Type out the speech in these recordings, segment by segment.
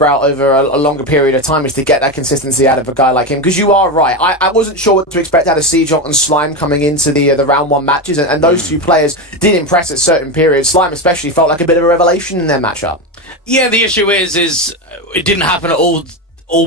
Sprout over a longer period of time is to get that consistency out of a guy like him. Because you are right, I wasn't sure what to expect out of CJOT and Slime coming into the round one matches, and those two players did impress at certain periods. Slime especially felt like a bit of a revelation in their matchup. Yeah, the issue is it didn't happen at all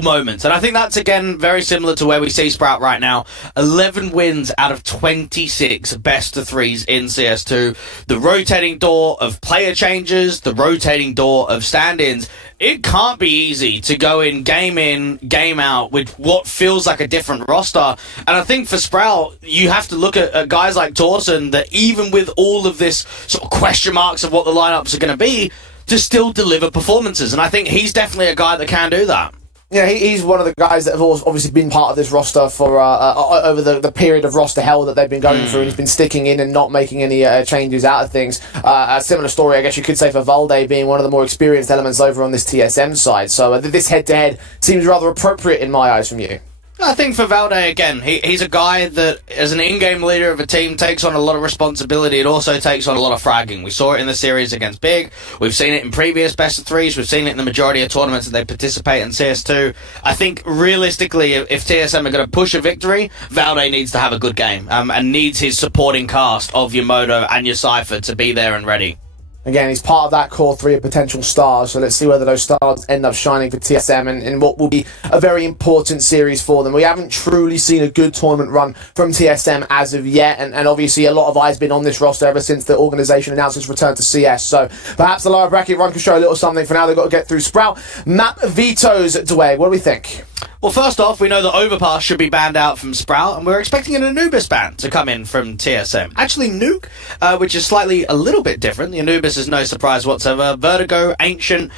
moments. And I think that's, again, very similar to where we see Sprout right now. 11 wins out of 26 best of threes in CS2. The rotating door of player changes, the rotating door of stand-ins. It can't be easy to go in, game out with what feels like a different roster. And I think for Sprout, you have to look at guys like Torsen that even with all of this sort of question marks of what the lineups are going to be, to still deliver performances. And I think he's definitely a guy that can do that. Yeah, he's one of the guys that have obviously been part of this roster for over the period of roster hell that they've been going through, and he's been sticking in and not making any changes out of things. A similar story, I guess you could say, for Valde being one of the more experienced elements over on this TSM side. So this head-to-head seems rather appropriate in my eyes from you. I think for Valde, again, he's a guy that, as an in-game leader of a team, takes on a lot of responsibility. It also takes on a lot of fragging. We saw it in the series against Big. We've seen it in previous best of threes. We've seen it in the majority of tournaments that they participate in CS2. I think, realistically, if TSM are going to push a victory, Valde needs to have a good game and needs his supporting cast of your Moto and your Cypher to be there and ready. Again, he's part of that core three of potential stars, so let's see whether those stars end up shining for TSM in what will be a very important series for them. We haven't truly seen a good tournament run from TSM as of yet, and obviously a lot of eyes been on this roster ever since the organisation announced its return to CS, so perhaps the lower bracket run can show a little something. For now, they've got to get through Sprout. Map vetoes, Dwayne, what do we think? Well, first off, we know that Overpass should be banned out from Sprout, and we're expecting an Anubis ban to come in from TSM. Actually, Nuke, which is a little bit different. The Anubis is no surprise whatsoever. Vertigo, Ancient,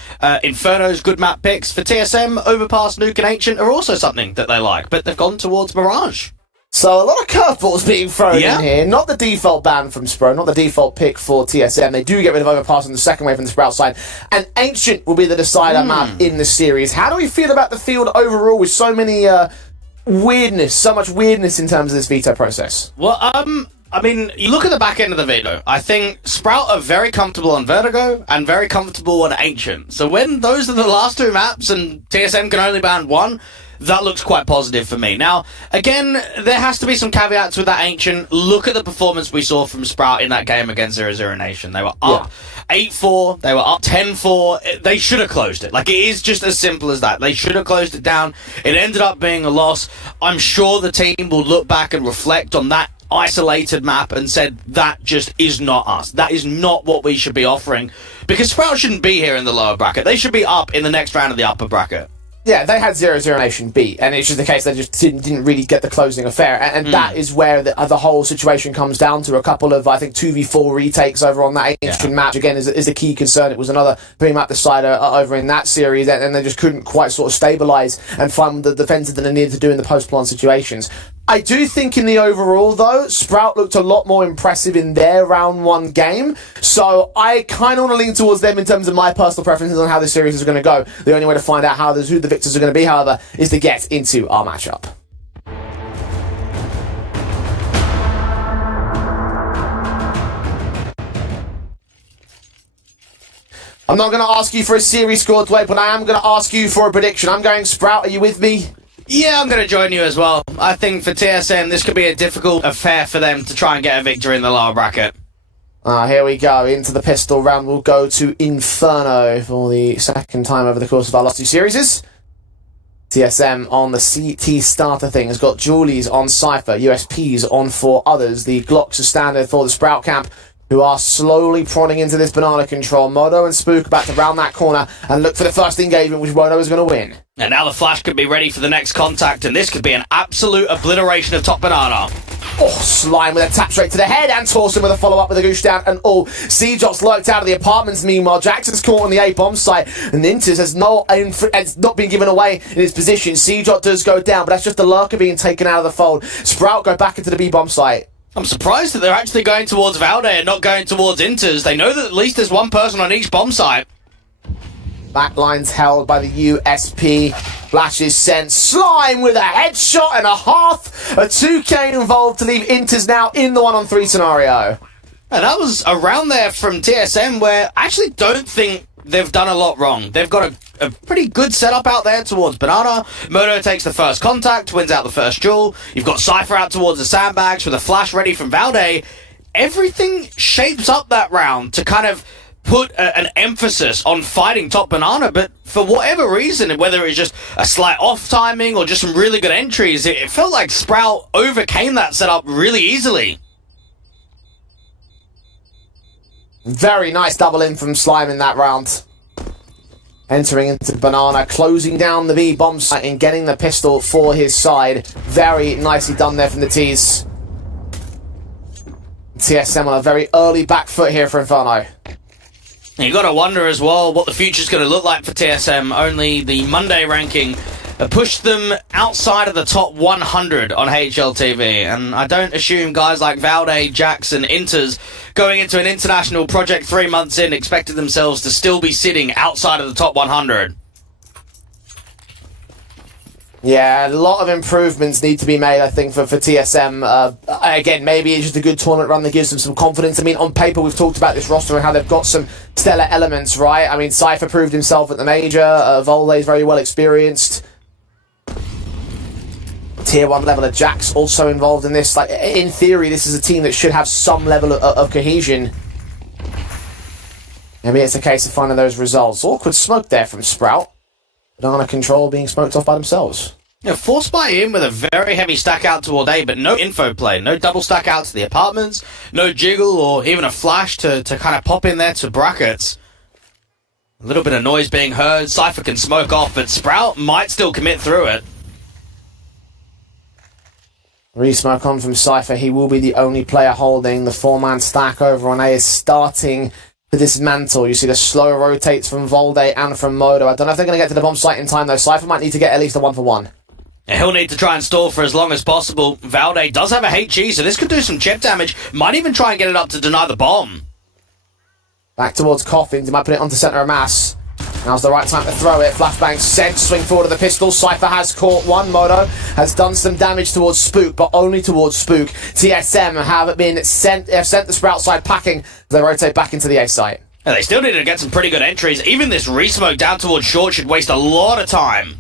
Inferno's good map picks. For TSM, Overpass, Nuke, and Ancient are also something that they like, but they've gone towards Mirage. So a lot of curveballs being thrown in here. Not the default ban from Sprout, not the default pick for TSM. They do get rid of Overpass on the second wave from the Sprout side. And Ancient will be the decider map in the series. How do we feel about the field overall with so many so much weirdness in terms of this veto process? Well, I mean, you look at the back end of the veto. I think Sprout are very comfortable on Vertigo and very comfortable on Ancient. So when those are the last two maps and TSM can only ban one, that looks quite positive for me. Now, again, there has to be some caveats with that Ancient. Look at the performance we saw from Sprout in that game against 0-0 Nation. They were up 8-4. They were up 10-4. They should have closed it. Like, it is just as simple as that. They should have closed it down. It ended up being a loss. I'm sure the team will look back and reflect on that isolated map and said, that just is not us. That is not what we should be offering. Because Sprout shouldn't be here in the lower bracket. They should be up in the next round of the upper bracket. Yeah, they had 0-0 Nation beat, and it's just the case they just didn't really get the closing affair, and that is where the whole situation comes down to. A couple of, I think, 2v4 retakes over on that Ancient match, again, is the key concern. It was another pre-map decider over in that series, and they just couldn't quite sort of stabilise and find the defensive that they needed to do in the post-plan situations. I do think in the overall, though, Sprout looked a lot more impressive in their round one game. So I kind of want to lean towards them in terms of my personal preferences on how this series is going to go. The only way to find out who the victors are going to be, however, is to get into our matchup. I'm not going to ask you for a series score, Dwayne, but I am going to ask you for a prediction. I'm going Sprout. Are you with me? Yeah, I'm going to join you as well. I think for TSM, this could be a difficult affair for them to try and get a victory in the lower bracket. Here we go. Into the pistol round. We'll go to Inferno for the second time over the course of our last two series. TSM on the CT starter thing has got Julies on Cypher, USPs on 4 others. The Glocks are standard for the Sprout camp, who are slowly prodding into this banana control. Modo and Spook about to round that corner and look for the first engagement, which Modo is going to win. And now the Flash could be ready for the next contact, and this could be an absolute obliteration of top banana. Oh, Slime with a tap straight to the head, and Torsen with a follow-up with a goosh down and all. CJOT's lurked out of the apartments, meanwhile. Jackson's caught on the A-bomb site, and Inters has not been given away in his position. CJOT does go down, but that's just the lurker being taken out of the fold. Sprout go back into the B-bomb site. I'm surprised that they're actually going towards Valde and not going towards Inters. They know that at least there's one person on each bomb site. Backline's held by the USP. Flash is sent. Slime with a headshot and a half. A 2K involved to leave Inters now in the 1-on-3 scenario. And that was around there from TSM, where I actually don't think they've done a lot wrong. They've got a pretty good setup out there towards Banana. Moto takes the first contact, wins out the first duel. You've got Cypher out towards the sandbags with a flash ready from Valde. Everything shapes up that round to kind of put an emphasis on fighting top Banana, but for whatever reason, whether it's just a slight off timing or just some really good entries, it felt like Sprout overcame that setup really easily. Very nice double in from Slime in that round. Entering into Banana, closing down the B bomb site and getting the pistol for his side. Very nicely done there from the T's. TSM on a very early back foot here for Inferno. You got to wonder as well what the future's going to look like for TSM. Only the Monday ranking pushed them outside of the top 100 on HLTV, and I don't assume guys like Valde, Jax, and Inters going into an international project 3 months in expected themselves to still be sitting outside of the top 100. Yeah, a lot of improvements need to be made, I think, for TSM. Again, maybe it's just a good tournament run that gives them some confidence. I mean, on paper, we've talked about this roster and how they've got some stellar elements, right? I mean, Cypher proved himself at the major. Volde's very well experienced. Tier 1 level of Jax also involved in this. Like, in theory, this is a team that should have some level of cohesion. Maybe it's a case of finding those results. Awkward smoke there from Sprout. Banana control being smoked off by themselves. Yeah, forced by in with a very heavy stack out toward A, but no info play. No double stack out to the apartments, no jiggle or even a flash to kind of pop in there to brackets. A little bit of noise being heard. Cypher can smoke off, but Sprout might still commit through it. Re-smoke on from Cypher. He will be the only player holding. The 4-man stack over on A is starting to dismantle. You see the slow rotates from Volde and from Modo. I don't know if they're going to get to the bomb site in time, though. Cypher might need to get at least a 1-for-1. He'll need to try and stall for as long as possible. Valde does have a HE, so this could do some chip damage. Might even try and get it up to deny the bomb. Back towards Coffins. He might put it onto centre of mass. Now's the right time to throw it. Flashbang sent. Swing forward to the pistol. Cypher has caught one. Modo has done some damage towards Spook, but only towards Spook. TSM have sent the Sprout side packing. They rotate back into the A site. And they still need to get some pretty good entries. Even this re-smoke down towards short should waste a lot of time.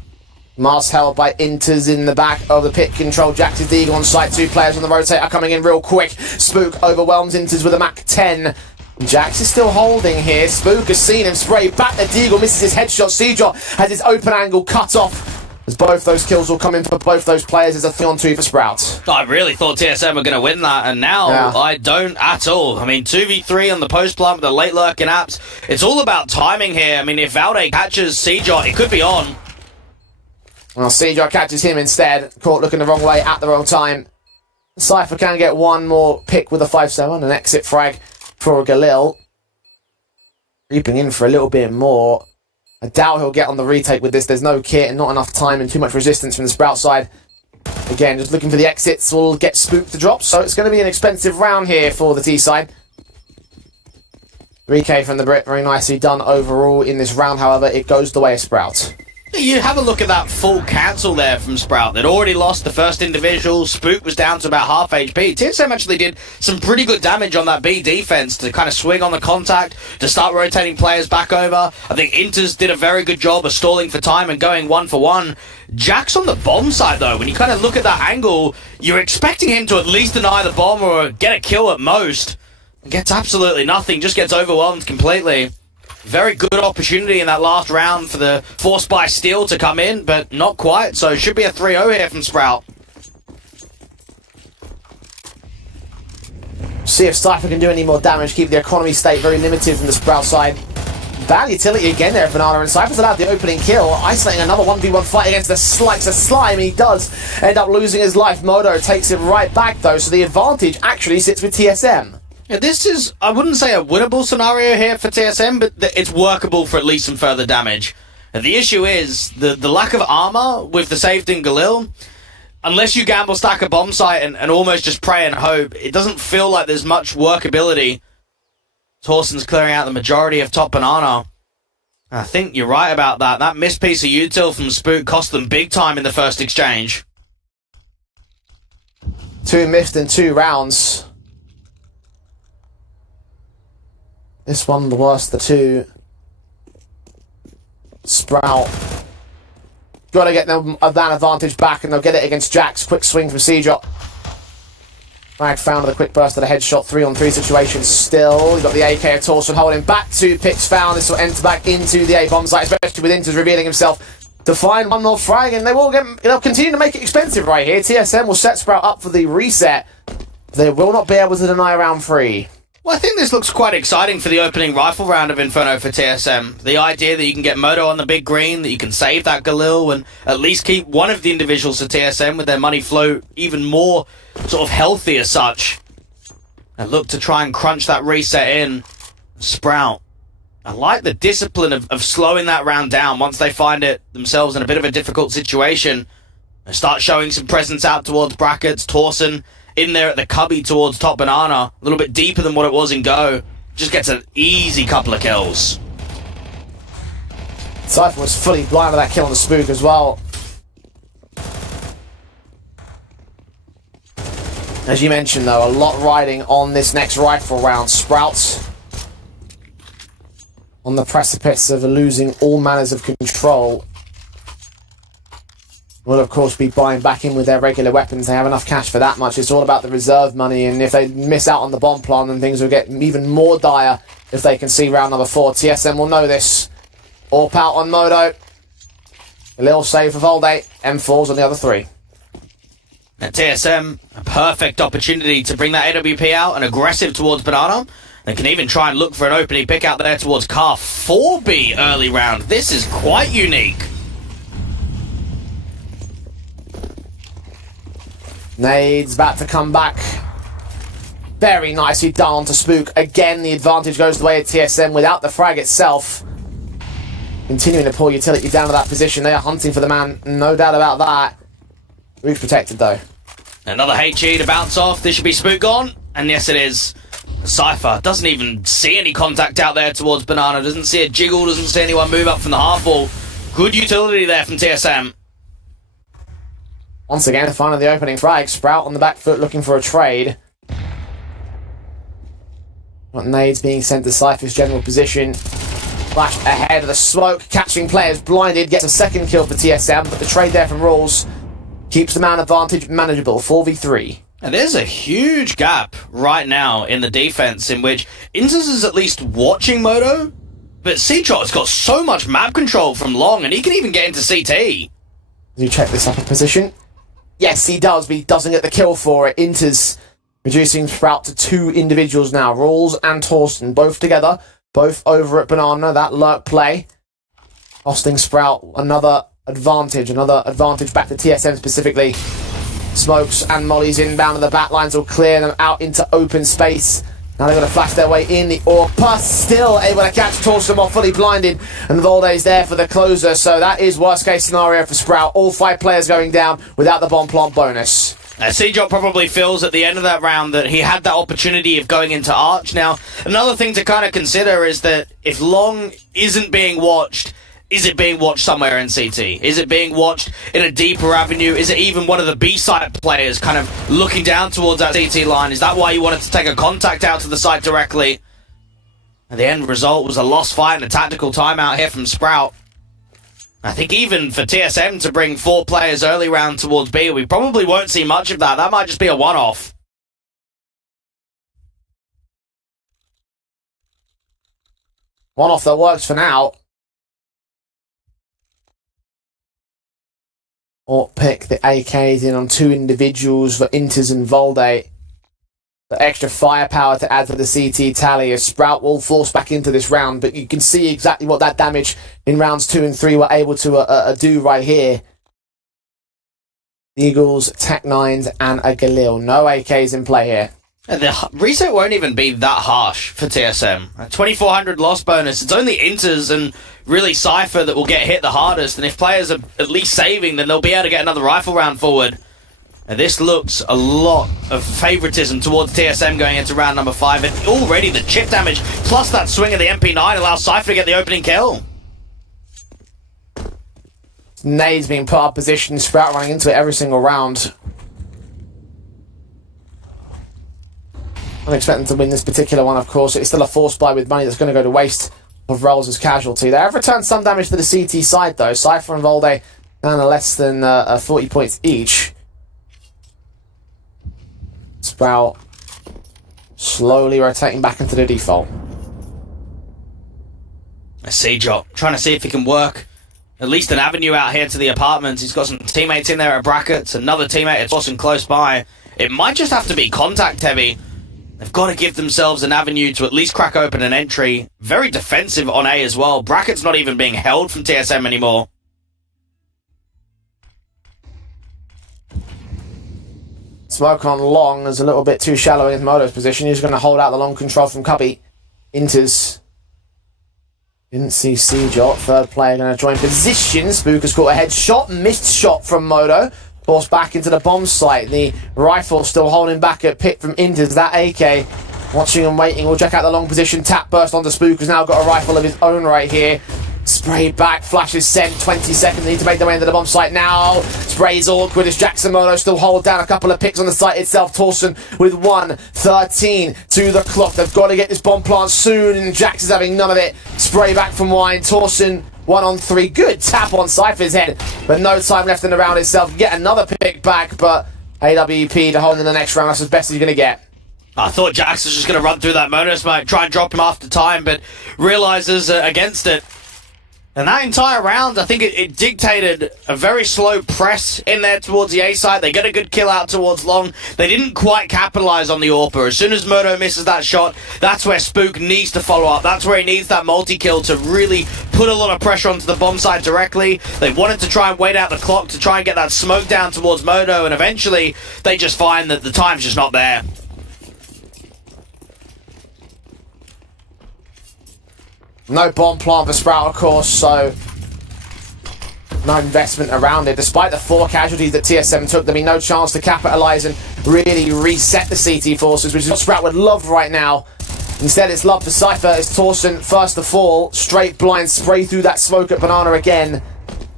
Mars held by Inters in the back of the pit control. Jax is the Eagle on site. 2 players on the rotate are coming in real quick. Spook overwhelms Inters with a Mach 10. Jax is still holding here. Spook has seen him spray back. The Deagle misses his headshot. Seedrop has his open angle cut off. As both those kills will come in for both those players, there's a 3-on-2 for Sprout. I really thought TSM were going to win that, and now I don't at all. I mean, 2v3 on the post plant with the late lurking apps. It's all about timing here. I mean, if Valde catches Seedrop, it could be on. Well, Seedrop catches him instead. Caught looking the wrong way at the wrong time. Cypher can get one more pick with a 5-7, an exit frag for Galil. Creeping in for a little bit more. I doubt he'll get on the retake with this. There's no kit and not enough time and too much resistance from the Sprout side. Again, just looking for the exits will get Spook to drop, so it's going to be an expensive round here for the T side. 3k from the Brit, very nicely done overall in this round. However, it goes the way of Sprout. You have a look at that full cancel there from Sprout. They'd already lost the first individual. Spook was down to about half HP. TSM actually did some pretty good damage on that B defense to kind of swing on the contact, to start rotating players back over. I think Inters did a very good job of stalling for time and going 1-for-1. Jax on the bomb side, though, when you kind of look at that angle, you're expecting him to at least deny the bomb or get a kill at most. Gets absolutely nothing, just gets overwhelmed completely. Very good opportunity in that last round for the Force by Steel to come in, but not quite, so should be a 3-0 here from Sprout. See if Cypher can do any more damage, keep the economy state very limited from the Sprout side. Bad utility again there, Banana, and Cypher's allowed the opening kill, isolating another 1v1 fight against the Slikes of Slime. He does end up losing his life. Modo takes it right back, though, so the advantage actually sits with TSM. Yeah, this is, I wouldn't say a winnable scenario here for TSM, but it's workable for at least some further damage. And the issue is the lack of armor with the saved in Galil. Unless you gamble stack a bomb site and almost just pray and hope, it doesn't feel like there's much workability. Torson's clearing out the majority of top Banana. I think you're right about that. That missed piece of util from Spook cost them big time in the first exchange. 2 missed in 2 rounds. This one, the worst of the 2. Sprout. Got to get them that advantage back, and they'll get it against Jax. Quick swing from C-Drop. Frag found with a quick burst of the headshot. 3-on-3 situation still. You've got the AK of Torsion holding back to Pix found. This will enter back into the A-bomb site, especially with Inters revealing himself to find one more frag, and they'll continue to make it expensive right here. TSM will set Sprout up for the reset. They will not be able to deny round 3. Well, I think this looks quite exciting for the opening rifle round of Inferno for TSM. The idea that you can get Moto on the big green, that you can save that Galil, and at least keep one of the individuals for TSM with their money flow even more sort of healthy as such. And look to try and crunch that reset in. Sprout. I like the discipline of slowing that round down once they find it themselves in a bit of a difficult situation. They start showing some presence out towards brackets. Torsen in there at the cubby towards top banana. A little bit deeper than what it was in Go. Just gets an easy couple of kills. Cypher was fully blind with that kill on the Spook as well. As you mentioned though, a lot riding on this next rifle round. Sprout on the precipice of losing all manners of control. Will of course be buying back in with their regular weapons. They have enough cash for that much. It's all about the reserve money, and if they miss out on the bomb plan, then things will get even more dire if they can see round number 4. TSM will know this. Orp out on Modo. A little save for Volday. M4's on the other 3. And TSM, a perfect opportunity to bring that AWP out and aggressive towards banana. They can even try and look for an opening pick out there towards car 4B early round. This is quite unique. Nades about to come back. Very nicely done onto Spook. Again, the advantage goes the way of TSM without the frag itself. Continuing to pull utility down to that position. They are hunting for the man, no doubt about that. Roof protected though. Another HE to bounce off. This should be Spook gone. And yes, it is. Cypher doesn't even see any contact out there towards banana. Doesn't see a jiggle. Doesn't see anyone move up from the half wall. Good utility there from TSM. Once again, finding the opening frag. Sprout on the back foot looking for a trade. Got nades being sent to Cypher's general position. Flash ahead of the smoke. Catching players blinded. Gets a second kill for TSM, but the trade there from Rules keeps the man advantage manageable. 4v3. And there's a huge gap right now in the defense in which Inters is at least watching Moto, but C-Trot's got so much map control from Long, and he can even get into CT. Does he check this upper position? Yes, he does, but he doesn't get the kill for it. Inters reducing Sprout to 2 individuals now. Rawls and Torsten, both together, both over at Banana. That lurk play costing Sprout another advantage back to TSM specifically. Smokes and Mollies inbound, and the back lines will clear them out into open space. Now they're going to flash their way in. The Orpa still able to catch Torsten while fully blinded, and Volday's there for the closer. So that is worst case scenario for Sprout. All 5 players going down without the bomb plant bonus. C-Drop probably feels at the end of that round that he had that opportunity of going into Arch. Now, another thing to kind of consider is that if Long isn't being watched, is it being watched somewhere in CT? Is it being watched in a deeper avenue? Is it even one of the B-side players kind of looking down towards that CT line? Is that why you wanted to take a contact out to the site directly? And the end result was a lost fight and a tactical timeout here from Sprout. I think even for TSM to bring 4 players early round towards B, we probably won't see much of that. That might just be a one-off. One-off that works for now. Or pick the AKs in on 2 individuals for Inters and Volday. The extra firepower to add to the CT tally as Sprout will force back into this round, but you can see exactly what that damage in rounds 2 and 3 were able to do right here. Eagles, Tech 9s, and a Galil. No AKs in play here. And the reset won't even be that harsh for TSM. A 2,400 loss bonus. It's only Inters and really Cypher that will get hit the hardest, and if players are at least saving, then they'll be able to get another rifle round forward. And this looks a lot of favoritism towards TSM going into round number 5, and already the chip damage plus that swing of the MP9 allows Cypher to get the opening kill. Nades being put up position, Sprout running into it every single round. I'm expecting to win this particular one, of course. It's still a force buy with money that's going to go to waste of rolls as casualty. They have returned some damage to the CT side though. Cypher and Volde down to less than 40 points each. Sprout slowly rotating back into the default. A C-Drop, trying to see if he can work at least an avenue out here to the apartments. He's got some teammates in there at brackets, another teammate at Dawson close by. It might just have to be contact heavy. They've got to give themselves an avenue to at least crack open an entry. Very defensive on A as well. Bracket's not even being held from TSM anymore. Smoke on long is a little bit too shallow in Moto's position. He's going to hold out the long control from Cubby. Inters. Didn't see C-Jot. Third player going to join position. Spook has got a headshot. Missed shot from Moto. Forced back into the bomb site. The rifle still holding back at Pit from Inters. That AK watching and waiting. We'll check out the long position. Tap burst onto Spook, who's now got a rifle of his own right here. Spray back, flashes sent, 20 seconds, need to make their way into the bomb site now. Spray's awkward as Jackson Moto still hold down a couple of picks on the site itself. Torsen with 1:13 to the clock. They've got to get this bomb plant soon, and Jackson's having none of it. Spray back from Wine. Torsen 1-on-3. Good tap on Cypher's head, but no time left in the round itself. Get another pick back, but AWP to hold in the next round. That's as best as you're going to get. I thought Jax was just going to run through that Moto smoke, try and drop him after time, but realizes against it. And that entire round, I think it dictated a very slow press in there towards the A side. They get a good kill out towards long. They didn't quite capitalize on the AWPer. As soon as Moto misses that shot, that's where Spook needs to follow up. That's where he needs that multi-kill to really put a lot of pressure onto the bomb side directly. They wanted to try and wait out the clock to try and get that smoke down towards Moto, and eventually they just find that the time's just not there. No bomb plant for Sprout, of course, so no investment around it. Despite the 4 casualties that TSM took, there'll be no chance to capitalise and really reset the CT forces, which is what Sprout would love right now. Instead, it's love for Cypher. It's Torsen first to fall. Straight blind spray through that smoke at Banana again.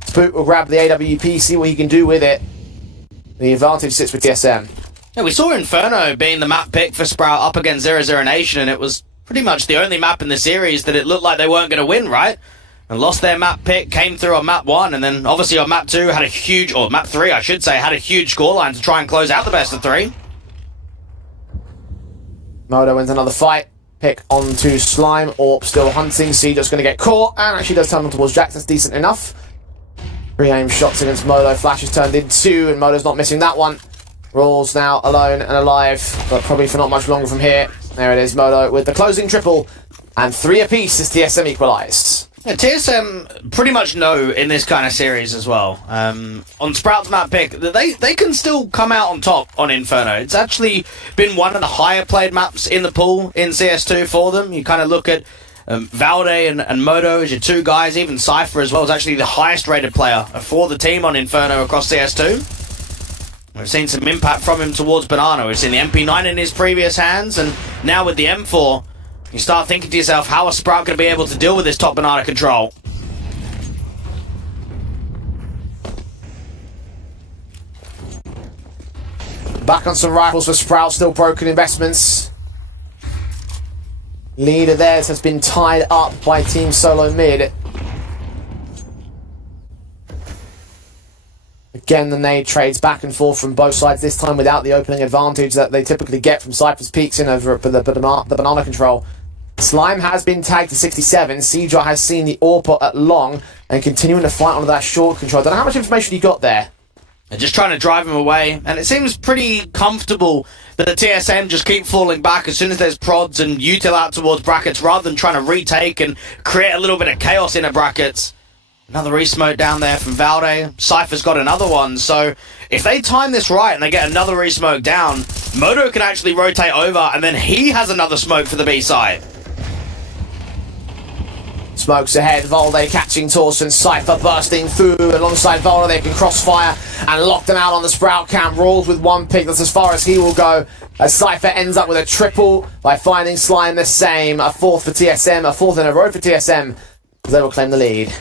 Spook will grab the AWP, see what he can do with it. The advantage sits with TSM. Yeah, we saw Inferno being the map pick for Sprout up against 0-0 Nation, and it was pretty much the only map in the series that it looked like they weren't going to win, right? And lost their map pick, came through on map 1, and then obviously on map 2 had a huge, or map 3 I should say, had a huge scoreline to try and close out the best of 3. Moto wins another fight. Pick onto Slime. Orp still hunting. C just going to get caught, and actually does turn on towards Jax. That's decent enough. 3 aim shots against Moto. Flash is turned in 2, and Moto's not missing that one. Rolls now alone and alive, but probably for not much longer from here. There it is, Moto with the closing triple, and 3 apiece as TSM equalised. Yeah, TSM pretty much know in this kind of series as well. On Sprout's map pick, they can still come out on top on Inferno. It's actually been one of the higher played maps in the pool in CS2 for them. You kind of look at Valde and Moto as your 2 guys, even Cypher as well is actually the highest rated player for the team on Inferno across CS2. We've seen some impact from him towards Banana. We've seen the MP9 in his previous hands, and now with the M4, you start thinking to yourself, how are Sprout going to be able to deal with this top Banana control? Back on some rifles for Sprout, still broken investments. Lead of theirs has been tied up by Team Solo Mid. Again, the nade trades back and forth from both sides, this time without the opening advantage that they typically get from Cypher's peaks in over the banana control. Slime has been tagged to 67. Seedra has seen the AWPer at long and continuing to fight onto that short control. I don't know how much information you got there. They're just trying to drive him away, and it seems pretty comfortable that the TSM just keep falling back as soon as there's prods and util out towards brackets rather than trying to retake and create a little bit of chaos in the brackets. Another resmoke down there from Valde. Cypher's got another one, so if they time this right and they get another resmoke down, Moto can actually rotate over and then he has another smoke for the B side. Smokes ahead, Valde catching Torsen, Cypher bursting through alongside Valde. They can crossfire and lock them out on the Sprout camp. Rolls with 1 pick, that's as far as he will go, as Cypher ends up with a triple by finding Slime the same. A 4th for TSM, a 4th in a row for TSM, as they will claim the lead.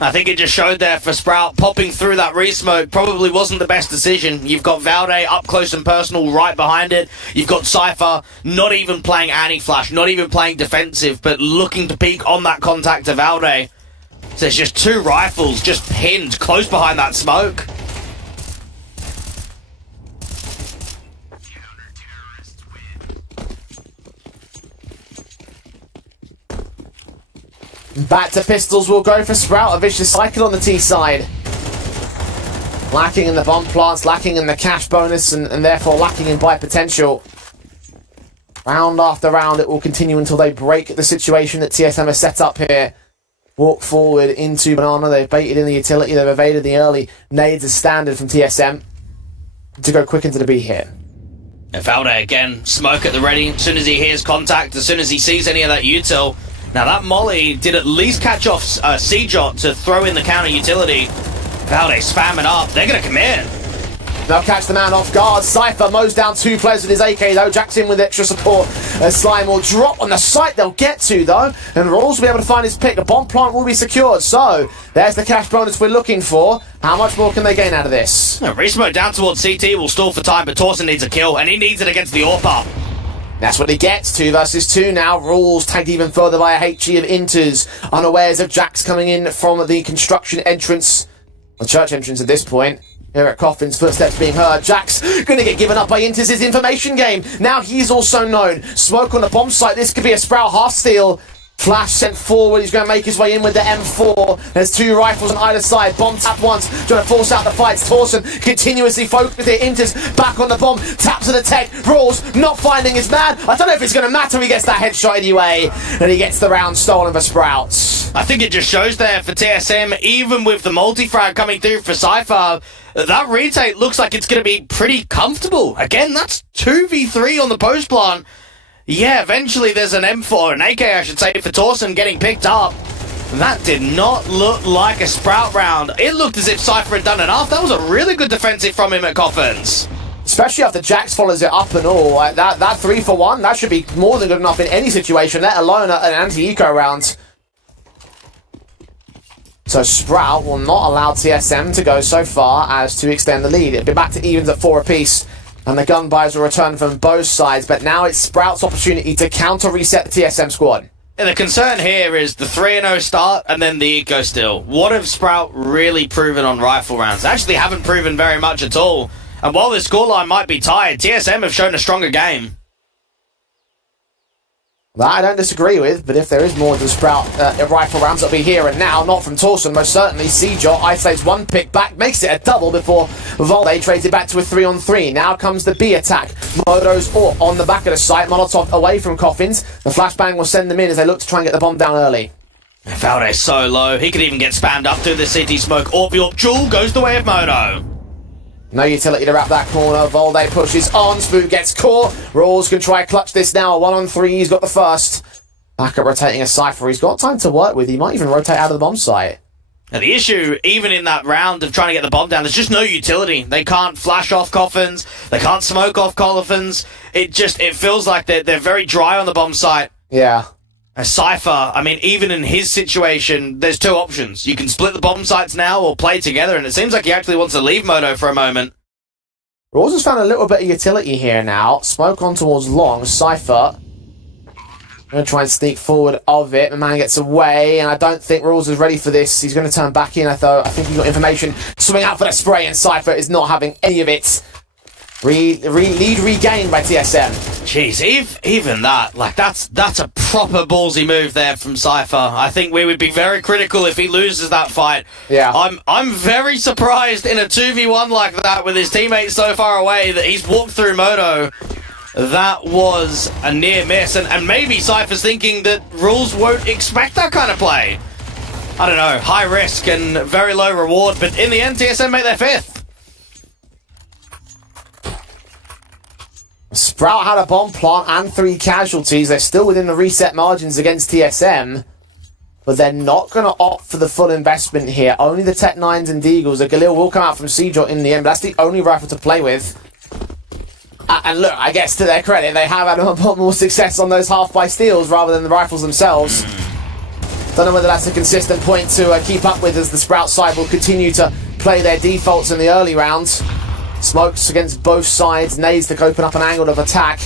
I think it just showed there for Sprout. Popping through that re-smoke probably wasn't the best decision. You've got Valde up close and personal right behind it. You've got Cypher not even playing anti-flash, not even playing defensive, but looking to peek on that contact to Valde. So there's just two rifles just pinned close behind that smoke. Back to pistols will go for Sprout. A vicious cycle on the T side. Lacking in the bomb plants, lacking in the cash bonus, and therefore lacking in buy potential. Round after round, it will continue until they break the situation that TSM has set up here. Walk forward into Banana. They've baited in the utility. They've evaded the early nades as standard from TSM to go quick into the B here. Valde again, smoke at the ready. As soon as he hears contact, as soon as he sees any of that util. Now that molly did at least catch off CJOT to throw in the counter utility. Valde spamming up. They're going to come in. They'll catch the man off guard. Cypher mows down two players with his AK though. Jack's in with extra support. Slime will drop on the site they'll get to though. And Rawls will be able to find his pick. The bomb plant will be secured. So there's the cash bonus we're looking for. How much more can they gain out of this? Resmo down towards CT will stall for time, but Torsen needs a kill. And he needs it against the AWP. That's what he gets. 2 versus 2 now. Rawls tagged even further by a HE of Inters. Unawares of Jax coming in from the construction entrance. The church entrance at this point. Here at Coffin's, footsteps being heard. Jax going to get given up by Inters' his information game. Now he's also known. Smoke on the bomb site. This could be a Sprout half steal. Flash sent forward. He's going to make his way in with the M4. There's 2 rifles on either side. Bomb tap once. Trying to force out the fights. Torsen continuously focused here. Inters back on the bomb. Taps of the tech. Rawls not finding his man. I don't know if it's going to matter. He gets that headshot anyway. And he gets the round stolen for Sprouts. I think it just shows there for TSM, even with the multi-frag coming through for Cypher, that retake looks like it's going to be pretty comfortable. Again, that's 2v3 on the post plant. Yeah, eventually there's an M4, an AK I should say, for Torsen getting picked up. That did not look like a Sprout round. It looked as if Cypher had done enough. That was a really good defensive from him at Coffins. Especially after Jax follows it up and all. Like that 3-for-1, that should be more than good enough in any situation, let alone an anti-eco round. So Sprout will not allow TSM to go so far as to extend the lead. It'll be back to evens at 4 apiece. And the gun buys will return from both sides. But now it's Sprout's opportunity to counter-reset the TSM squad. And the concern here is the 3-0 start and then the eco still. What have Sprout really proven on rifle rounds? They actually haven't proven very much at all. And while the scoreline might be tied, TSM have shown a stronger game. That I don't disagree with, but if there is more to Sprout rifle rounds, it'll be here and now, not from Torsen, most certainly. CJOT isolates 1 pick back, makes it a double before Valde trades it back to a 3-on-3. Now comes the B attack. Modo's on the back of the site. Molotov away from Coffins. The flashbang will send them in as they look to try and get the bomb down early. Valde's so low, he could even get spammed up through the CT smoke. Orb Jewel goes the way of Modo. No utility to wrap that corner. Valde pushes on. Spook gets caught. Rawls can try clutch this now. A 1-on-3. He's got the first. Back up rotating a Cypher. He's got time to work with. He might even rotate out of the bomb site. Now the issue, even in that round of trying to get the bomb down, there's just no utility. They can't flash off Coffins. They can't smoke off Coffins. It feels like they're very dry on the bomb site. Yeah. A Cypher, I mean, even in his situation, there's 2 options. You can split the bomb sites now or play together, and it seems like he actually wants to leave Modo for a moment. Rawls has found a little bit of utility here now. Smoke on towards long. Cypher going to try and sneak forward of it. The man gets away, and I don't think Rawls is ready for this. He's going to turn back in, I think he got information. Swing out for the spray, and Cypher is not having any of it. Lead regained by TSM. Jeez, even that, like that's a proper ballsy move there from Cypher. I think we would be very critical if he loses that fight. Yeah. I'm very surprised in a 2v1 like that with his teammates so far away that he's walked through Modo. That was a near miss, and maybe Cypher's thinking that Rawls won't expect that kind of play. I don't know, high risk and very low reward, but in the end TSM make their 5th. Sprout had a bomb plant and 3 casualties. They're still within the reset margins against TSM, but they're not going to opt for the full investment here. Only the Tech 9s and Deagles. The Galil will come out from CJOT in the end, but that's the only rifle to play with. And look, I guess to their credit, they have had a lot more success on those half-by steals rather than the rifles themselves. Don't know whether that's a consistent point to keep up with, as the Sprout side will continue to play their defaults in the early rounds. Smokes against both sides. Nades to open up an angle of attack.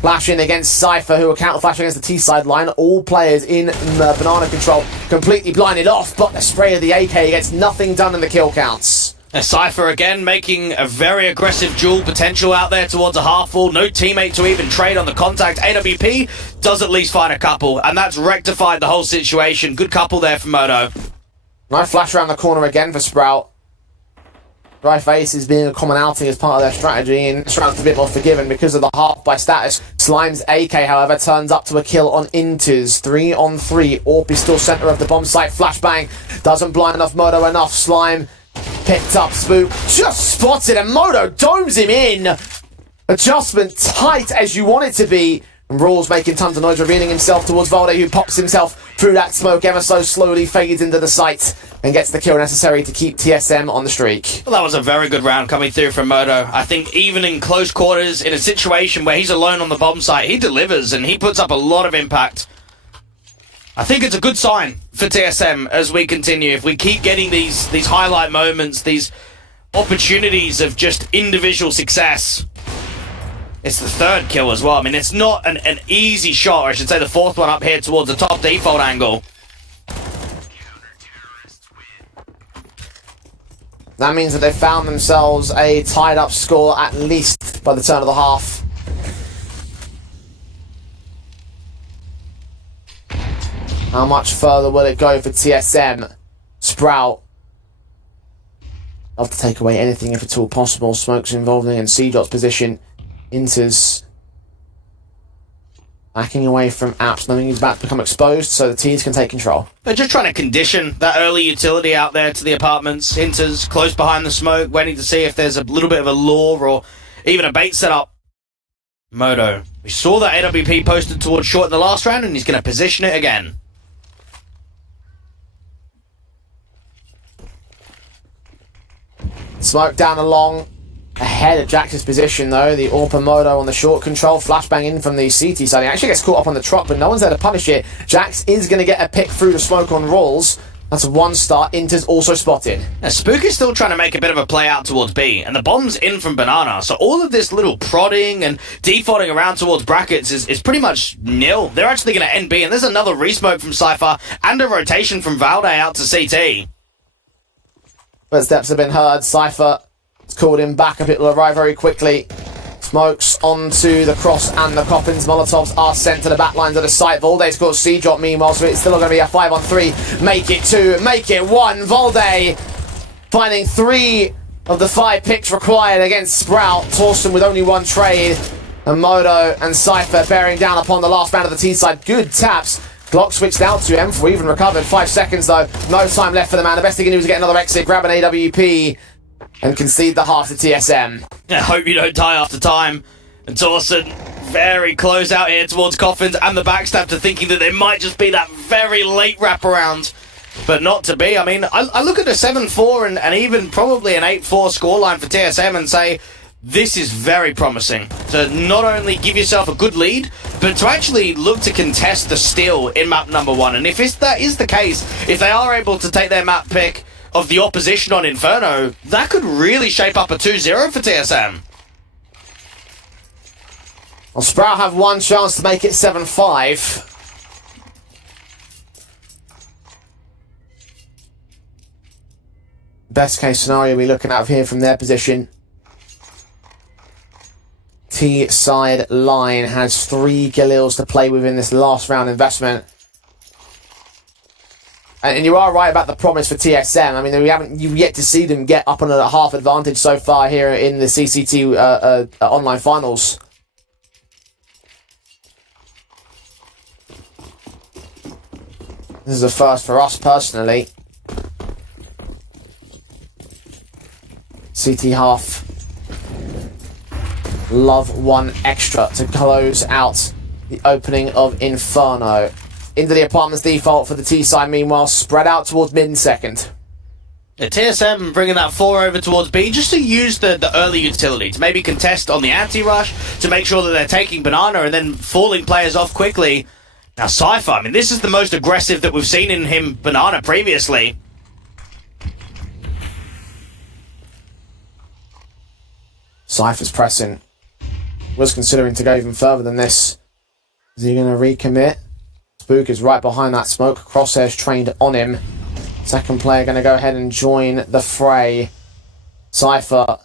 Flashing against Cypher, who are counter-flashing against the T-side line. All players in banana control completely blinded off, but the spray of the AK gets nothing done in the kill counts. Cypher again making a very aggressive duel potential out there towards a half wall. No teammate to even trade on the contact. AWP does at least find a couple, and that's rectified the whole situation. Good couple there for Moto. Nice flash around the corner again for Sprout. Dry face is being a commonality as part of their strategy, and Sprout's a bit more forgiven because of the half by status. Slime's AK, however, turns up to a kill on Inters. 3 on 3. Orp is still center of the bomb site. Flashbang doesn't blind off Moto enough. Slime picked up Spook, just spotted, and Moto domes him in. Adjustment tight as you want it to be. And Rawls making tons of noise, revealing himself towards Valde, who pops himself through that smoke ever so slowly, fades into the site, and gets the kill necessary to keep TSM on the streak. Well, that was a very good round coming through from Moto. I think even in close quarters, in a situation where he's alone on the bomb site, he delivers and he puts up a lot of impact. I think it's a good sign for TSM as we continue. If we keep getting these highlight moments, these opportunities of just individual success. It's the third kill as well. I mean, it's not an easy shot, or I should say the fourth one up here towards the top default angle. That means that they've found themselves a tied-up score at least by the turn of the half. How much further will it go for TSM? Sprout. Love to take away anything if at all possible. Smoke's involved in CJot's position. Inters backing away from Apps, knowing he's about to become exposed, so the teams can take control. They're just trying to condition that early utility out there to the apartments. Inters close behind the smoke, waiting to see if there's a little bit of a lure or even a bait setup. Moto. We saw that AWP posted towards short in the last round, and he's going to position it again. Smoke down along. Ahead of Jax's position, though. The Orpa Moto on the short control. Flashbang in from the CT side. He actually gets caught up on the trot, but no one's there to punish it. Jax is going to get a pick through the smoke on Rawls. That's a one star. Inter's also spotted. Now, Spook is still trying to make a bit of a play out towards B, and the bomb's in from Banana. So all of this little prodding and defaulting around towards brackets is pretty much nil. They're actually going to end B, and there's another resmoke from Cypher and a rotation from Valde out to CT. Footsteps have been heard. Cypher called him back up. It will arrive very quickly. Smokes onto the cross and the coffins. Molotovs are sent to the back lines of the site. Valde's got CJot meanwhile, so it's still going to be a 5-on-3. Make it 2, make it 1. Valde finding 3 of the 5 picks required against Sprout. Torsten with only 1 trade. And Moto and Cypher bearing down upon the last round of the T side. Good taps. Glock switched out to M4, even recovered. 5 seconds though. No time left for the man. The best he can do is get another exit, grab an AWP, and concede the half to TSM. I hope you don't die after time. And Torsten very close out here towards Coffins and the backstab to thinking that there might just be that very late wraparound. But not to be. I mean, I look at a 7-4 and even probably an 8-4 scoreline for TSM and say, this is very promising. To not only give yourself a good lead, but to actually look to contest the steal in map number 1. And if that is the case, if they are able to take their map pick of the opposition on Inferno, that could really shape up a 2-0 for TSM. Well, Sprout have one chance to make it 7-5. Best case scenario we're looking at here from their position. T-side line has 3 Galils to play with in this last round investment. And you are right about the promise for TSM. I mean, you've yet to see them get up on a half advantage so far here in the CCT online finals. This is a first for us personally. CT half. Love 1 extra to close out the opening of Inferno. Into the apartments default for the T side, meanwhile, spread out towards mid and second. Yeah, TSM bringing that 4 over towards B just to use the early utility to maybe contest on the anti-rush to make sure that they're taking Banana and then falling players off quickly. Now, Cypher, I mean, this is the most aggressive that we've seen in him, Banana, previously. Cypher's pressing. Was considering to go even further than this. Is he going to recommit? Spook is right behind that smoke. Crosshair's trained on him. Second player going to go ahead and join the fray. Cypher.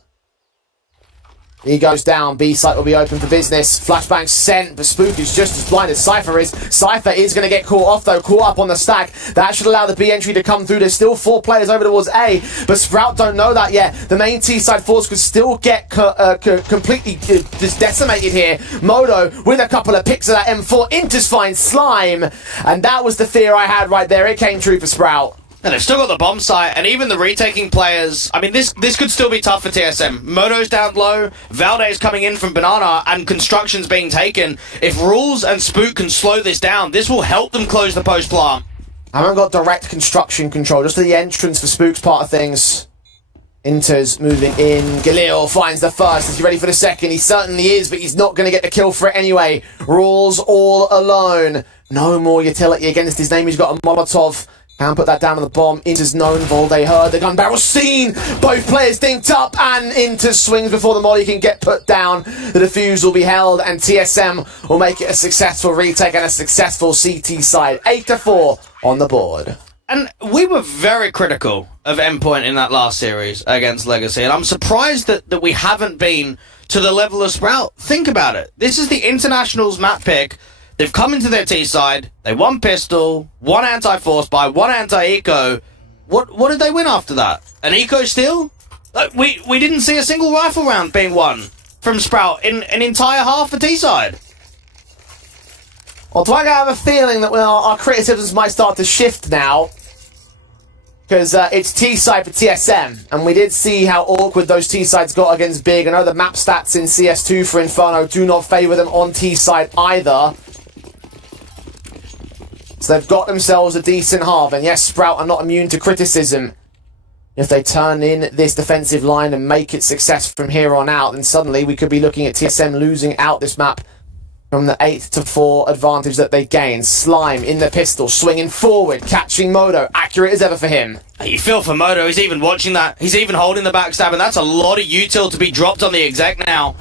He goes down. B site will be open for business. Flashbang sent, but Spook is just as blind as Cypher is. Cypher is going to get caught off though, caught up on the stack. That should allow the B entry to come through. There's still 4 players over towards A, but Sprout don't know that yet. The main T side force could still get completely just decimated here. Modo with a couple of picks of that M4. Inters finds Slime, and that was the fear I had right there. It came true for Sprout. And they've still got the bomb site, and even the retaking players. I mean, this could still be tough for TSM. Moto's down low, Valde's coming in from Banana, and construction's being taken. If Rules and Spook can slow this down, this will help them close the post plant. I haven't got direct construction control, just the entrance for Spook's part of things. Inter's moving in. Galil finds the first. Is he ready for the second? He certainly is, but he's not going to get the kill for it anyway. Rules all alone. No more utility against his name. He's got a Molotov. Can put that down on the bomb. Inter's known. Volde heard the gun barrel seen. Both players dinked up, and Inter swings before the molly can get put down. The defuse will be held, and TSM will make it a successful retake and a successful CT side. 8-4 on the board. And we were very critical of Endpoint in that last series against Legacy, and I'm surprised that we haven't been to the level of Sprout. Think about it. This is the Internationals map pick. They've come into their T side. They won pistol, one anti-force buy, one anti-eco. What did they win after that? An eco steal? We didn't see a single rifle round being won from Sprout in an entire half for T side. Well, do I have a feeling that our criticisms might start to shift now? Because it's T-side for TSM, and we did see how awkward those T-sides got against Big. I know the map stats in CS2 for Inferno do not favour them on T-side either. So they've got themselves a decent half, and yes, Sprout are not immune to criticism. If they turn in this defensive line and make it success from here on out, then suddenly we could be looking at TSM losing out this map from the 8-4 advantage that they gain. Slime in the pistol, swinging forward, catching Modo. Accurate as ever for him. You feel for Modo, he's even watching that. He's even holding the backstab, and that's a lot of util to be dropped on the exec now.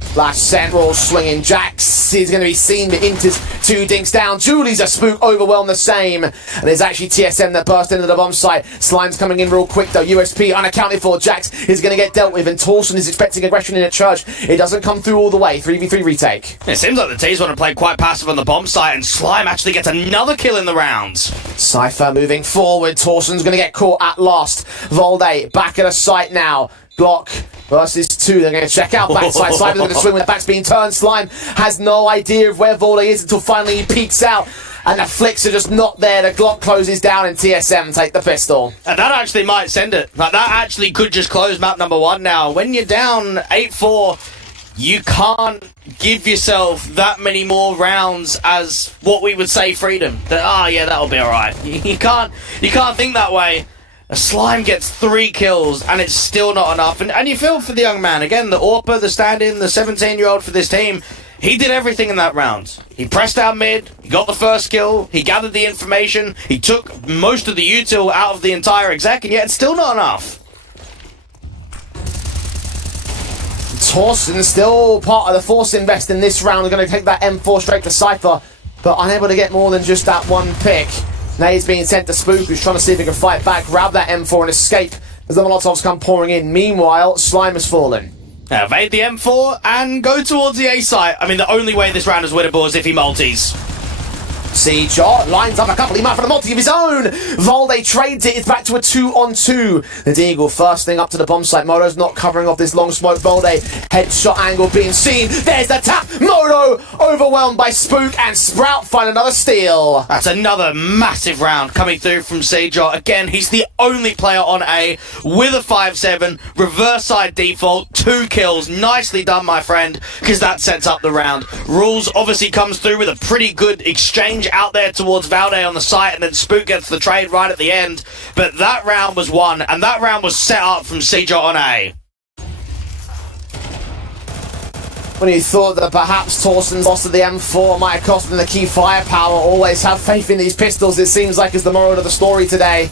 Flash central, swinging Jax. He's going to be seen, but Inter's 2 dinks down. Julie's a Spook, overwhelm the same. And there's actually TSM that burst into the bomb site. Slime's coming in real quick though. USP unaccounted for. Jax is going to get dealt with, and Torsen is expecting aggression in a church. It doesn't come through all the way. 3v3 retake. It seems like the T's want to play quite passive on the bomb site, and Slime actually gets another kill in the rounds. Cypher moving forward. Torsen's going to get caught at last. Volde back at a site now. Glock versus 2. They're going to check out backside. Slime's going to swing when the back's being turned. Slime has no idea of where Volde is until finally he peeks out. And the flicks are just not there. The Glock closes down, and TSM take the pistol. And that actually might send it. Like, that actually could just close map number 1 now. When you're down 8-4, you can't give yourself that many more rounds as what we would say freedom. That, yeah, that'll be alright. You can't think that way. A Slime gets 3 kills, and it's still not enough. And you feel for the young man. Again, the AWPer, the stand-in, the 17-year-old for this team, he did everything in that round. He pressed down mid, he got the first kill, he gathered the information, he took most of the util out of the entire exec, and yet it's still not enough. Torsen still part of the force invest in this round. They're going to take that M4 straight to Cypher, but unable to get more than just that one pick. Nade's being sent to Spook, who's trying to see if he can fight back, grab that M4 and escape as the Molotovs come pouring in. Meanwhile, Slime has fallen. Evade the M4 and go towards the A site. I mean, the only way this round is winnable is if he multis. Seedshot lines up a couple. He might find a multi of his own. Volde trades it. It's back to a 2-on-2. The Deagle first thing up to the bomb site. Moto's not covering off this long smoke. Volde headshot angle being seen. There's the tap. Moto overwhelmed by Spook, and Sprout find another steal. That's another massive round coming through from Seedshot. Again, he's the only player on A with a 5-7 reverse side default. 2 kills. Nicely done, my friend, because that sets up the round. Rules obviously comes through with a pretty good exchange out there towards Valde on the site, and then Spook gets the trade right at the end. But that round was won, and that round was set up from Seedshot on A. When you thought that perhaps Torsen's loss of the M4 might have cost them the key firepower, always have faith in these pistols, it seems like is the moral of the story today.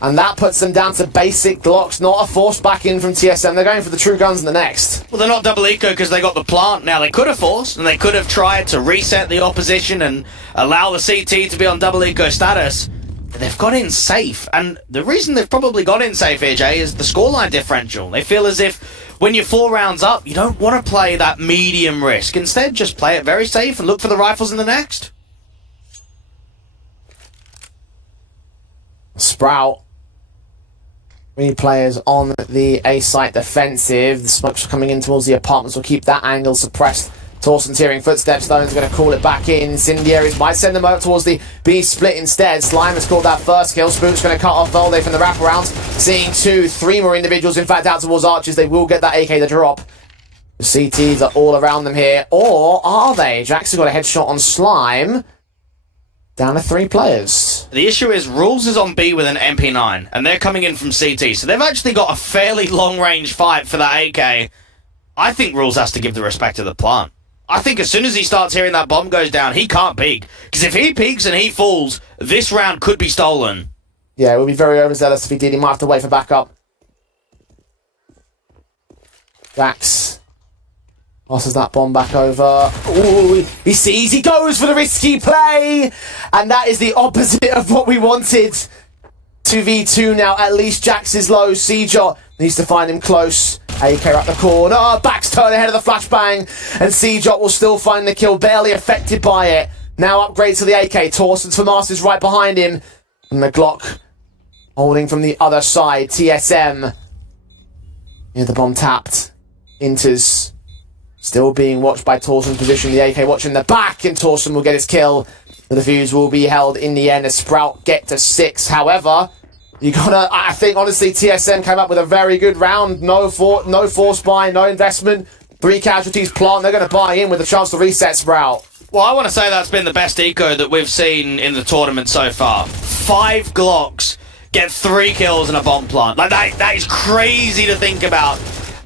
And that puts them down to basic Glocks, not a force back in from TSM. They're going for the true guns in the next. Well, they're not double eco because they got the plant. Now, they could have forced, and they could have tried to reset the opposition and allow the CT to be on double eco status. But they've got in safe, and the reason they've probably got in safe here, Jay, is the scoreline differential. They feel as if when you're 4 rounds up, you don't want to play that medium risk. Instead, just play it very safe and look for the rifles in the next. Sprout. 3 players on the A site defensive. The smoke's coming in towards the apartments will keep that angle suppressed. Torsen's hearing footsteps, though, and is going to call it back in. Incendiaries might send them out towards the B split instead. Slime has called that first kill. Spook's going to cut off Volde from the wraparound. Seeing 2, 3 more individuals, in fact, out towards Archers. They will get that AK to drop. The CTs are all around them here. Or are they? Jax has got a headshot on Slime. Down to 3 players. The issue is Rules is on B with an MP9, and they're coming in from CT, so they've actually got a fairly long-range fight for that AK. I think Rules has to give the respect to the plant. I think as soon as he starts hearing that bomb goes down, he can't peek. Because if he peeks and he falls, this round could be stolen. Yeah, it would be very overzealous if he did. He might have to wait for backup. Jax passes that bomb back over. Ooh, he sees, he goes for the risky play! And that is the opposite of what we wanted. 2v2 now, at least Jax is low. Seajot needs to find him close. AK up the corner, backs turn ahead of the flashbang, and Seajot will still find the kill, barely affected by it. Now upgrade to the AK, Torsen's for Masters right behind him. And the Glock holding from the other side, TSM. Near the bomb tapped. Inters still being watched by Torsen's position, the AK watching the back, and Torsen will get his kill. The defuse will be held in the end as Sprout get to 6. However, you gotta, I think honestly TSM came up with a very good round. No force buy, no investment. 3 casualties plant, they're gonna buy in with a chance to reset Sprout. Well, I want to say that's been the best eco that we've seen in the tournament so far. 5 Glocks, get 3 kills and a bomb plant. Like that is crazy to think about.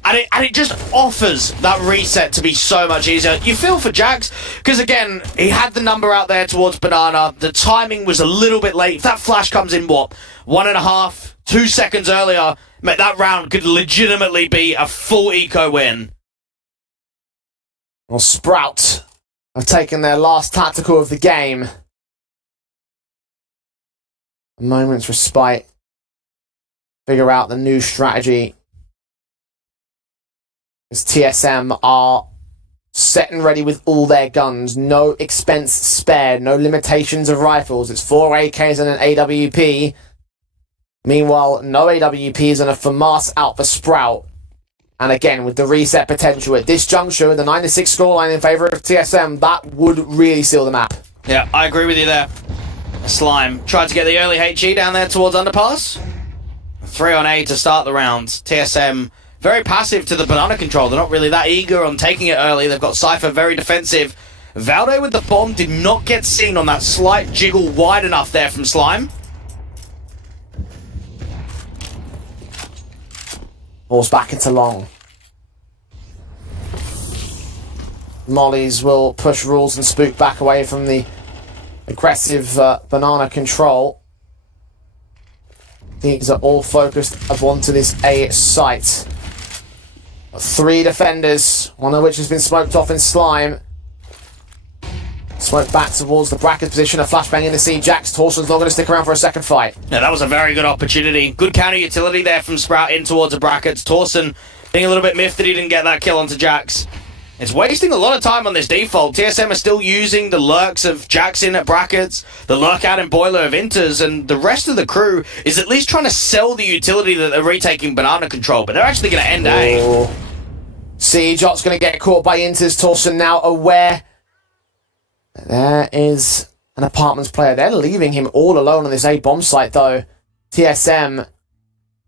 And it just offers that reset to be so much easier. You feel for Jax, because again, he had the number out there towards Banana. The timing was a little bit late. If that flash comes in, 1.5, 2 seconds earlier, that round could legitimately be a full eco win. Well, Sprout have taken their last tactical of the game. A moment's respite. Figure out the new strategy. As TSM are set and ready with all their guns, no expense spared, no limitations of rifles. It's 4 AKs and an AWP. Meanwhile, no AWPs and a FAMAS out for Sprout. And again, with the reset potential at this juncture, with the 9-6 scoreline in favour of TSM, that would really seal the map. Yeah, I agree with you there. Slime tried to get the early HE down there towards underpass. 3 on A to start the round. TSM very passive to the banana control. They're not really that eager on taking it early. They've got Cypher very defensive. Valde with the bomb did not get seen on that slight jiggle wide enough there from Slime. Ball's back into long. Mollies will push Rules and Spook back away from the aggressive banana control. These are all focused up onto this A site. 3 defenders, one of which has been smoked off in Slime. Smoke back towards the bracket position, a flashbang in the scene. Jax, Torsen's not going to stick around for a second fight. Yeah, that was a very good opportunity. Good counter utility there from Sprout in towards the brackets. Torsen being a little bit miffed that he didn't get that kill onto Jax. It's wasting a lot of time on this default. TSM are still using the lurks of Jax in at brackets, the lurk out in boiler of Inters, and the rest of the crew is at least trying to sell the utility that they're retaking banana control, but they're actually going to end A. Seajot's going to get caught by Inters. Torsen now aware there is an apartments player. They're leaving him all alone on this A bomb site, though. TSM,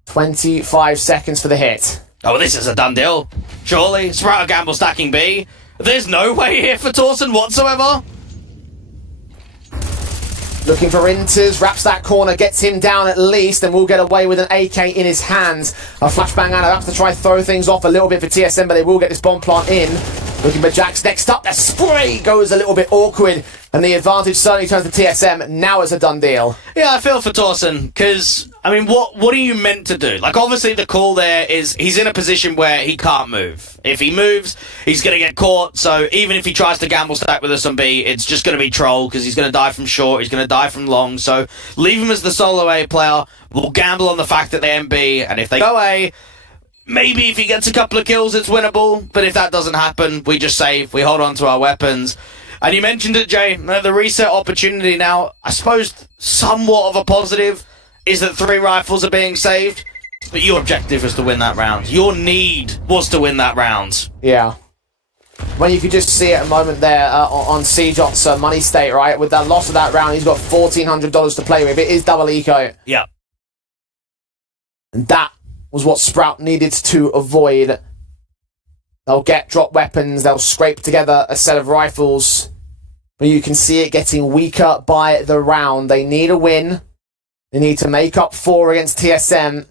25 seconds for the hit. Oh, this is a done deal. Surely. Sprout gamble stacking B. There's no way here for Torsen whatsoever. Looking for Inters, wraps that corner, gets him down at least, and will get away with an AK in his hands. A flashbang out, have to try throw things off a little bit for TSM, but they will get this bomb plant in. Looking for Jax next up, the spray goes a little bit awkward, and the advantage certainly turns to TSM. Now it's a done deal. Yeah, I feel for Torsen, because, I mean, what are you meant to do? Like, obviously the call there is he's in a position where he can't move. If he moves, he's going to get caught, so even if he tries to gamble stack with us on B, it's just going to be troll, because he's going to die from short, he's going to die from long, so leave him as the solo A player. We'll gamble on the fact that they MB, and if they go A, maybe if he gets a couple of kills, it's winnable, but if that doesn't happen, we just save, we hold on to our weapons. And you mentioned it, Jay, the reset opportunity now, I suppose somewhat of a positive is that 3 rifles are being saved, but your objective was to win that round. Your need was to win that round. Yeah. When you could just see it a moment there on Seejot's money state, right? With that loss of that round, he's got $1,400 to play with. It is double eco. Yeah. And that was what Sprout needed to avoid. They'll get drop weapons, they'll scrape together a set of rifles, but you can see it getting weaker by the round. They need a win. They need to make up 4 against TSM.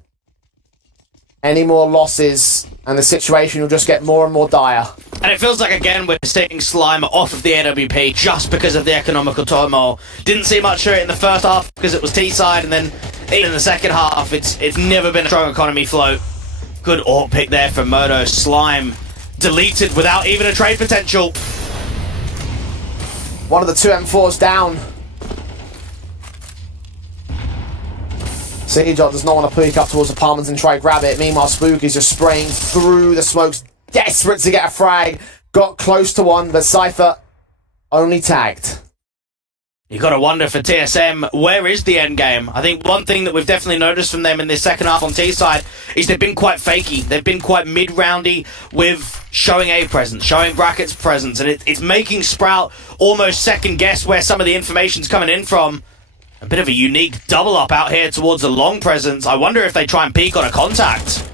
Any more losses, and the situation will just get more and more dire. And it feels like, again, we're seeing Slime off of the AWP just because of the economical turmoil. Didn't see much of it in the first half because it was T-side, and then even in the second half, it's never been a strong economy float. Good AWP pick there from Moto. Slime deleted without even a trade potential. One of the 2 M4s down. Seejot does not want to peek up towards apartments and try to grab it. Meanwhile, Spook is just spraying through the smokes, desperate to get a frag. Got close to one, but Cypher only tagged. You got to wonder for TSM, where is the end game? I think one thing that we've definitely noticed from them in this second half on T side is they've been quite fakey. They've been quite mid-roundy with showing A presence, showing Bracket's presence, and it's making Sprout almost second guess where some of the information's coming in from. A bit of a unique double up out here towards the long presence. I wonder if they try and peek on a contact.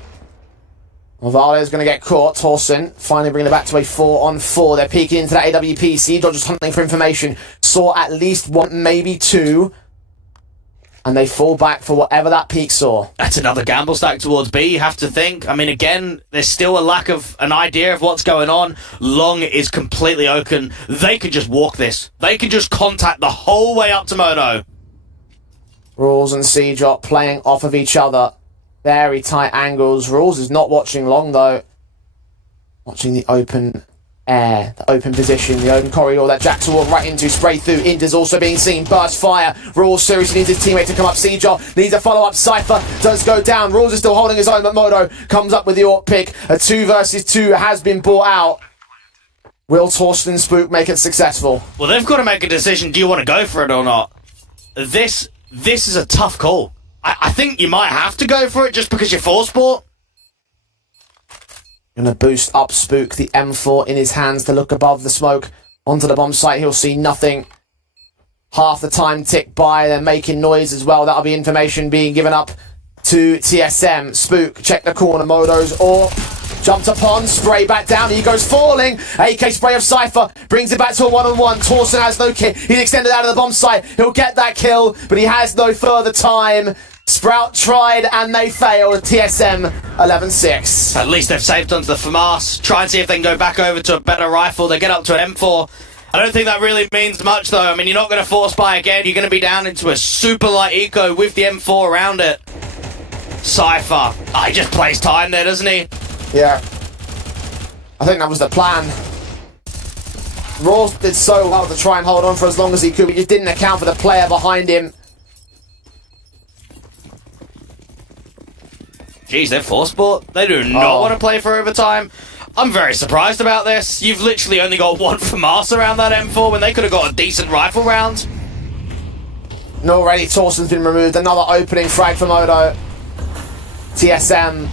Vale is going to get caught. Torsen finally bringing it back to a 4-on-4. They're peeking into that AWP. Seedodge just hunting for information. Saw at least 1, maybe 2. And they fall back for whatever that peek saw. That's another gamble stack towards B, you have to think. I mean, again, there's still a lack of an idea of what's going on. Long is completely open. They could just walk this. They could just contact the whole way up to Mono. Rules and Seejot playing off of each other. Very tight angles. Rules is not watching long, though. Watching the open air, the open position, the open corridor that Jax will walk right into. Spray through. Inter's also being seen. Burst fire. Rules seriously needs his teammate to come up. Seejot needs a follow-up. Cypher does go down. Rules is still holding his own, but Moto comes up with the AWP pick. A 2 versus 2 has been bought out. Will Torsten and Spook make it successful? Well, they've got to make a decision. Do you want to go for it or not? This is a tough call. I think you might have to go for it just because you're full sport. Gonna boost up Spook, the M4 in his hands to look above the smoke. Onto the bomb site, he'll see nothing. Half the time tick by, they're making noise as well. That'll be information being given up to TSM. Spook, check the corner, Modos, or jumped upon, spray back down, he goes falling. AK spray of Cypher, brings it back to a 1-on-1. Torsen has no kit, he's extended out of the bomb site. He'll get that kill, but he has no further time. Sprout tried and they failed. TSM 11-6. At least they've saved onto the FAMAS. Try and see if they can go back over to a better rifle. They get up to an M4. I don't think that really means much, though. I mean, you're not going to force buy again. You're going to be down into a super light eco with the M4 around it. Cypher. Oh, he just plays time there, doesn't he? Yeah. I think that was the plan. Raw did so well to try and hold on for as long as he could. He just didn't account for the player behind him. Jeez, they're full sport. They do not want to play for overtime. I'm very surprised about this. You've literally only got 1 FAMAS around that M4 when they could have got a decent rifle round. No, already Torsen's been removed. Another opening frag for Modo. TSM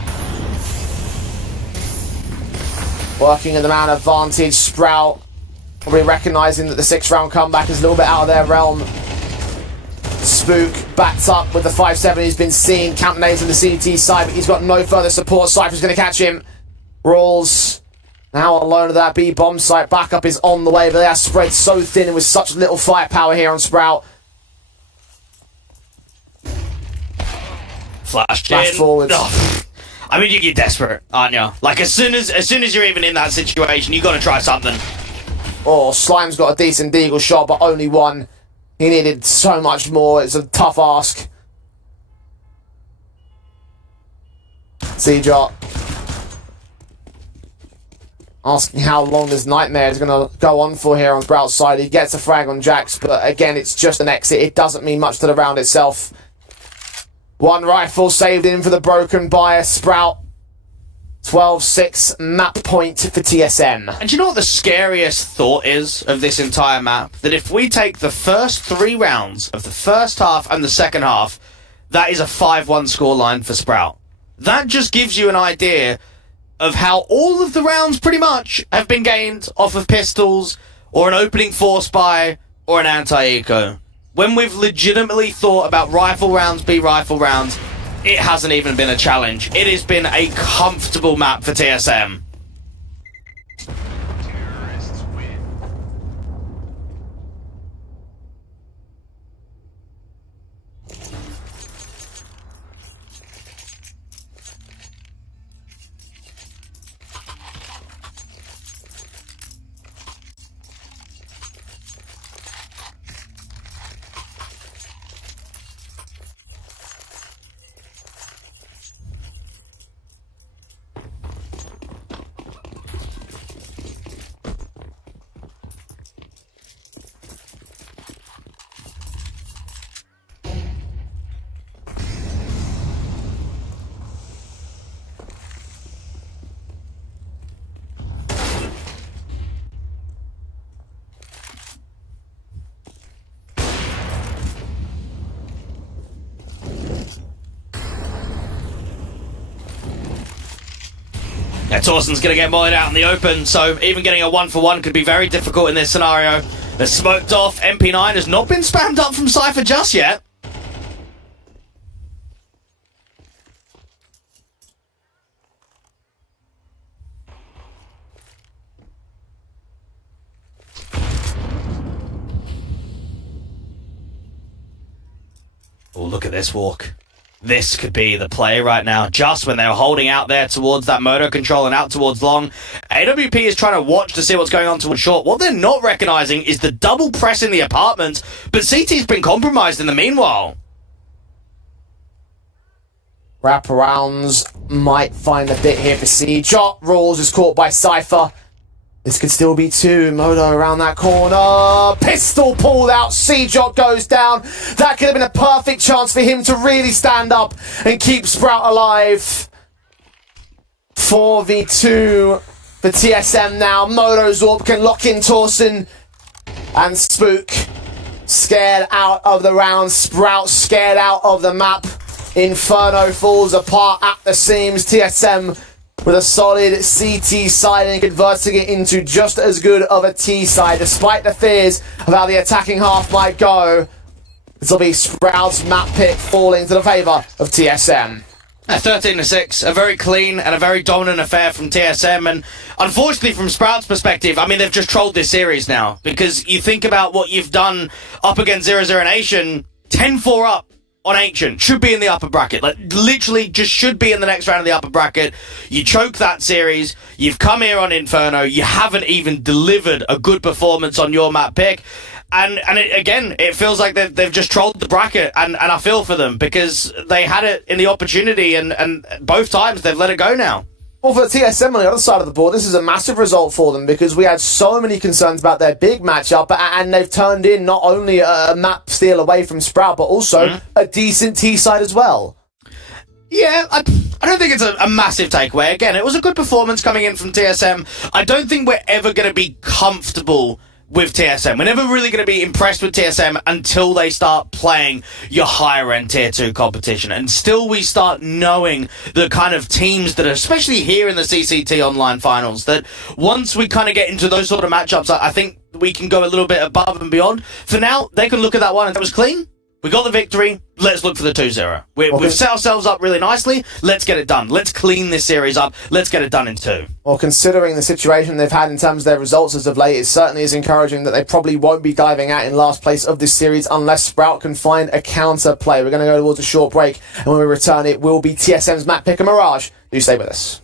working at the man advantage. Sprout probably recognising that the 6th round comeback is a little bit out of their realm. Spook backed up with the 5-7. He's been seen. Count nades on the CT side, but he's got no further support. Cypher's going to catch him. Rolls now alone at that B bomb site. Backup is on the way, but they are spread so thin and with such little firepower here on Sprout. Flash forwards. Oh, I mean, you're desperate, aren't you? Like, as soon as you're even in that situation, you got to try something. Oh, Slime's got a decent deagle shot, but only one. He needed so much more. It's a tough ask. Seajot asking how long this nightmare is going to go on for here on Sprout's side. He gets a frag on Jax, but again, it's just an exit. It doesn't mean much to the round itself. One rifle saved in for the broken by Sprout. 12-6 map point for TSM. And do you know what the scariest thought is of this entire map? That if we take the first 3 rounds of the first half and the second half, that is a 5-1 scoreline for Sprout. That just gives you an idea of how all of the rounds pretty much have been gained off of pistols or an opening force buy or an anti-eco. When we've legitimately thought about rifle rounds be rifle rounds, it hasn't even been a challenge. It has been a comfortable map for TSM. Yeah, Torsen's going to get mollied out in the open, so even getting a 1-for-1 could be very difficult in this scenario. The smoked off MP9 has not been spammed up from Cypher just yet. Oh, look at this walk. This could be the play right now, just when they're holding out there towards that motor control and out towards long. AWP is trying to watch to see what's going on towards short. What they're not recognizing is the double press in the apartment, but CT's been compromised in the meanwhile. Wraparounds might find a bit here for Seajot. Rawls is caught by Cypher. This could still be 2. Modo around that corner. Pistol pulled out. Seajot goes down. That could have been a perfect chance for him to really stand up and keep Sprout alive. 4v2 for TSM now. Modo Zorp can lock in Torsen. And Spook scared out of the round. Sprout scared out of the map. Inferno falls apart at the seams. TSM with a solid CT side and converting it into just as good of a T side, despite the fears of how the attacking half might go. This will be Sprout's map pick falling to the favour of TSM. 13-6, a very clean and a very dominant affair from TSM, and unfortunately from Sprout's perspective, I mean, they've just trolled this series now, because you think about what you've done up against 0-0 Nation, 10-4 up on Ancient, should be in the upper bracket, like literally just should be in the next round of the upper bracket. You choke that series, you've come here on Inferno, you haven't even delivered a good performance on your map pick, and again, it feels like they've just trolled the bracket, and I feel for them, because they had it in the opportunity, and both times they've let it go now. Well, for TSM on the other side of the board, this is a massive result for them, because we had so many concerns about their big matchup, and they've turned in not only a map steal away from Sprout, but also a decent T-side as well. Yeah, I don't think it's a massive takeaway. Again, it was a good performance coming in from TSM. I don't think we're ever going to be comfortable with TSM. We're never really going to be impressed with TSM until they start playing your higher end tier 2 competition, and still we start knowing the kind of teams that are, especially here in the CCT online finals, that once we kind of get into those sort of matchups, I think we can go a little bit above and beyond. For now, they can look at that one and that was clean. We got the victory. Let's look for the 2-0. We've set ourselves up really nicely. Let's get it done. Let's clean this series up. Let's get it done in 2. Well, considering the situation they've had in terms of their results as of late, it certainly is encouraging that they probably won't be diving out in last place of this series unless Sprout can find a counter play. We're going to go towards a short break, and when we return, it will be TSM's Map Pick and Mirage. Do stay with us.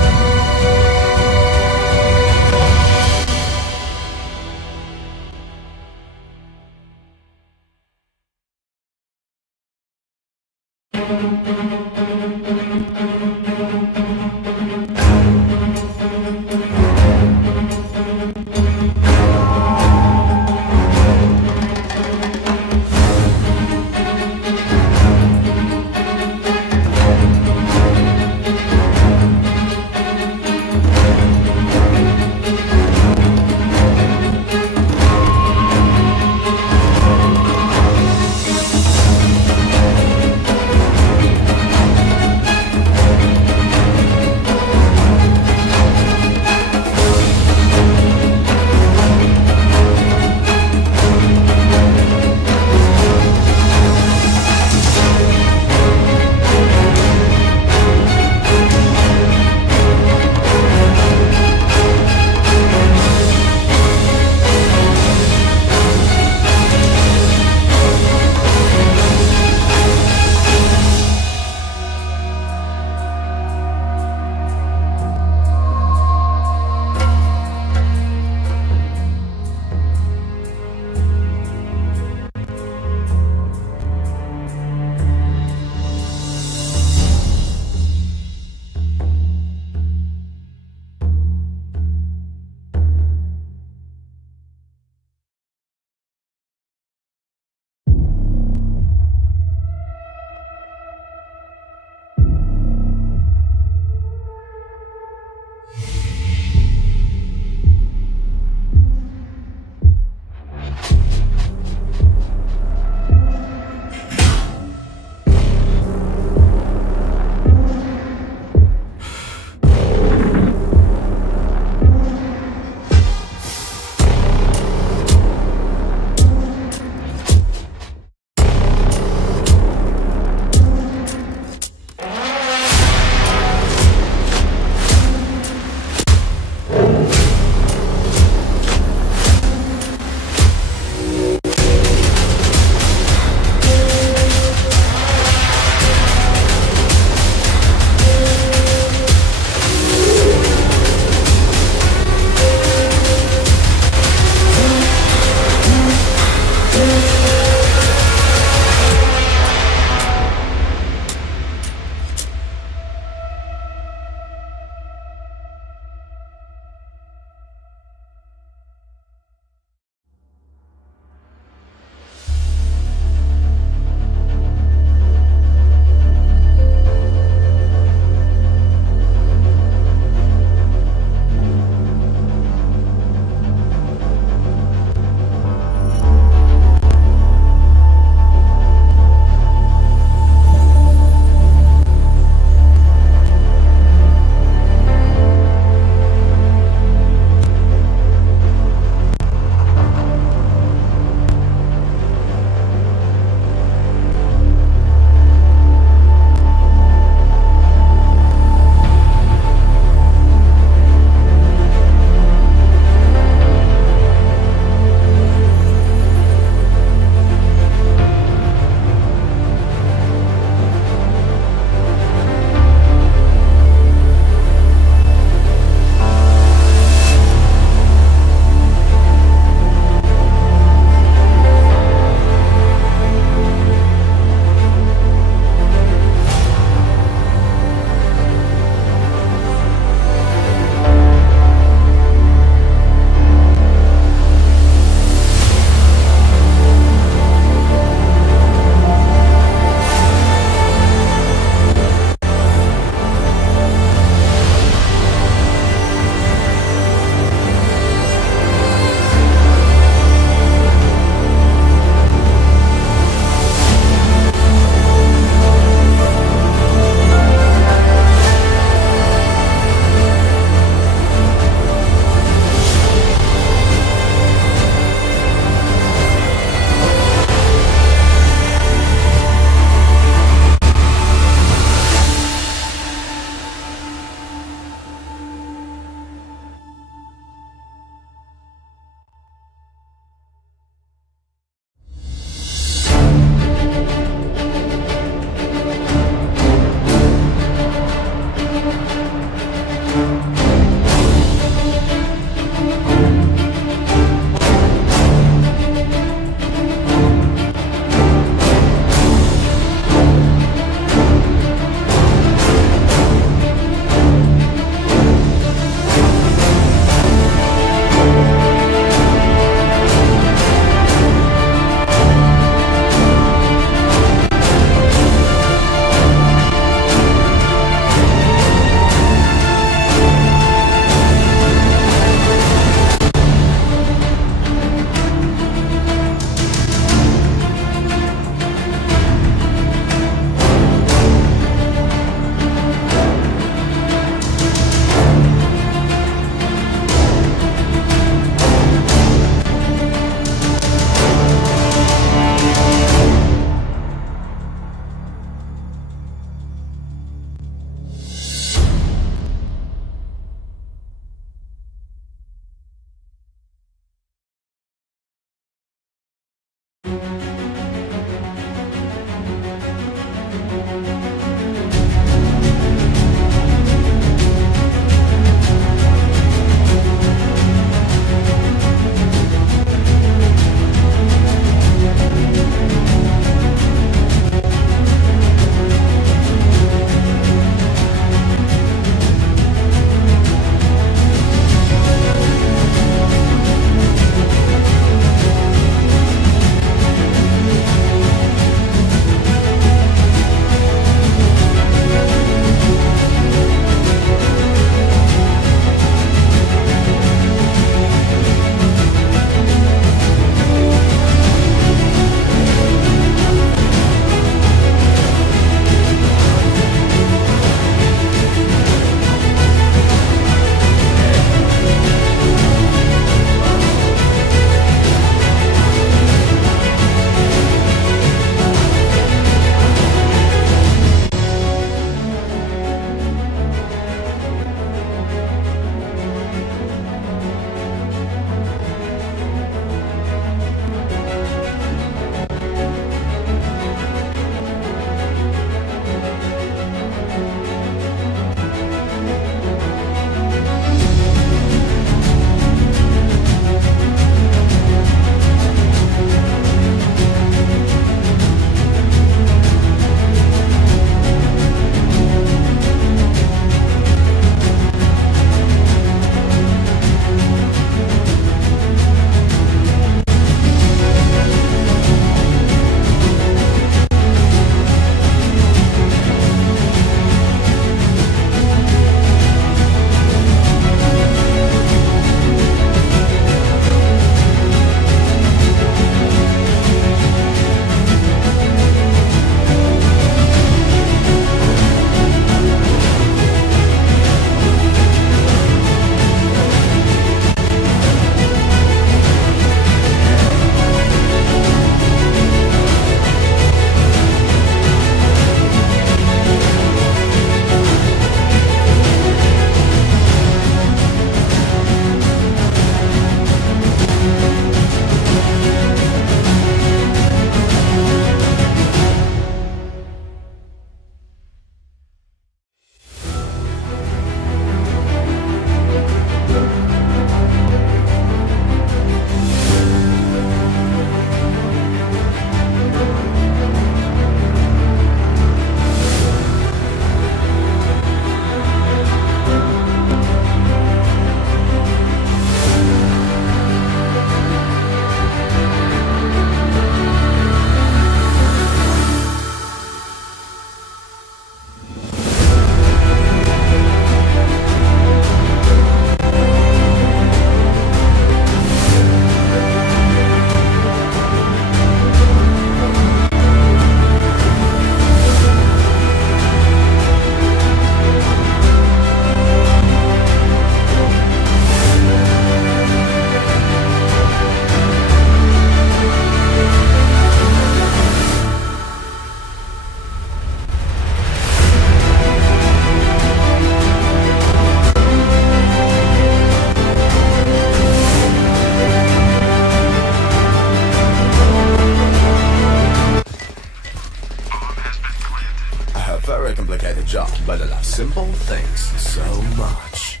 very complicated job, but I love simple things so much.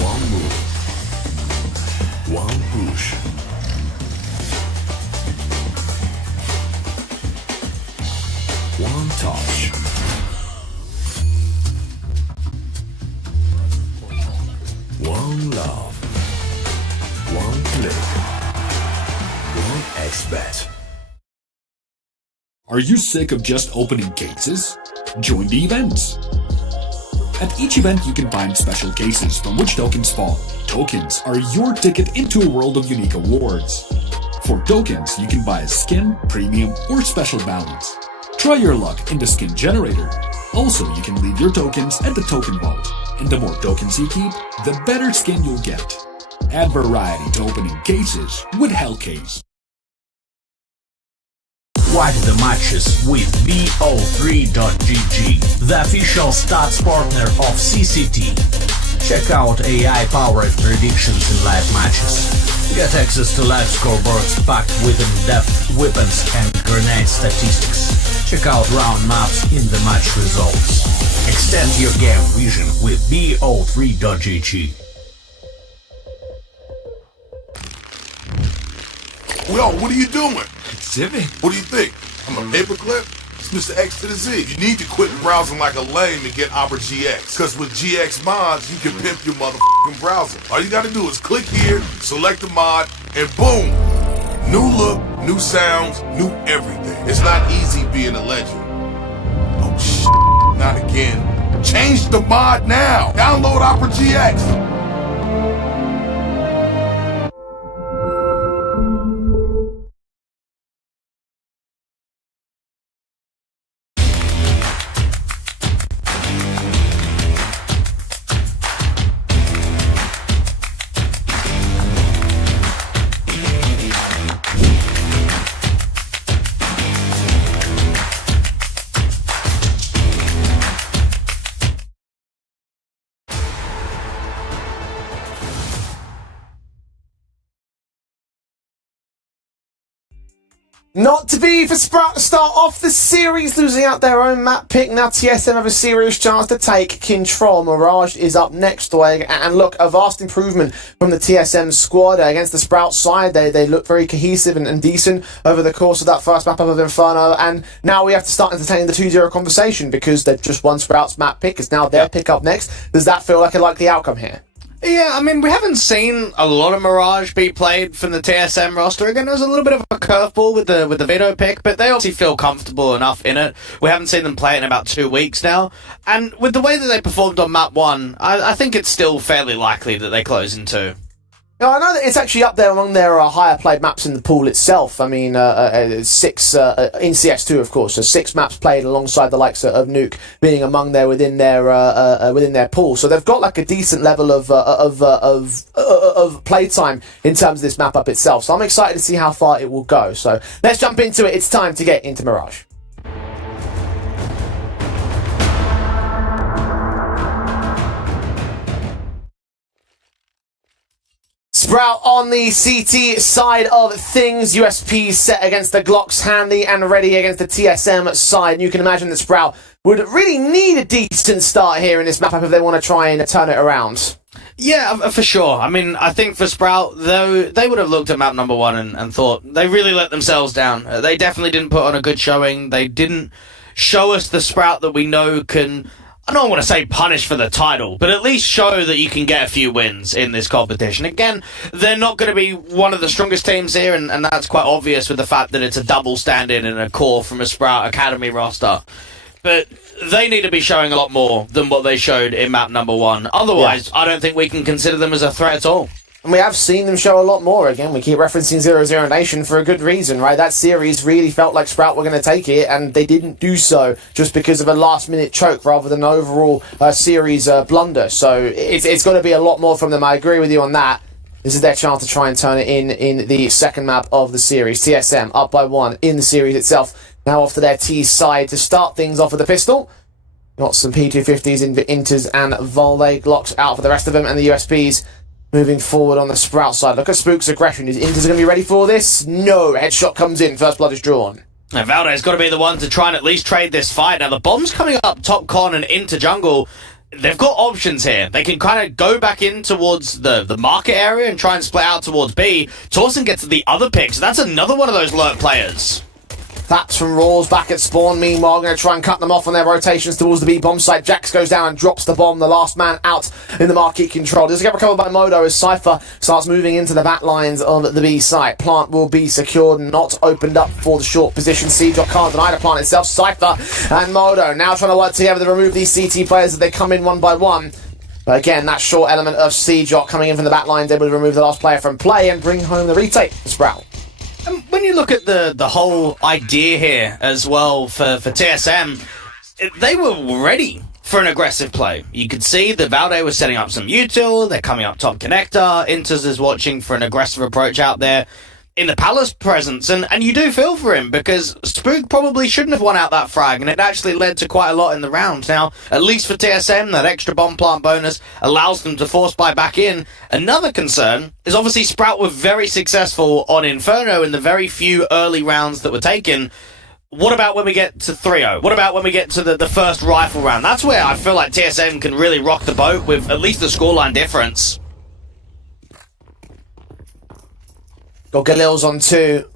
One move, one push. One touch. One love. One click. One XBet. Are you sick of just opening cases? Join the events. At each event you can find special cases from which tokens spawn. Tokens are your ticket into a world of unique awards. For tokens, you can buy a skin, premium, or special balance. Try your luck in the skin generator. Also, you can leave your tokens at the token vault. And the more tokens you keep, the better skin you'll get. Add variety to opening cases with Hellcase. Watch the matches with BO3.GG, the official stats partner of CCT. Check out AI-powered predictions in live matches. Get access to live scoreboards packed with in-depth weapons and grenade statistics. Check out round maps in the match results. Extend your game vision with BO3.GG. Yo, what are you doing? Zippy. What do you think? I'm a paperclip? It's Mr. X to the Z. You need to quit browsing like a lame and get Opera GX. Cause with GX mods, you can pimp your motherfucking browser. All you gotta do is click here, select a mod, and boom! New look, new sounds, new everything. It's not easy being a legend. Oh shit, not again. Change the mod now! Download Opera GX! Not to be for Sprout to start off the series, losing out their own map pick. Now TSM have a serious chance to take control. Mirage is up next way, and look, a vast improvement from the TSM squad against the Sprout side. They look very cohesive and decent over the course of that first map up of Inferno, and now we have to start entertaining the 2-0 conversation because they've just won Sprout's map pick. It's now their pick up next. Does that feel like a likely outcome here? Yeah, I mean, we haven't seen a lot of Mirage be played from the TSM roster. Again, it was a little bit of a curveball with the Vito pick, but they obviously feel comfortable enough in it. We haven't seen them play it in about 2 weeks now. And with the way that they performed on map 1, I think it's still fairly likely that they close in 2. Now, I know that it's actually up there among their higher played maps in the pool itself. I mean, 6 in CS2, of course. So 6 maps played alongside the likes of Nuke being among there within their pool. So they've got like a decent level of play time in terms of this map up itself. So I'm excited to see how far it will go. So let's jump into it. It's time to get into Mirage. Sprout on the CT side of things. USP set against the Glocks, handy and ready against the TSM side. And you can imagine that Sprout would really need a decent start here in this map up if they want to try and turn it around. Yeah, for sure. I mean, I think for Sprout, though, they would have looked at map number 1 and thought they really let themselves down. They definitely didn't put on a good showing. They didn't show us the Sprout that we know can, I don't want to say punish for the title, but at least show that you can get a few wins in this competition. Again, they're not going to be one of the strongest teams here, and that's quite obvious with the fact that it's a double stand-in and a core from a Sprout Academy roster. But they need to be showing a lot more than what they showed in map number 1. Otherwise, I don't think we can consider them as a threat at all. And we have seen them show a lot more. Again, we keep referencing 0-0 Nation for a good reason, right? That series really felt like Sprout were going to take it, and they didn't do so just because of a last-minute choke rather than an overall series blunder. So it's got to be a lot more from them. I agree with you on that. This is their chance to try and turn it in the second map of the series. TSM up by 1 in the series itself. Now off to their T side to start things off with the pistol. Got some P250s in Inters and Volde. Glocks out for the rest of them, and the USPs moving forward on the Sprout side. Look at Spook's aggression. Is Inters going to be ready for this? No. Headshot comes in. First blood is drawn. And Valde's got to be the one to try and at least trade this fight. Now, the bomb's coming up top con and into jungle. They've got options here. They can kind of go back in towards the market area and try and split out towards B. Torsen gets the other pick, so that's another one of those lurk players. That's from Rawls back at spawn. Meanwhile, going to try and cut them off on their rotations towards the B bomb site. Jax goes down and drops the bomb. The last man out in the marquee control. Does get recovered by Modo as Cypher starts moving into the back lines of the B site. Plant will be secured, not opened up for the short position. Seedrop can't deny the plant itself. Cypher and Modo now trying to work together to remove these CT players as they come in one by one. But again, that short element of Seedrop coming in from the back lines, able to remove the last player from play and bring home the retake for Sprout. And when you look at the whole idea here as well for TSM, they were ready for an aggressive play. You could see that Valde was setting up some util, they're coming up top connector, Inters is watching for an aggressive approach out there in the Palace presence, and you do feel for him because Spook probably shouldn't have won out that frag, and it actually led to quite a lot in the round. Now, at least for TSM, that extra bomb plant bonus allows them to force buy back in. Another concern is obviously Sprout were very successful on Inferno in the very few early rounds that were taken. What about when we get to 3-0? What about when we get to the first rifle round? That's where I feel like TSM can really rock the boat with at least the scoreline difference. Got Galil's on 2.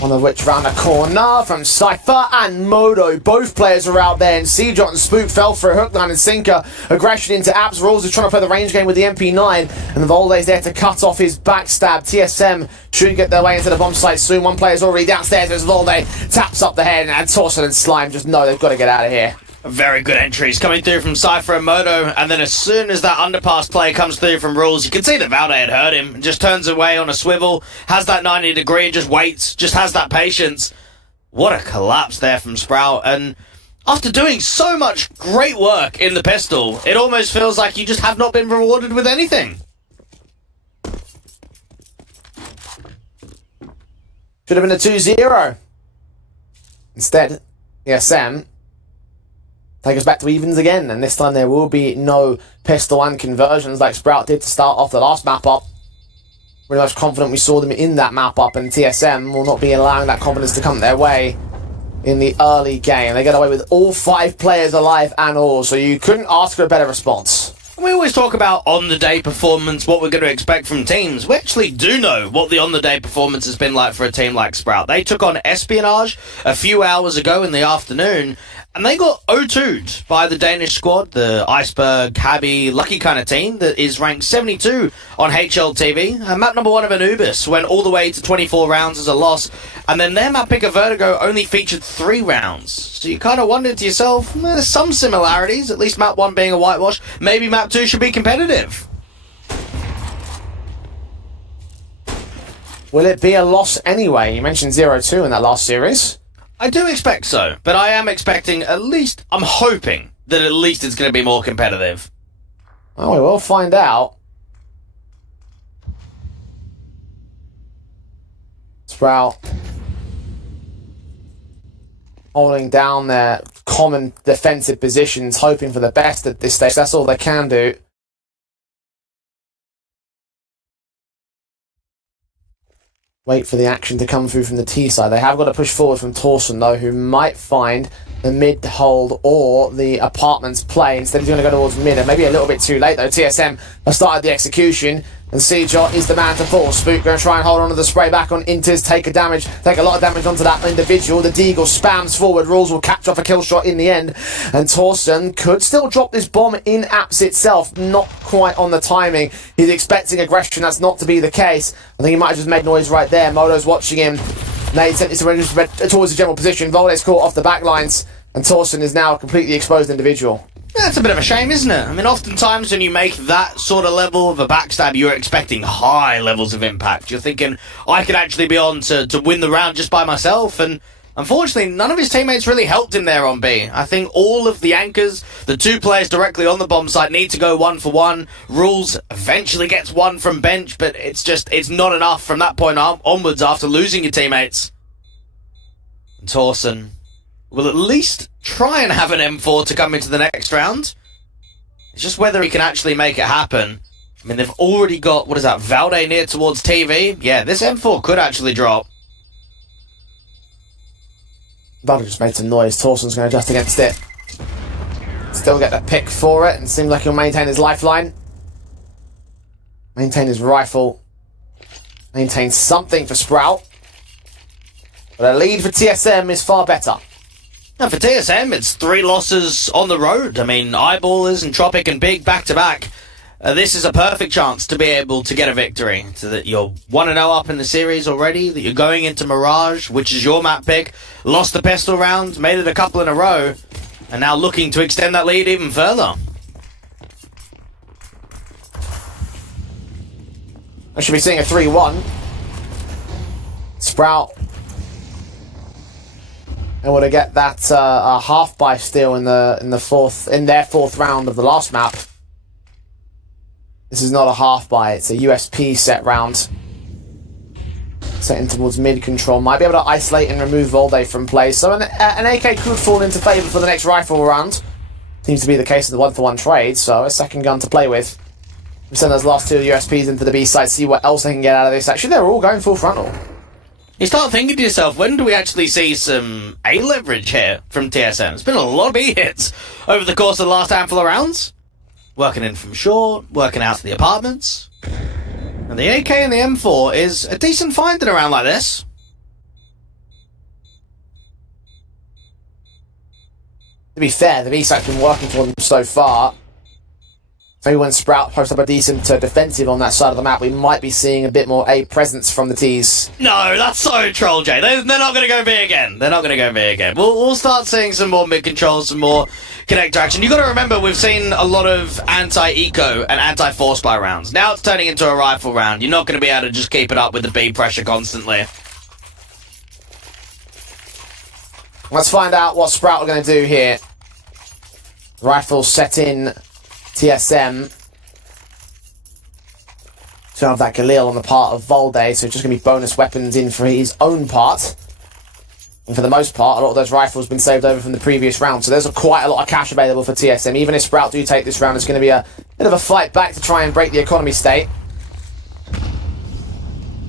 One of which round the corner from Cypher and Modo. Both players are out there, and Seedrop and Spook fell for a hook, line and sinker. Aggression into Abs. Rawls is trying to play the range game with the MP9, and Volde's there to cut off his backstab. TSM should get their way into the bomb site soon. One player's already downstairs as Volde taps up the head, and Torsen and Slime just know they've got to get out of here. Very good entries coming through from Cypher and Modo, and then as soon as that underpass play comes through from Rawls, you can see that Valde had heard him and just turns away on a swivel, has that 90 degree and just waits, just has that patience. What a collapse there from Sprout, and after doing so much great work in the pistol, it almost feels like you just have not been rewarded with anything. Should have been a 2-0. Instead, ESM take us back to evens again, and this time there will be no pistol and conversions like Sprout did to start off the last map up. Pretty much confident we saw them in that map up, and TSM will not be allowing that confidence to come their way in the early game. They get away with all 5 players alive and all, so you couldn't ask for a better response. We always talk about on-the-day performance, what we're going to expect from teams. We actually do know what the on-the-day performance has been like for a team like Sprout. They took on Espionage a few hours ago in the afternoon, and they got 0-2'd by the Danish squad, the Iceberg, Cabby, lucky kind of team that is ranked 72 on HLTV. Map number 1 of Anubis went all the way to 24 rounds as a loss, and then their map pick of Vertigo only featured 3 rounds. So you kind of wonder to yourself, there's some similarities, at least map 1 being a whitewash. Maybe map 2 should be competitive. Will it be a loss anyway? You mentioned 0-2 in that last series. I do expect so, but I am expecting at least, I'm hoping that at least it's going to be more competitive. Well, we will find out. Sprout holding down their common defensive positions, hoping for the best at this stage. That's all they can do. Wait for the action to come through from the T side. They have got to push forward from Torsen, though, who might find the mid hold or the apartments play. Instead, he's going to go towards mid, and maybe a little bit too late, though. TSM have started the execution, and Seedrop is the man to fall. Spook going to try and hold on to the spray back on Inters, take a lot of damage onto that individual. The Deagle spams forward. Rawls will catch off a kill shot in the end, and Torsen could still drop this bomb in Apps itself. Not quite on the timing. He's expecting aggression. That's not to be the case. I think he might have just made noise right there. Modo's watching him. Nate sent this towards the general position. Volde's caught off the back lines, and Torsen is now a completely exposed individual. That's a bit of a shame, isn't it? I mean, oftentimes when you make that sort of level of a backstab, you're expecting high levels of impact. You're thinking, I could actually be on to win the round just by myself, and unfortunately, none of his teammates really helped him there on B. I think all of the anchors, the 2 players directly on the bomb site, need to go 1-for-1. Rawls eventually gets 1 from bench, but it's not enough from that point onwards after losing your teammates. And Torsen will at least try and have an M4 to come into the next round. It's just whether he can actually make it happen. I mean, they've already got, Valde near towards TV. Yeah, this M4 could actually drop. Valde just made some noise. Torsen's going to adjust against it. Still get the pick for it, and seems like he'll maintain his lifeline. Maintain his rifle. Maintain something for Sprout. But a lead for TSM is far better. Now for TSM, it's 3 losses on the road. I mean, Eyeballers and Tropic and Big back-to-back. This is a perfect chance to be able to get a victory. So that you're 1-0 up in the series already, that you're going into Mirage, which is your map pick, lost the pistol round, made it a couple in a row, and now looking to extend that lead even further. I should be seeing a 3-1. Sprout able to get that a half buy steal in their fourth round of the last map. This is not a half buy, it's a USP set round. Setting towards mid control. Might be able to isolate and remove Valde from play. So an AK could fall into favour for the next rifle round. Seems to be the case of the 1-for-1 trade, so a second gun to play with. We send those last 2 USPs into the B side, see what else they can get out of this. Actually, they're all going full frontal. You start thinking to yourself, when do we actually see some A leverage here from TSM? It's been a lot of B hits over the course of the last handful of rounds. Working in from short, working out to the apartments. And the AK and the M4 is a decent find in a round like this. To be fair, the B site's been working for them so far. Maybe when Sprout posts up a decent defensive on that side of the map, we might be seeing a bit more A presence from the T's. No, that's so troll, Jay. They're not going to go B again. They're not going to go B again. We'll start seeing some more mid controls, some more connector action. You've got to remember, we've seen a lot of anti-eco and anti-force buy rounds. Now it's turning into a rifle round. You're not going to be able to just keep it up with the B pressure constantly. Let's find out what Sprout are going to do here. Rifle set in TSM. So have that Galil on the part of Valde, so it's just going to be bonus weapons in for his own part. And for the most part, a lot of those rifles have been saved over from the previous round, so there's quite a lot of cash available for TSM. Even if Sprout do take this round, it's going to be a bit of a fight back to try and break the economy state.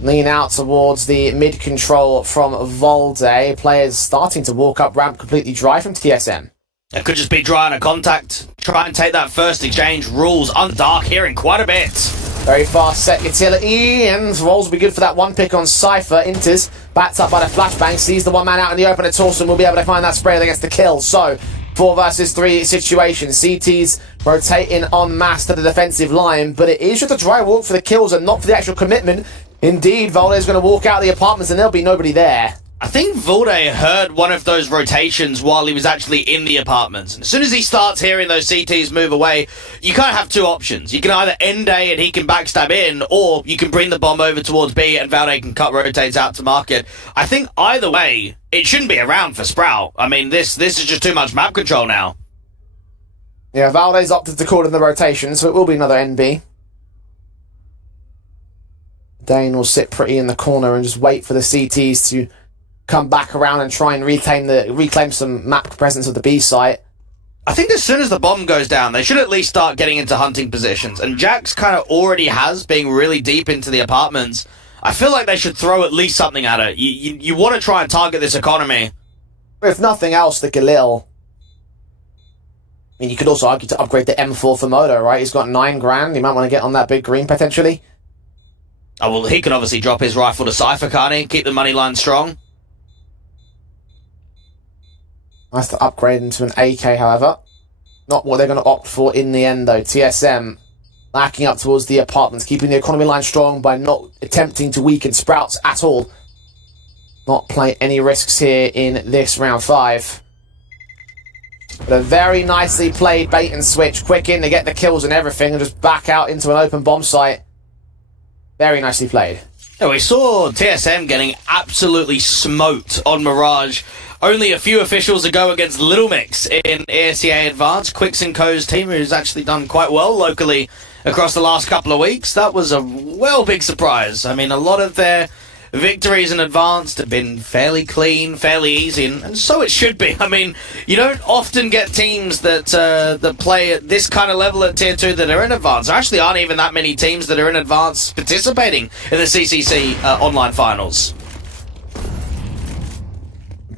Lean out towards the mid-control from Valde. Players starting to walk up ramp completely dry from TSM. It could just be dry on a contact. Try and take that first exchange. Rules on Dark here in quite a bit. Very fast set utility, and Rolls will be good for that one pick on Cypher. Inters, backed up by the flashbang, sees the one man out in the open at Torsen, will be able to find that spray that gets the kill. So, 4 versus 3 situation. CT's rotating en masse to the defensive line, but it is just a dry walk for the kills and not for the actual commitment. Indeed, Valde is going to walk out of the apartments and there'll be nobody there. I think Valde heard one of those rotations while he was actually in the apartments. And as soon as he starts hearing those CTs move away, you kind of have 2 options. You can either end A and he can backstab in, or you can bring the bomb over towards B and Valde can cut rotates out to market. I think either way, it shouldn't be around for Sprout. I mean, this is just too much map control now. Yeah, Valde's opted to call in the rotation, so it will be another NB. Dane will sit pretty in the corner and just wait for the CTs to come back around and try and reclaim some map presence of the B site. I think as soon as the bomb goes down, they should at least start getting into hunting positions. And Jax kind of already has, being really deep into the apartments. I feel like they should throw at least something at it. You want to try and target this economy. If nothing else, the Galil. I mean, you could also argue to upgrade the M4 for Moto, right? He's got 9 grand. He might want to get on that big green potentially. Oh, well, he can obviously drop his rifle to Cypher, can't he? Keep the money line strong. Nice to upgrade into an AK, however. Not what they're going to opt for in the end, though. TSM lacking up towards the apartments, keeping the economy line strong by not attempting to weaken Sprouts at all. Not play any risks here in this round 5. But a very nicely played bait and switch. Quick in to get the kills and everything, and just back out into an open bomb site. Very nicely played. Yeah, we saw TSM getting absolutely smoked on Mirage only a few officials ago against Little Mix in ASEA Advanced. Quicks & Co.'s team, who's actually done quite well locally across the last couple of weeks. That was a big surprise. I mean, a lot of their victories in Advanced have been fairly clean, fairly easy, and so it should be. I mean, you don't often get teams that play at this kind of level at Tier 2 that are in Advanced. There actually aren't even that many teams that are in Advanced participating in the CCC online finals.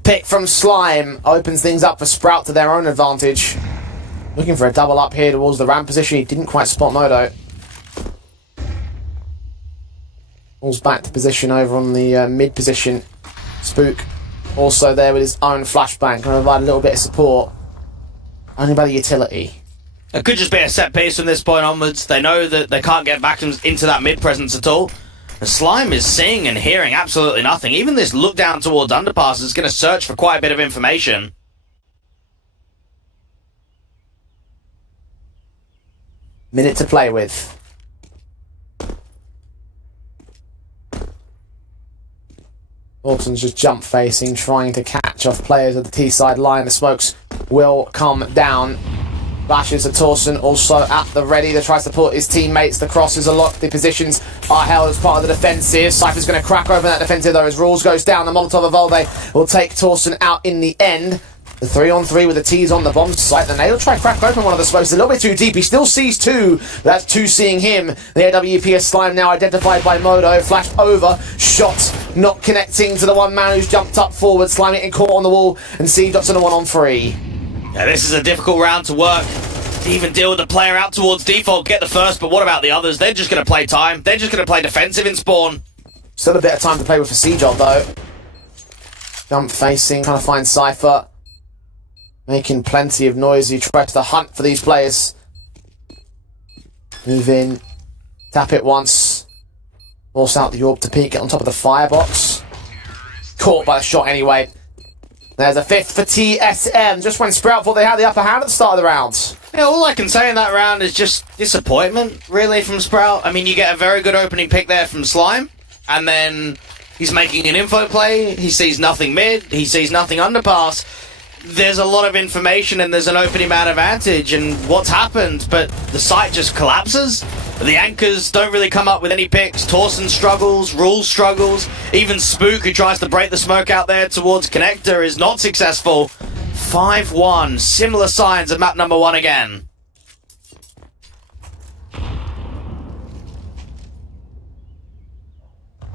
pick from Slime opens things up for Sprout to their own advantage. Looking for a double up here towards the ramp position. He didn't quite spot Modo. Falls back to position over on the mid position. Spook also there with his own flashbang, going to provide a little bit of support. Only by the utility. It could just be a set piece from this point onwards. They know that they can't get back into that mid presence at all. The Slime is seeing and hearing absolutely nothing. Even this look down towards underpass is going to search for quite a bit of information. Minute to play with. Orton's just jump facing, trying to catch off players at the T-side line. The smokes will come down. Flashes to Torsen, also at the ready to try to support his teammates. The crosses are locked, the positions are held as part of the defensive. Cypher's going to crack open that defensive though as Rules goes down. The Molotov of Valde will take Torsen out in the end. The 3-on-3 with the T's on the bomb site. The Nail try crack open one of the smokes. A little bit too deep. He still sees two. That's two seeing him. The AWPS Slime now identified by Modo. Flashed over. Shot not connecting to the one man who's jumped up forward. Slime getting caught on the wall. And C-Dot's on a 1-on-3. Yeah, this is a difficult round to work. To even deal with the player out towards default, get the first, but what about the others? They're just going to play time. They're just going to play defensive in spawn. Still a bit of time to play with for C-Dot though. Jump facing, trying to find Cypher. Making plenty of noise. He tries to hunt for these players. Move in. Tap it once. Force out the York to peek. Get on top of the firebox. Caught by the shot anyway. There's a fifth for TSM. Just when Sprout thought they had the upper hand at the start of the round. Yeah, all I can say in that round is just disappointment, really, from Sprout. I mean, you get a very good opening pick there from Slime, and then he's making an info play. He sees nothing mid. He sees nothing underpass. There's a lot of information and there's an opening man advantage and what's happened, but the site just collapses. The anchors don't really come up with any picks. Torsen struggles, Rules struggles, even Spook, who tries to break the smoke out there towards Connector, is not successful. 5-1, similar signs of map number 1 again.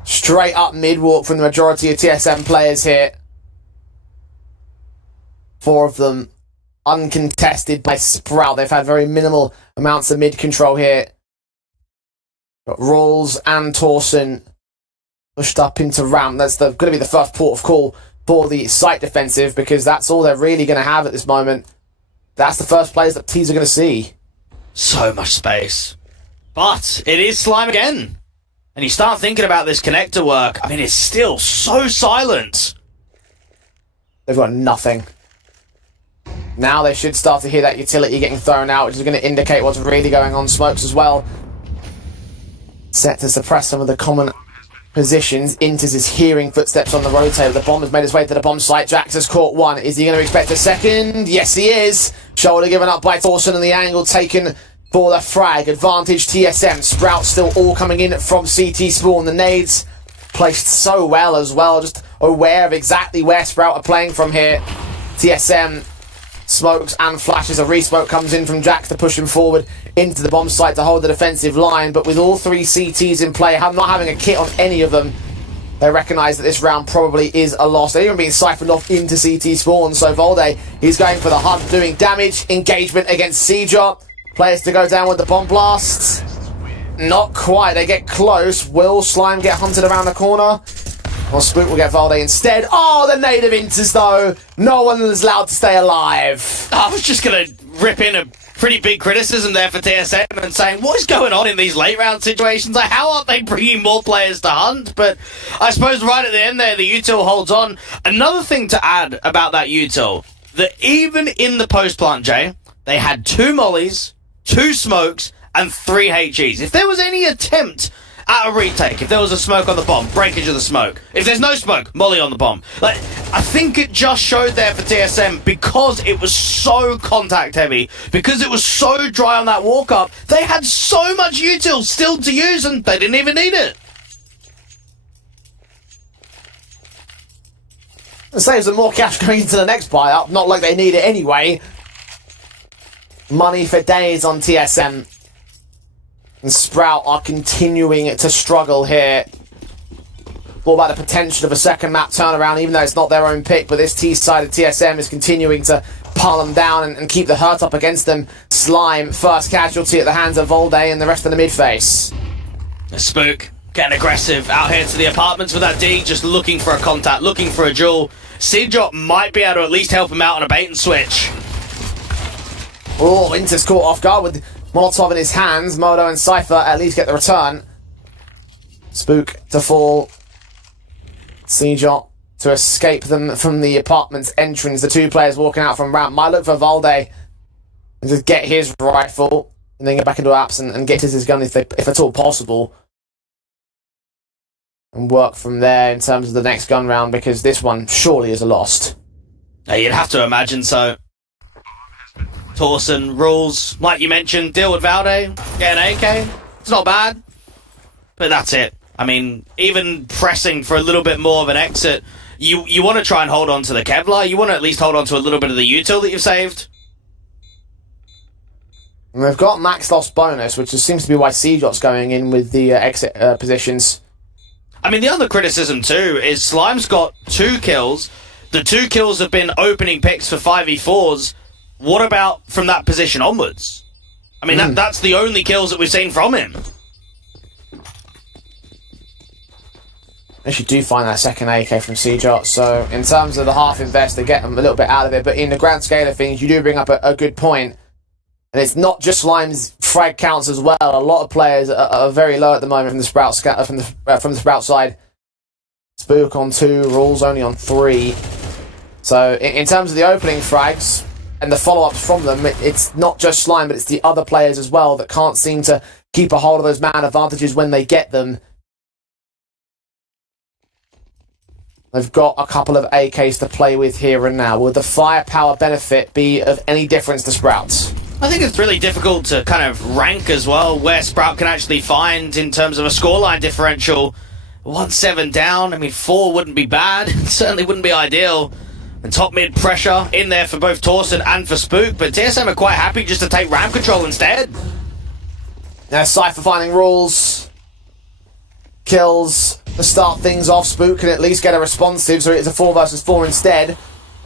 Straight up mid-walk from the majority of TSM players here. 4 of them uncontested by Sprout. They've had very minimal amounts of mid-control here. Got Rawls and Torsen pushed up into ramp. That's going to be the first port of call for the site defensive, because that's all they're really going to have at this moment. That's the first players that T's are going to see. So much space. But it is Slime again. And you start thinking about this Connector work. I mean, it's still so silent. They've got nothing. Now they should start to hear that utility getting thrown out, which is going to indicate what's really going on. Smokes as well. Set to suppress some of the common positions. Inters is hearing footsteps on the rotator. The bomb has made its way to the bomb site. Jax has caught one. Is he going to expect a second? Yes, he is. Shoulder given up by Torsen and the angle taken for the frag. Advantage TSM. Sprout still all coming in from CT spawn. The nades placed so well as well. Just aware of exactly where Sprout are playing from here. TSM smokes and flashes. A resmoke comes in from Jax to push him forward into the bomb site to hold the defensive line, but with all 3 CTs in play, not having a kit on any of them, they recognise that this round probably is a loss. They're even being siphoned off into CT spawn, so Valde, he's going for the hunt, doing damage, engagement against Seedrop. Players to go down with the bomb blast. Not quite, they get close. Will Slime get hunted around the corner? Or Spook will get Valde instead. Oh, the native Inters though. No one is allowed to stay alive. I was just going to rip in a pretty big criticism there for TSM and saying, what is going on in these late round situations? Like, how aren't they bringing more players to hunt? But I suppose right at the end there, the util holds on. Another thing to add about that util, that even in the post plant, Jay, they had 2 mollies, 2 smokes, and 3 HEs. If there was any attempt at a retake, if there was a smoke on the bomb, breakage of the smoke. If there's no smoke, molly on the bomb. Like, I think it just showed there for TSM, because it was so contact heavy, because it was so dry on that walk up, they had so much util still to use and they didn't even need it. It saves them more cash going into the next buy up, not like they need it anyway. Money for days on TSM. And Sprout are continuing to struggle here. all about the potential of a second map turnaround, even though it's not their own pick. But this T side of TSM is continuing to pile them down and keep the hurt up against them. Slime, first casualty at the hands of Volde and the rest of the mid face. Spook getting aggressive out here to the apartments with that D, just looking for a contact, looking for a duel. Seedrop might be able to at least help him out on a bait and switch. Oh, Inter's caught off guard with Molotov in his hands. Modo and Cypher at least get the return. Spook to fall. Seedrop to escape them from the apartment's entrance. The two players walking out from ramp might look for Volde and just get his rifle and then get back into apps and get his gun if at all possible. And work from there in terms of the next gun round, because this one surely is a lost. You'd have to imagine so. Torsen rules, like you mentioned, deal with Valde, get an AK. It's not bad, but that's it. I mean, even pressing for a little bit more of an exit, you want to try and hold on to the Kevlar. You want to at least hold on to a little bit of the util that you've saved. And they've got max loss bonus, which seems to be why Seedrop's going in with the exit positions. I mean, the other criticism too is Slime's got 2 kills. The 2 kills have been opening picks for 5v4s. What about from that position onwards? I mean, that's the only kills that we've seen from him. They should do find that second AK from Seedrop. So in terms of the half invest, they get them a little bit out of it. But in the grand scale of things, you do bring up a good point. And it's not just Slime's frag counts as well. A lot of players are very low at the moment from the Sprout side. Spook on 2, Rules only on 3. So in terms of the opening frags and the follow-ups from them, it's not just Slime, but it's the other players as well that can't seem to keep a hold of those man advantages when they get them. They've got a couple of AKs to play with here and now. Will the firepower benefit be of any difference to Sprouts? I think it's really difficult to kind of rank as well where Sprout can actually find in terms of a scoreline differential. 1-7 down, I mean 4 wouldn't be bad, it certainly wouldn't be ideal. And top mid pressure in there for both Torsen and for Spook, but TSM are quite happy just to take ramp control instead. Now Cypher finding Rules. Kills to start things off. Spook can at least get a responsive, so it's a 4 versus 4 instead.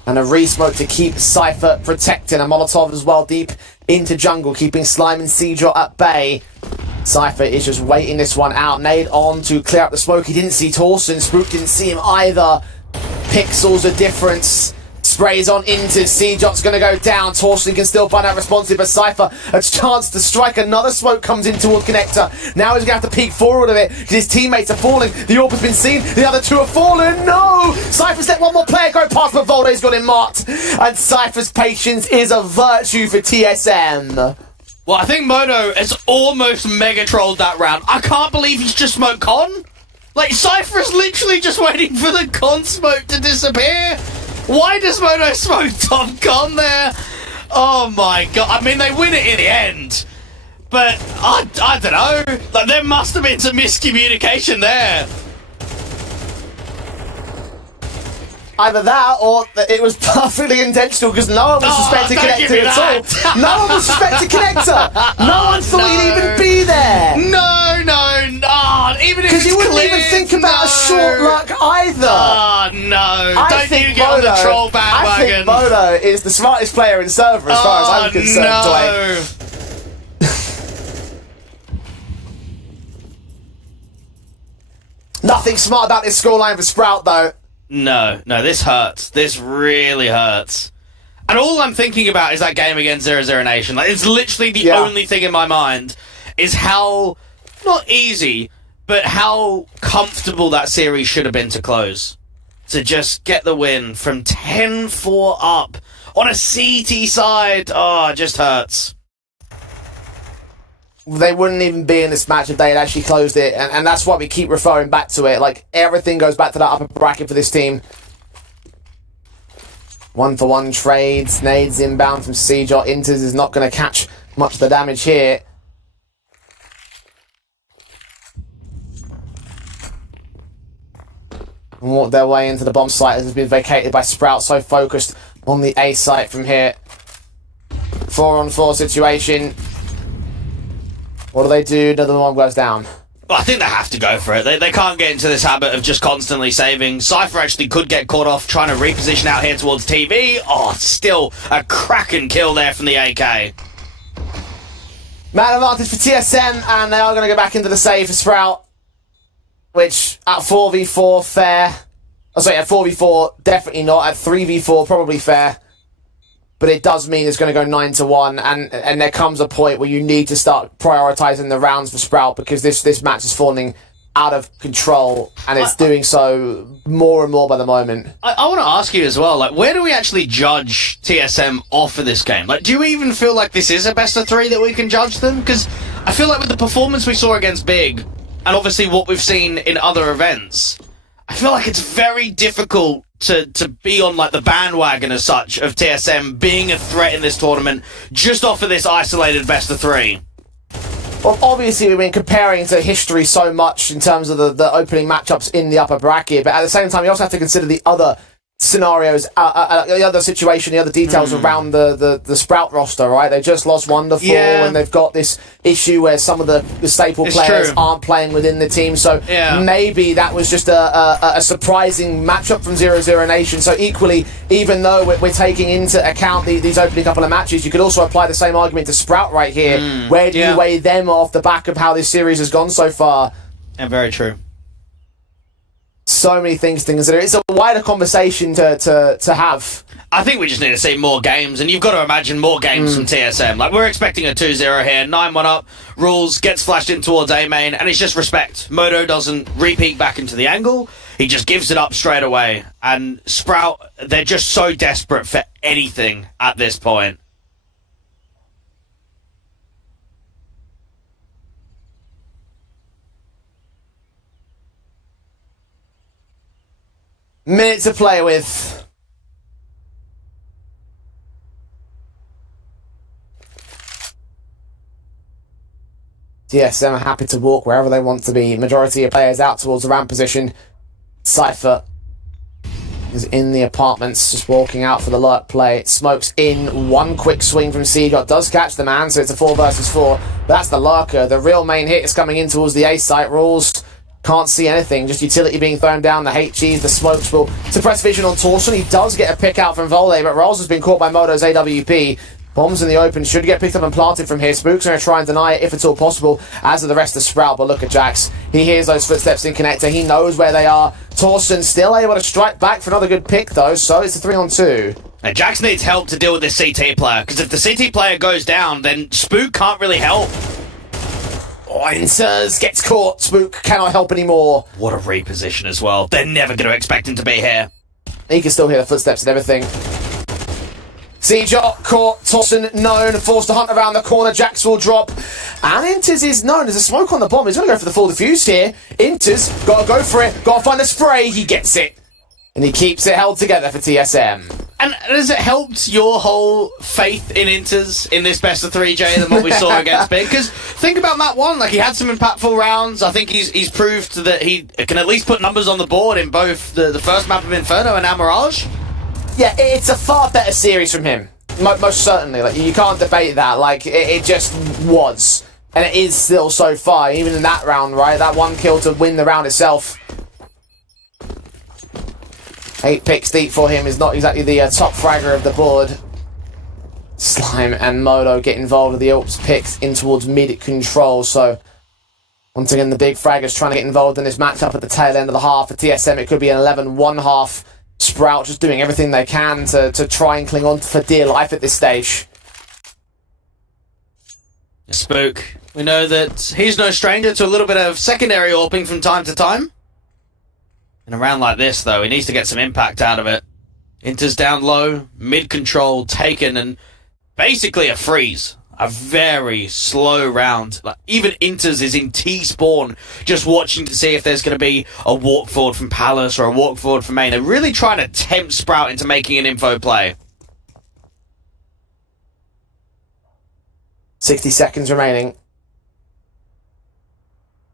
And a re-smoke to keep Cypher protecting. A Molotov as well deep into jungle, keeping Slime and Seedrop at bay. Cypher is just waiting this one out. Nade on to clear up the smoke. He didn't see Torsen. Spook didn't see him either. Pixels of difference. Sprays on into Seedrop's going to go down. Torsen can still find out responsive, but Cypher a chance to strike. Another smoke comes in toward Connector. Now he's going to have to peek forward of it because his teammates are falling. The AWP has been seen. The other 2 are fallen. No! Cypher's let one more player go past, but Volde's got him marked. And Cypher's patience is a virtue for TSM. Well, I think Mono has almost mega trolled that round. I can't believe he's just smoked con. Like, Cypher is literally just waiting for the con smoke to disappear. Why does Mono smoke Tom Con there? Oh my god. I mean, they win it in the end. But, I don't know. Like, there must have been some miscommunication there. Either that, or it was perfectly intentional because no one was suspecting Connector at all. No one was suspecting Connector. No one thought he'd even be there. No. Even if because you wouldn't even think about a short luck either. Oh no! Don't you get on the troll bandwagon. I think Mono is the smartest player in server as far as I'm concerned. Nothing smart about this scoreline for Sprout though. No, this hurts. This really hurts. And all I'm thinking about is that game against 0-0 Nation. Like, it's literally the only thing in my mind is how, not easy, but how comfortable that series should have been to close. To just get the win from 10-4 up on a CT side. Oh, it just hurts. They wouldn't even be in this match if they had actually closed it, and that's why we keep referring back to it. Like, everything goes back to that upper bracket for this team. 1-for-1 trades, nades inbound from Seedrop. Inters is not going to catch much of the damage here. And walk their way into the bomb site as has been vacated by Sprout, so focused on the A site from here. 4-on-4 situation. What do? Another one goes down. Well, I think they have to go for it. They can't get into this habit of just constantly saving. Cypher actually could get caught off trying to reposition out here towards TV. Oh, still a cracking kill there from the AK. Man advantage for TSM, and they are going to go back into the save for Sprout, which at 4v4 fair. Oh, sorry, at 4v4 definitely not. At 3v4 probably fair. But it does mean it's going to go 9-1, and there comes a point where you need to start prioritising the rounds for Sprout, because this match is falling out of control, and it's doing so more and more by the moment. I want to ask you as well, like, where do we actually judge TSM off of this game? Like, do you even feel like this is a best of 3 that we can judge them? Because I feel like with the performance we saw against Big, and obviously what we've seen in other events, I feel like it's very difficult to be on like the bandwagon as such of TSM being a threat in this tournament just off of this isolated best of 3. Well, obviously we've been comparing to history so much in terms of the opening matchups in the upper bracket, but at the same time you also have to consider the other scenarios, the other situation, the other details around the Sprout roster, right? They just lost Wonderful, and they've got this issue where some of the staple players aren't playing within the team, so maybe that was just a surprising matchup from 0-0 Nation. So equally, even though we're taking into account these opening couple of matches, you could also apply the same argument to Sprout right here. Where do you weigh them off the back of how this series has gone so far? And very true. So many things to consider. It's a wider conversation to have. I think we just need to see more games, and you've got to imagine more games from TSM. Like, we're expecting a 2-0 here, 9-1 up, Rules gets flashed in towards A main, and it's just respect. Moto doesn't repeat back into the angle, he just gives it up straight away. And Sprout, they're just so desperate for anything at this point. Minute to play with. TSM are happy to walk wherever they want to be. Majority of players out towards the ramp position. Cypher is in the apartments, just walking out for the lurk play. Smokes in, one quick swing from Seagot. Does catch the man, so it's a 4 versus 4. That's the lurker. The real main hit is coming in towards the A site. Rules can't see anything, just utility being thrown down. The HGs, the smokes will suppress vision on Torson. He does get a pick out from Volde, but Rolls has been caught by Moto's AWP. Bombs in the open should get picked up and planted from here. Spook's going to try and deny it if at all possible, as are the rest of Sprout. But look at Jax. He hears those footsteps in connector. He knows where they are. Torson still able to strike back for another good pick, though, so it's a 3-on-2. And Jax needs help to deal with this CT player, because if the CT player goes down, then Spook can't really help. Enters, gets caught. Spook cannot help anymore. What a reposition as well. They're never going to expect him to be here. He can still hear the footsteps and everything. Siege caught, Torson known, forced to hunt around the corner. Jax will drop, and Inters is known as a smoke on the bomb. He's going to go for the full defuse here. Inters, got to go for it, got to find the spray. He gets it, and he keeps it held together for TSM. And has it helped your whole faith in Inters in this best of 3, Jay, than what we saw against Big? Because think about Map 1, like, he had some impactful rounds. I think he's proved that he can at least put numbers on the board in both the first map of Inferno and Mirage. Yeah, it's a far better series from him. Most certainly. Like, you can't debate that. Like, it just was. And it is still so far, even in that round, right? That one kill to win the round itself. 8 picks deep for him is not exactly the top fragger of the board. Slime and Moto get involved with the Alps picks in towards mid control. So, once again, the big fraggers trying to get involved in this matchup at the tail end of the half. For TSM, it could be an 11-1 half. Sprout just doing everything they can to try and cling on for dear life at this stage. Spook, we know that he's no stranger to a little bit of secondary AWPing from time to time. In a round like this, though, he needs to get some impact out of it. Inter's down low, mid-control, taken, and basically a freeze. A very slow round. Like, even Inters is in T-spawn, just watching to see if there's going to be a walk forward from Palace or a walk forward from main. They're really trying to tempt Sprout into making an info play. 60 seconds remaining.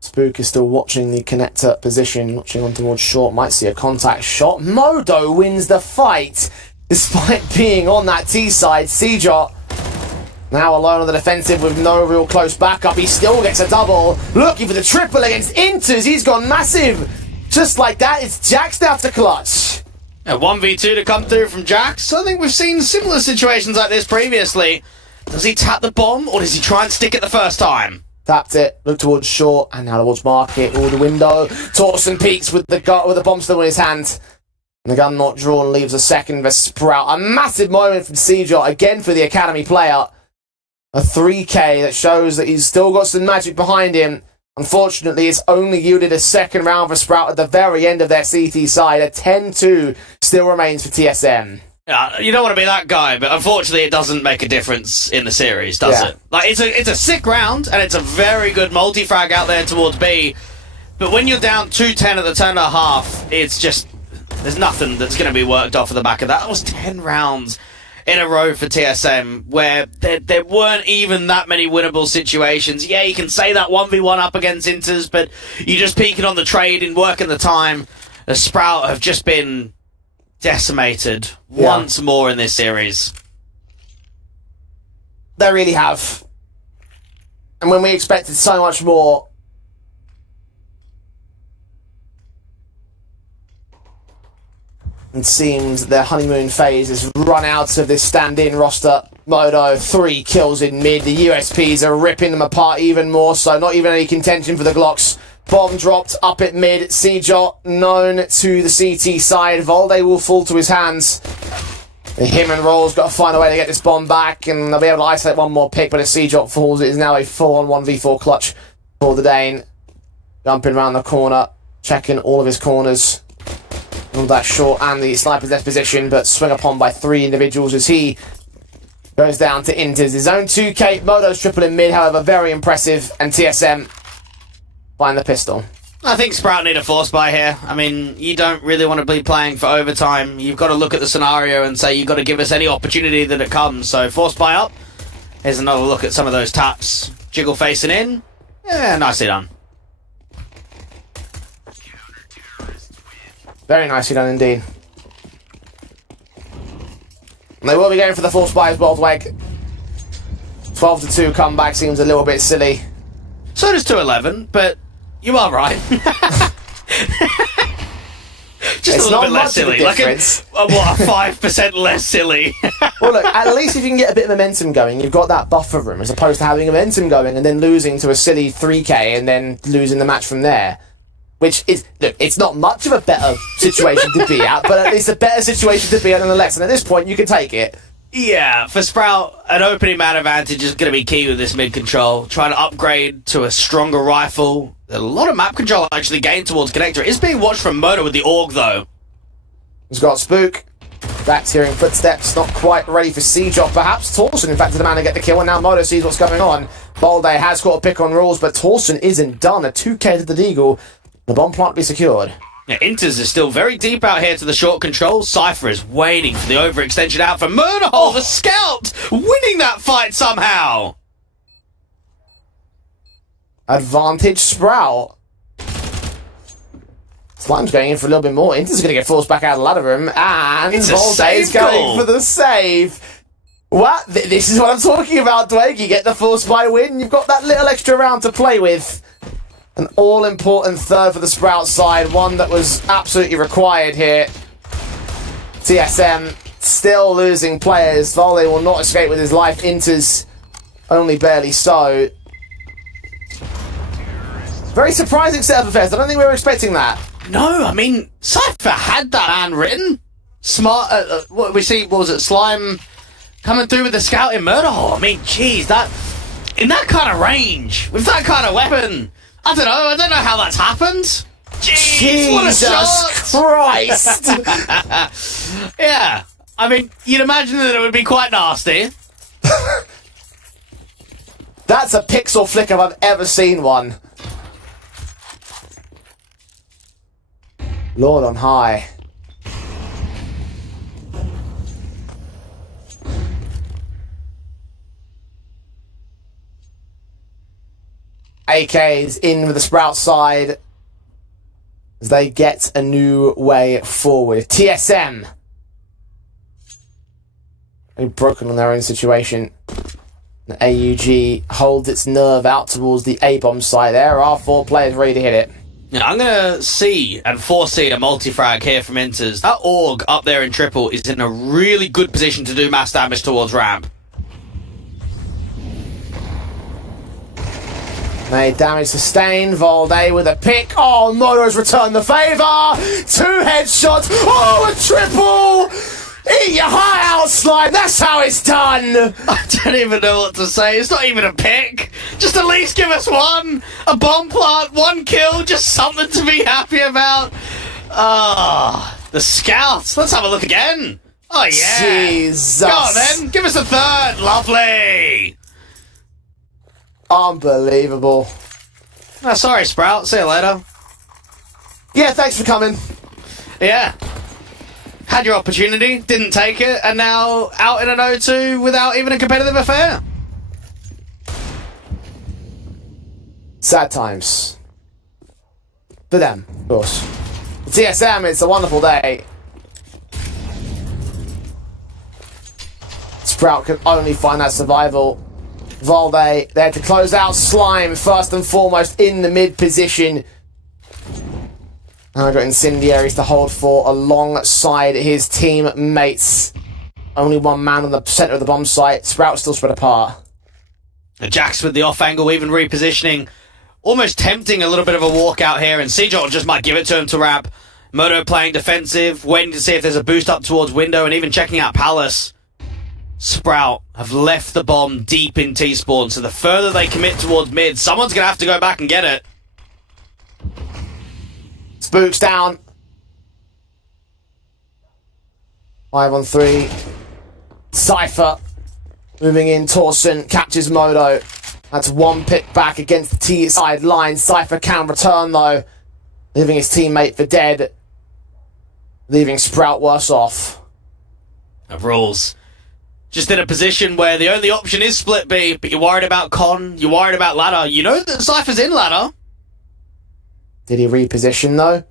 Spook is still watching the connector position, watching on towards short. Might see a contact shot. Modo wins the fight, despite being on that T side. Seejot Now alone on the defensive with no real close backup. He still gets a double. Looking for the triple against Inters. He's gone massive. Just like that, it's Jax now to clutch. A 1v2 to come through from Jax. I think we've seen similar situations like this previously. Does he tap the bomb, or does he try and stick it the first time? Tapped it, look towards short, and now towards market, or the window. Torsten peeks with the bomb still in his hand. And the gun not drawn leaves a second for Sprout. A massive moment from Seajot, again for the Academy player. A 3K that shows that he's still got some magic behind him. Unfortunately, it's only yielded a second round for Sprout at the very end of their CT side. A 10-2 still remains for TSM. You don't want to be that guy, but unfortunately it doesn't make a difference in the series, does it? Like, it's a sick round, and it's a very good multi-frag out there towards B. But when you're down 2-10 at the turn and a half, it's just... there's nothing that's going to be worked off of the back of that. That was 10 rounds in a row for TSM, where there weren't even that many winnable situations. Yeah, you can say that 1v1 up against Inters, but you're just peaking on the trade and working the time. The Sprout have just been decimated once more in this series. They really have. And when we expected so much more, it seems their honeymoon phase has run out of this stand-in roster. Modo, 3 kills in mid. The USPs are ripping them apart even more, so not even any contention for the Glocks. Bomb dropped up at mid. Seajot known to the CT side. Volde will fall to his hands. Him and Roll's got to find a way to get this bomb back, and they'll be able to isolate one more pick, but if Seajot falls, it is now a full-on 1v4 clutch for the Dane. Jumping around the corner, checking all of his corners. All that short and the sniper's left position, but swing upon by 3 individuals as he goes down to Inters. His own 2K. Modo's triple in mid, however, very impressive, and TSM find the pistol. I think Sprout need a force buy here. I mean, you don't really want to be playing for overtime. You've got to look at the scenario and say you've got to give us any opportunity that it comes. So force buy up. Here's another look at some of those taps. Jiggle facing in. Yeah, nicely done. Very nicely done indeed. And they will be going for the force buy as well, Dweg. 12-2 comeback seems a little bit silly. So does 2-11, but you are right. Just It's a little not bit less much of a silly. Like a difference. 5% less silly. Well, look, at least if you can get a bit of momentum going, you've got that buffer room, as opposed to having momentum going and then losing to a silly 3K and then losing the match from there. Which is, look, it's not much of a better situation to be at, but at least a better situation to be at nonetheless. And at this point, you can take it. Yeah, for Sprout, an opening man advantage is going to be key with this mid control. Trying to upgrade to a stronger rifle. A lot of map control actually gained towards Connector. It's being watched from Moto with the AUG, though. He's got Spook. Back's hearing footsteps. Not quite ready for Seajot, perhaps. Torsten, in fact, is the man to get the kill, and now Moto sees what's going on. Bolde has got a pick on rules, but Torsten isn't done. A 2K to the Deagle. The bomb plant be secured. Yeah, Inters is still very deep out here to the short control. Cypher is waiting for the overextension out for Murderhole, the scout, winning that fight somehow. Advantage Sprout. Slime's going in for a little bit more. Inter's going to get forced back out of the ladder room, and Volde is going for the save. What? This is what I'm talking about, Dwayne. You get the force by win. You've got that little extra round to play with. An all-important third for the Sprout side, one that was absolutely required here. TSM still losing players. Volde will not escape with his life. Inter's only barely so. Very surprising set of affairs. I don't think we were expecting that. No, I mean, Cypher had that handwritten. Smart, what we see, what was it, Slime coming through with the scout in Murderhole. I mean, geez, that, in that kind of range, with that kind of weapon, I don't know how that's happened. Jeez, what a shot! Christ! Yeah, I mean, you'd imagine that it would be quite nasty. That's a pixel flick if I've ever seen one. Lord on high. AK's in with the Sprout side as they get a new way forward. TSM. They've broken on their own situation. AUG holds its nerve out towards the A-bomb site. There are 4 players ready to hit it. Yeah, I'm going to see and foresee a multi-frag here from Inters. That AUG up there in triple is in a really good position to do mass damage towards ramp. Made damage sustained. Volde with a pick. Oh, Moto's returned the favour. 2 headshots. Oh, a triple. Eat your heart out, Slime. That's how it's done. I don't even know what to say. It's not even a pick. Just at least give us one. A bomb plant, 1 kill. Just something to be happy about. Ah, the scouts. Let's have a look again. Oh, yeah. Jesus. Go on, then. Give us a 3rd. Lovely. Unbelievable. Oh, sorry, Sprout. See you later. Yeah, thanks for coming. Yeah. Had your opportunity, didn't take it, and now out in an 0-2 without even a competitive affair. Sad times. For them, of course. For TSM, it's a wonderful day. Sprout can only find that survival. Volde there to close out. Slime, first and foremost, in the mid position. Now got Incendiaries to hold for alongside his teammates. Only 1 man on the centre of the bomb site. Sprout still spread apart. Jax with the off angle, even repositioning. Almost tempting a little bit of a walkout here, and Seajot just might give it to him to wrap. Moto playing defensive, waiting to see if there's a boost up towards window, and even checking out Palace. Sprout have left the bomb deep in T-spawn, so the further they commit towards mid, someone's going to have to go back and get it. Spooks down. 5 on 3. Cypher moving in. Torsen captures Moto. That's 1 pick back against the T side line. Cypher can return though, leaving his teammate for dead, leaving Sprout worse off. Rules. Just in a position where the only option is split B, but you're worried about Con, you're worried about ladder. You know that Cypher's in ladder. Did he reposition though?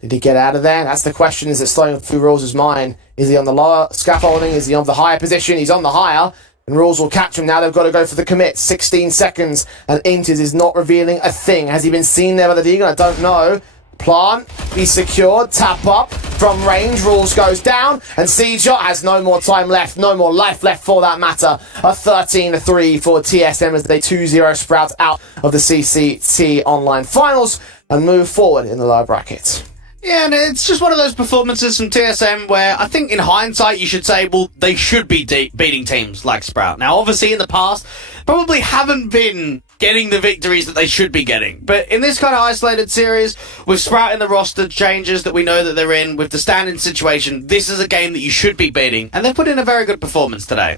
Did he get out of there? That's the question that's flowing through Rules' mind. Is he on the lower scaffolding? Is he on the higher position? He's on the higher, and Rules will catch him now. They've got to go for the commit. 16 seconds, and Inters is not revealing a thing. Has he been seen there by the Deagon? I don't know. Plant, be secured, tap up from range. Rules goes down, and Seajot has no more time left, no more life left for that matter. A 13-3 for TSM as they 2-0 Sprout out of the CCT Online Finals and move forward in the lower bracket. Yeah, and it's just one of those performances from TSM where I think in hindsight you should say, well, they should be beating teams like Sprout. Now, obviously in the past, probably haven't been getting the victories that they should be getting. But in this kind of isolated series, with Sprout in the roster changes that we know that they're in, with the standing situation, this is a game that you should be beating. And they've put in a very good performance today.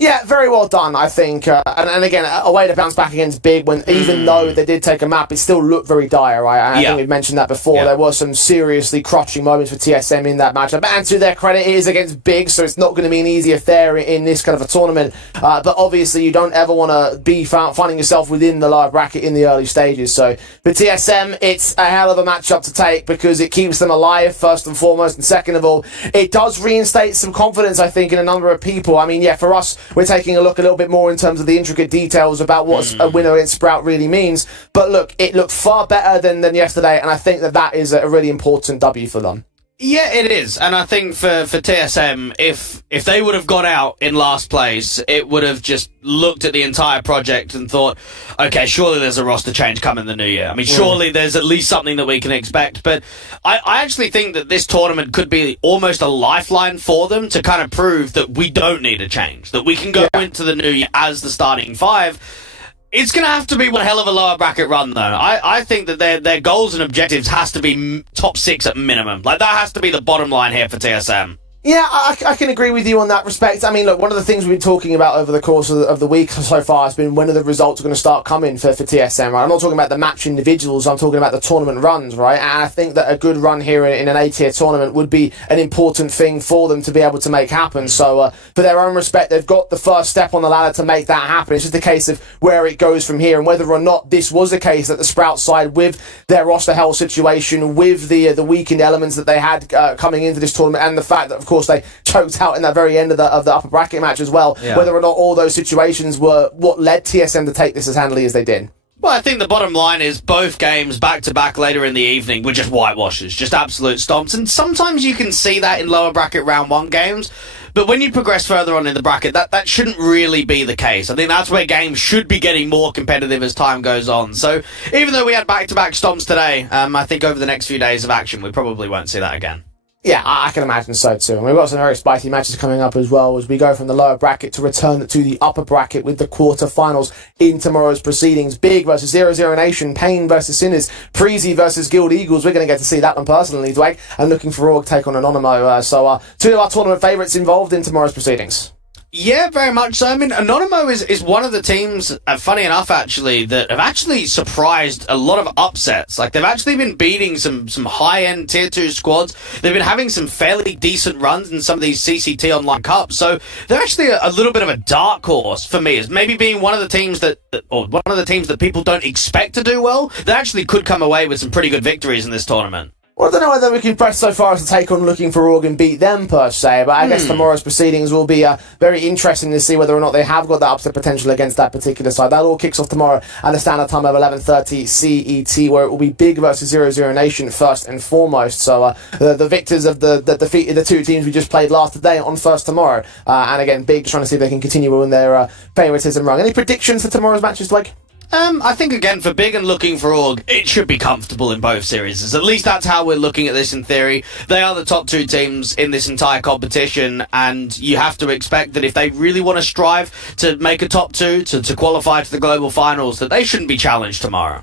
Yeah, very well done, I think. And again, a way to bounce back against Big when, even though they did take a map, it still looked very dire, right? I think we've mentioned that before. Yeah. There were some seriously crushing moments for TSM in that matchup. And to their credit, it is against Big, so it's not going to be an easy affair in this kind of a tournament. But obviously, you don't ever want to be finding yourself within the lower bracket in the early stages. So for TSM, it's a hell of a matchup to take because it keeps them alive, first and foremost. And second of all, it does reinstate some confidence, I think, in a number of people. I mean, yeah, for us, we're taking a look a little bit more in terms of the intricate details about what a winner against Sprout really means. But look, it looked far better than yesterday, and I think that is a really important W for them. Yeah, it is. And I think for TSM, if they would have got out in last place, it would have just looked at the entire project and thought, okay, surely there's a roster change coming in the new year. I mean, surely there's at least something that we can expect. But I actually think that this tournament could be almost a lifeline for them to kind of prove that we don't need a change, that we can go into the new year as the starting 5. It's going to have to be one hell of a lower bracket run, though. I think that their goals and objectives has to be top 6 at minimum. Like, that has to be the bottom line here for TSM. Yeah, I can agree with you on that respect. I mean, look, one of the things we've been talking about over the course of the week so far has been when are the results going to start coming for TSM, right? I'm not talking about the match individuals, I'm talking about the tournament runs, right? And I think that a good run here in an A-tier tournament would be an important thing for them to be able to make happen. So, for their own respect, they've got the first step on the ladder to make that happen. It's just a case of where it goes from here and whether or not this was a case that the Sprout side, with their roster hell situation, with the weakened elements that they had coming into this tournament, and the fact that, of course, course they choked out in that very end of the upper bracket match as well. Yeah. Whether or not all those situations were what led TSM to take this as handily as they did. Well, I think the bottom line is both games back-to-back later in the evening were just whitewashes, just absolute stomps. And sometimes you can see that in lower bracket round 1 games, but when you progress further on in the bracket, that shouldn't really be the case. I think that's where games should be getting more competitive as time goes on. So even though we had back-to-back stomps today, I think over the next few days of action, we probably won't see that again. Yeah, I can imagine so too. And we've got some very spicy matches coming up as well as we go from the lower bracket to return to the upper bracket with the quarterfinals in tomorrow's proceedings. Big versus 0-0 Nation, Pain versus Sinners, Preezy versus Guild Eagles. We're going to get to see that one personally, Dwayne, and looking for Org take on Anonymo. So two of our tournament favourites involved in tomorrow's proceedings. Yeah, very much so. I mean, Anonymo is one of the teams, funny enough, actually, that have actually surprised a lot of upsets. Like, they've actually been beating some high-end Tier 2 squads. They've been having some fairly decent runs in some of these CCT Online Cups. So they're actually a little bit of a dark horse for me, as maybe being one of the teams that people don't expect to do well, that actually could come away with some pretty good victories in this tournament. Well, I don't know whether we can press so far as to take on looking for Org and beat them per se, but I guess tomorrow's proceedings will be very interesting to see whether or not they have got that upset potential against that particular side. That all kicks off tomorrow at a standard time of 11:30 CET, where it will be Big versus 0-0 Nation first and foremost. So the victors of the defeated the two teams we just played last today on first tomorrow, and again, Big trying to see if they can continue in their favouritism run. Any predictions for tomorrow's matches, Blake? I think, again, for Big and looking for Org, it should be comfortable in both series. At least that's how we're looking at this in theory. They are the top 2 teams in this entire competition, and you have to expect that if they really want to strive to make a top 2, to qualify to the global finals, that they shouldn't be challenged tomorrow.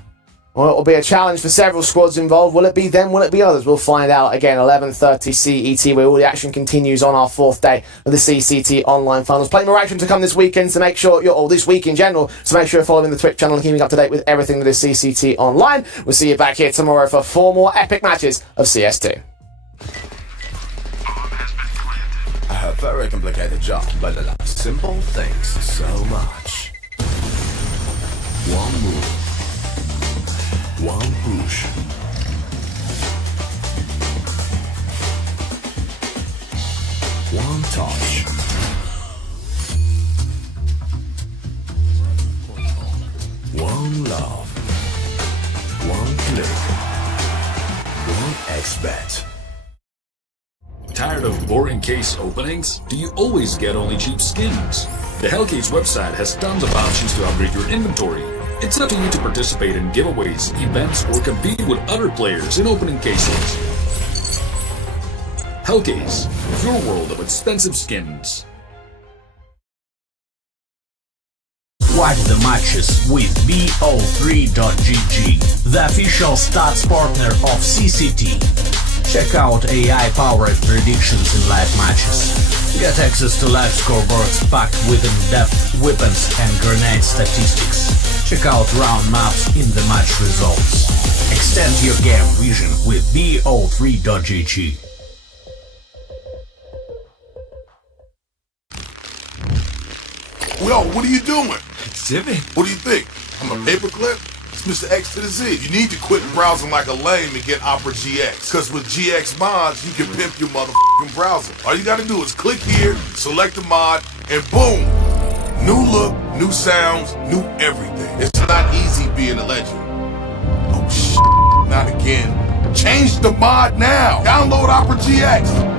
Well, it will be a challenge for several squads involved. Will it be them? Will it be others? We'll find out again, 11:30 CET, where all the action continues on our 4th day of the CCT Online Finals. Plenty more action to come this weekend, so make sure or this week in general, so make sure you're following the Twitch channel and keeping up to date with everything that is CCT Online. We'll see you back here tomorrow for 4 more epic matches of CS2. A very complicated job, but I love simple things so much. One move. One push. One touch. One love. One click. One XBet. Tired of boring case openings? Do you always get only cheap skins? The Hellcase website has tons of options to upgrade your inventory. It's up to you to participate in giveaways, events, or compete with other players in opening cases. Hellcase, your world of expensive skins. Watch the matches with BO3.GG, the official stats partner of CCT. Check out AI-powered predictions in live matches. Get access to live scoreboards packed with in-depth weapons and grenade statistics. Check out round maps in the match results. Extend your game vision with BO3.GG. Yo, what are you doing? Exhibit. What do you think? I'm a paperclip? It's Mr. X to the Z. You need to quit browsing like a lame and get Opera GX. Cause with GX mods, you can pimp your motherfucking browser. All you gotta do is click here, select a mod, and boom! New look, new sounds, new everything. It's not easy being a legend. Oh shit, not again. Change the mod now! Download Opera GX!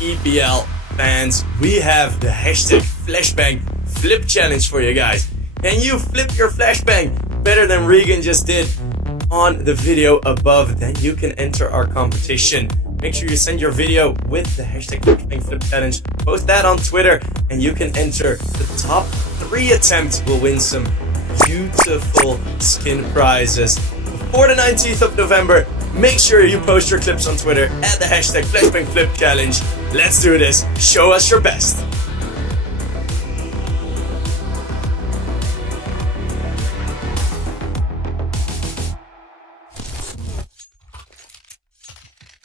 EPL fans, we have the hashtag Flashbang Flip Challenge for you guys. Can you flip your flashbang better than Regan just did on the video above? Then you can enter our competition. Make sure you send your video with the hashtag Flashbang Flip Challenge. Post that on Twitter and you can enter. The top 3 attempts will win some beautiful skin prizes. Before the 19th of November, make sure you post your clips on Twitter at the hashtag Flashbang Flip Challenge. Let's do this. Show us your best.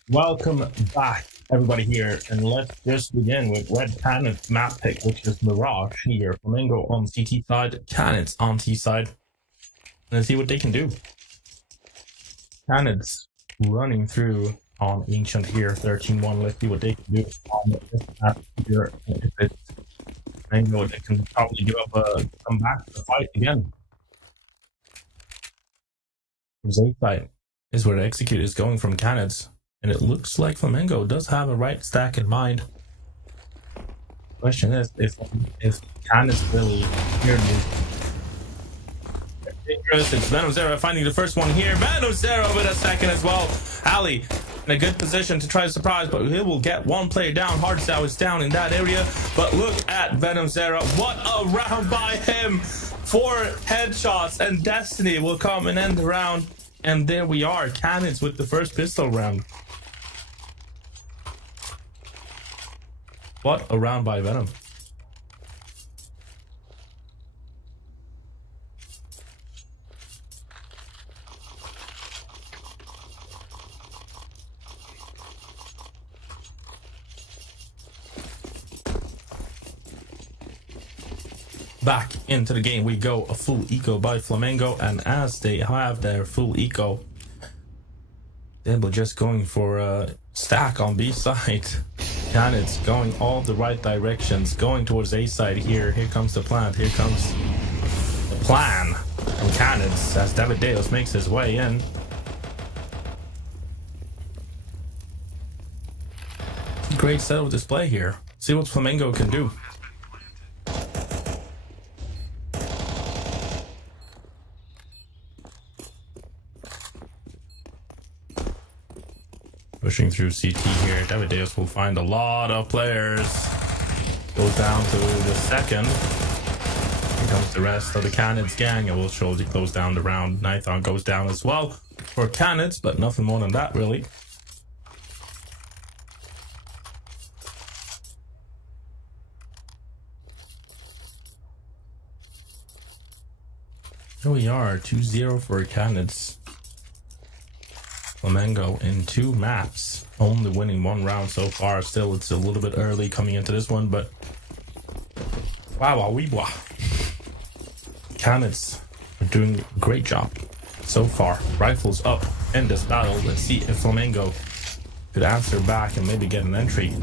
Welcome back, everybody here, and let's just begin with Red Cannon's map pick, which is Mirage here. Flamingo on CT side, Cannons on T side. Let's see what they can do. Cannons running through on Ancient here, 13-1. Let's see what they can do on this map here. If it's Flamingo, they can probably give up come back to the fight again. A side is where the execute is going from Cannons. And it looks like Flamengo does have a right stack in mind. Question is if Cannons really here dangerous. It's Venom Zero finding the first one here. Venom Zero with a second as well. Ali in a good position to try to surprise, but he will get one player down. Hardstyle is down in that area. But look at Venom Zero. What a round by him. 4 headshots and Destiny will come and end the round. And there we are. Cannons with the first pistol round. What a round by Venom. Back into the game we go. A full eco by Flamengo, and as they have their full eco, they were just going for a stack on B side. Cannons going all the right directions, going towards A side here. Here comes the plant. Here comes the plan from Cannons as David Deos makes his way in. Great settle display here. See what Flamengo can do. Pushing through CT here. David Deos will find a lot of players. Goes down to the second. Here comes the rest of the Cannons gang, and will surely close down the round. Nithon goes down as well for Cannons, but nothing more than that really. Here we are, 2-0 for Cannons. Flamengo in 2 maps, only winning 1 round so far. Still, it's a little bit early coming into this one, but wow, Cannons are doing a great job so far. Rifles up in this battle. Let's see if Flamengo could answer back and maybe get an entry.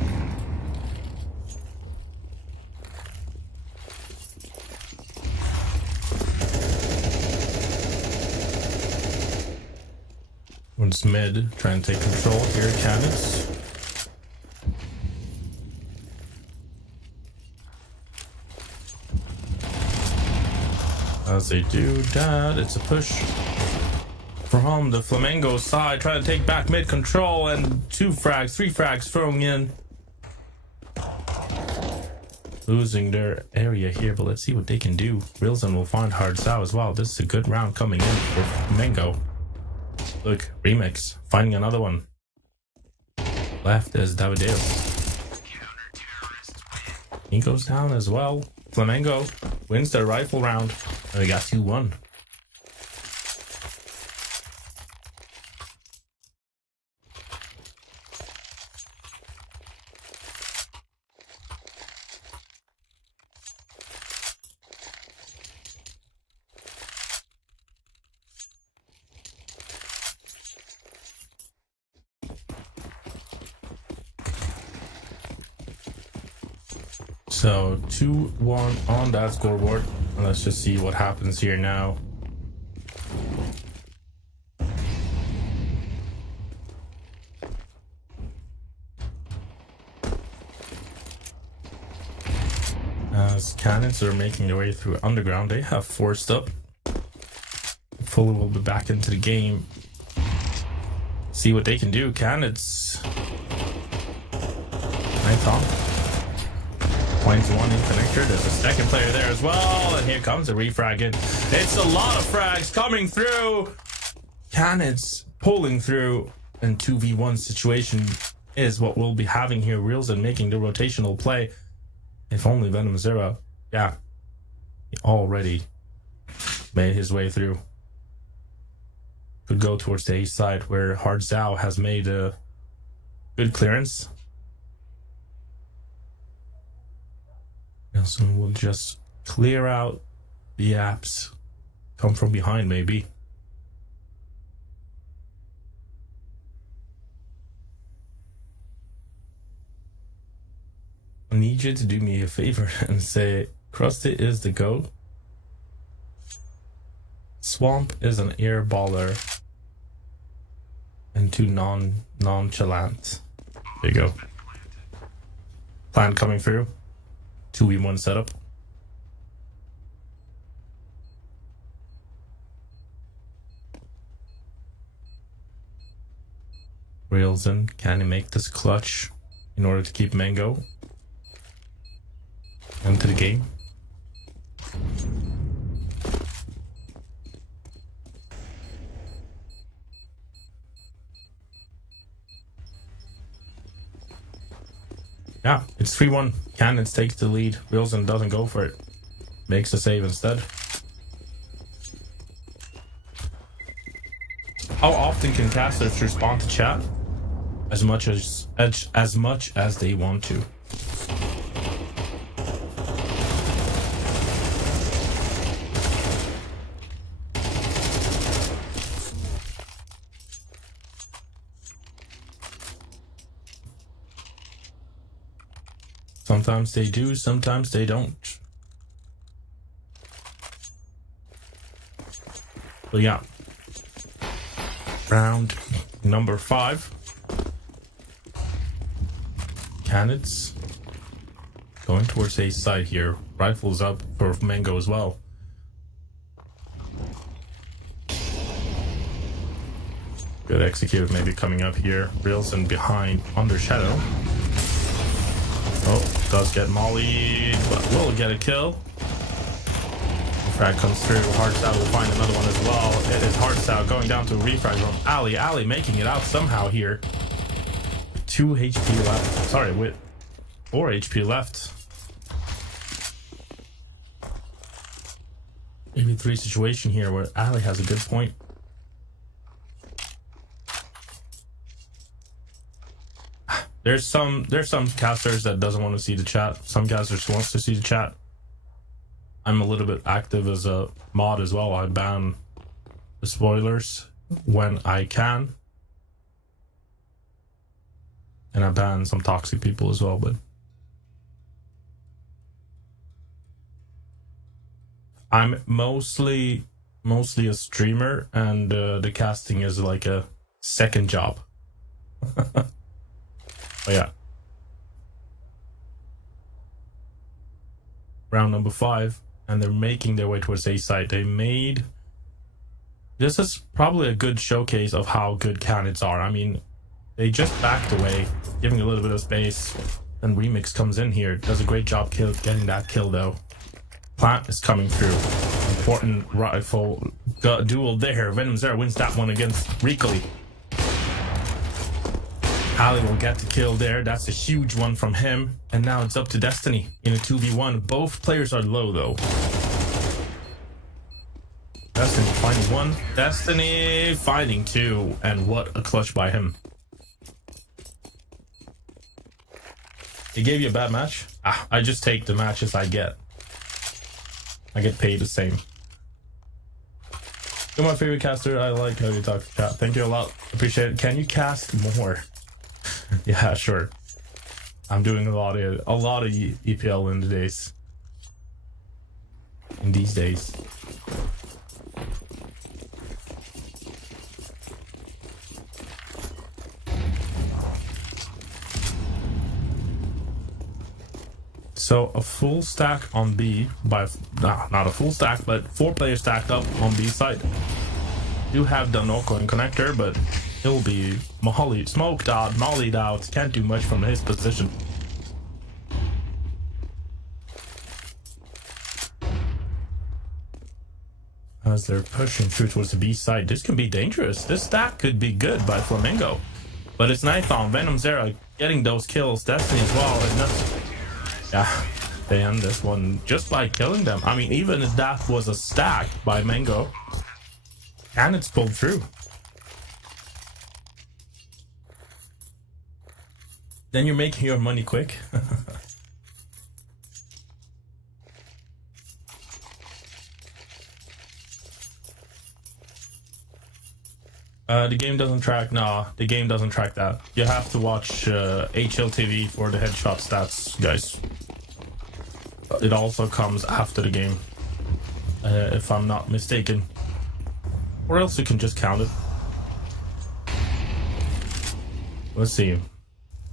One's mid, trying to take control here, Cannons. As they do that, it's a push from the Flamengo side, trying to take back mid control, and 3 frags thrown in. Losing their area here, but let's see what they can do. Rilson will find Hardstyle as well. This is a good round coming in for Flamengo. Look, Remix, finding another one. Left is David Deos. He goes down as well. Flamengo wins their rifle round. And we got 2-1. So 2-1 on that scoreboard. Let's just see what happens here now. As cannons are making their way through underground, they have forced up. Fully will be back into the game. See what they can do. Cannons. Nice on. Points one in connector. There's a second player there as well. And here comes the refrag in. It's a lot of frags coming through. Cannons pulling through. And 2v1 situation is what we'll be having here. Reelson making the rotational play. If only Venom Zero. Yeah. He already made his way through. Could go towards the A side where Hard Zhao has made a good clearance. Nelson will just clear out the apps. Come from behind, maybe. I need you to do me a favor and say Krusty is the GOAT. Swamp is an air baller. And too nonchalant. There you go. Plan coming through. 2v1 setup. Reelson, can he make this clutch in order to keep Mango into the game? Yeah, it's 3-1. Cannons takes the lead. Wilson doesn't go for it. Makes the save instead. How often can casters respond to chat? As much as they want to. Sometimes they do, sometimes they don't. But yeah. Round number 5. Cannons going towards A side here. Rifles up for Mango as well. Good execute, maybe coming up here. Reelson behind under shadow. Oh, does get mollied, but will get a kill. Frag comes through. Hardstyle will find another one as well. It is Hardstyle going down to a refrag from Ali. Ali making it out somehow here. 2 HP left. Sorry, with 4 HP left. Maybe 3 situation here where Ali has a good point. There's some casters that doesn't want to see the chat. Some casters wants to see the chat. I'm a little bit active as a mod as well. I ban the spoilers when I can. And I ban some toxic people as well, but I'm mostly a streamer, and the casting is like a second job. Oh yeah. Round number 5, and they're making their way towards A side. This is probably a good showcase of how good cannons are. I mean, they just backed away, giving a little bit of space. Then Remix comes in here, does a great job getting that kill though. Plant is coming through. Important rifle duel there. Venom Zero wins that one against Ricoli. Ali will get the kill there. That's a huge one from him. And now it's up to Destiny in a 2v1. Both players are low though. Destiny finding 1. Destiny finding 2. And what a clutch by him. He gave you a bad match? I just take the matches I get. I get paid the same. You're my favorite caster. I like how you talk to chat. Thank you a lot. Appreciate it. Can you cast more? Yeah, sure. I'm doing a lot of EPL in these days. So a full stack on B by not a full stack, but 4 players stacked up on B side. Do have Danoko and connector, but he'll be smoked out, mollied out. Can't do much from his position. As they're pushing through towards the B side, this can be dangerous. This stack could be good by Flamingo, but it's Nightbound, Venom Zera getting those kills, Destiny as well, and that's, yeah, they end this one just by killing them. I mean, even if that was a stack by Mango, and it's pulled through. Then you're making your money quick. The game doesn't track. No, the game doesn't track that. You have to watch HLTV for the headshot stats, guys. It also comes after the game, if I'm not mistaken. Or else you can just count it. Let's see.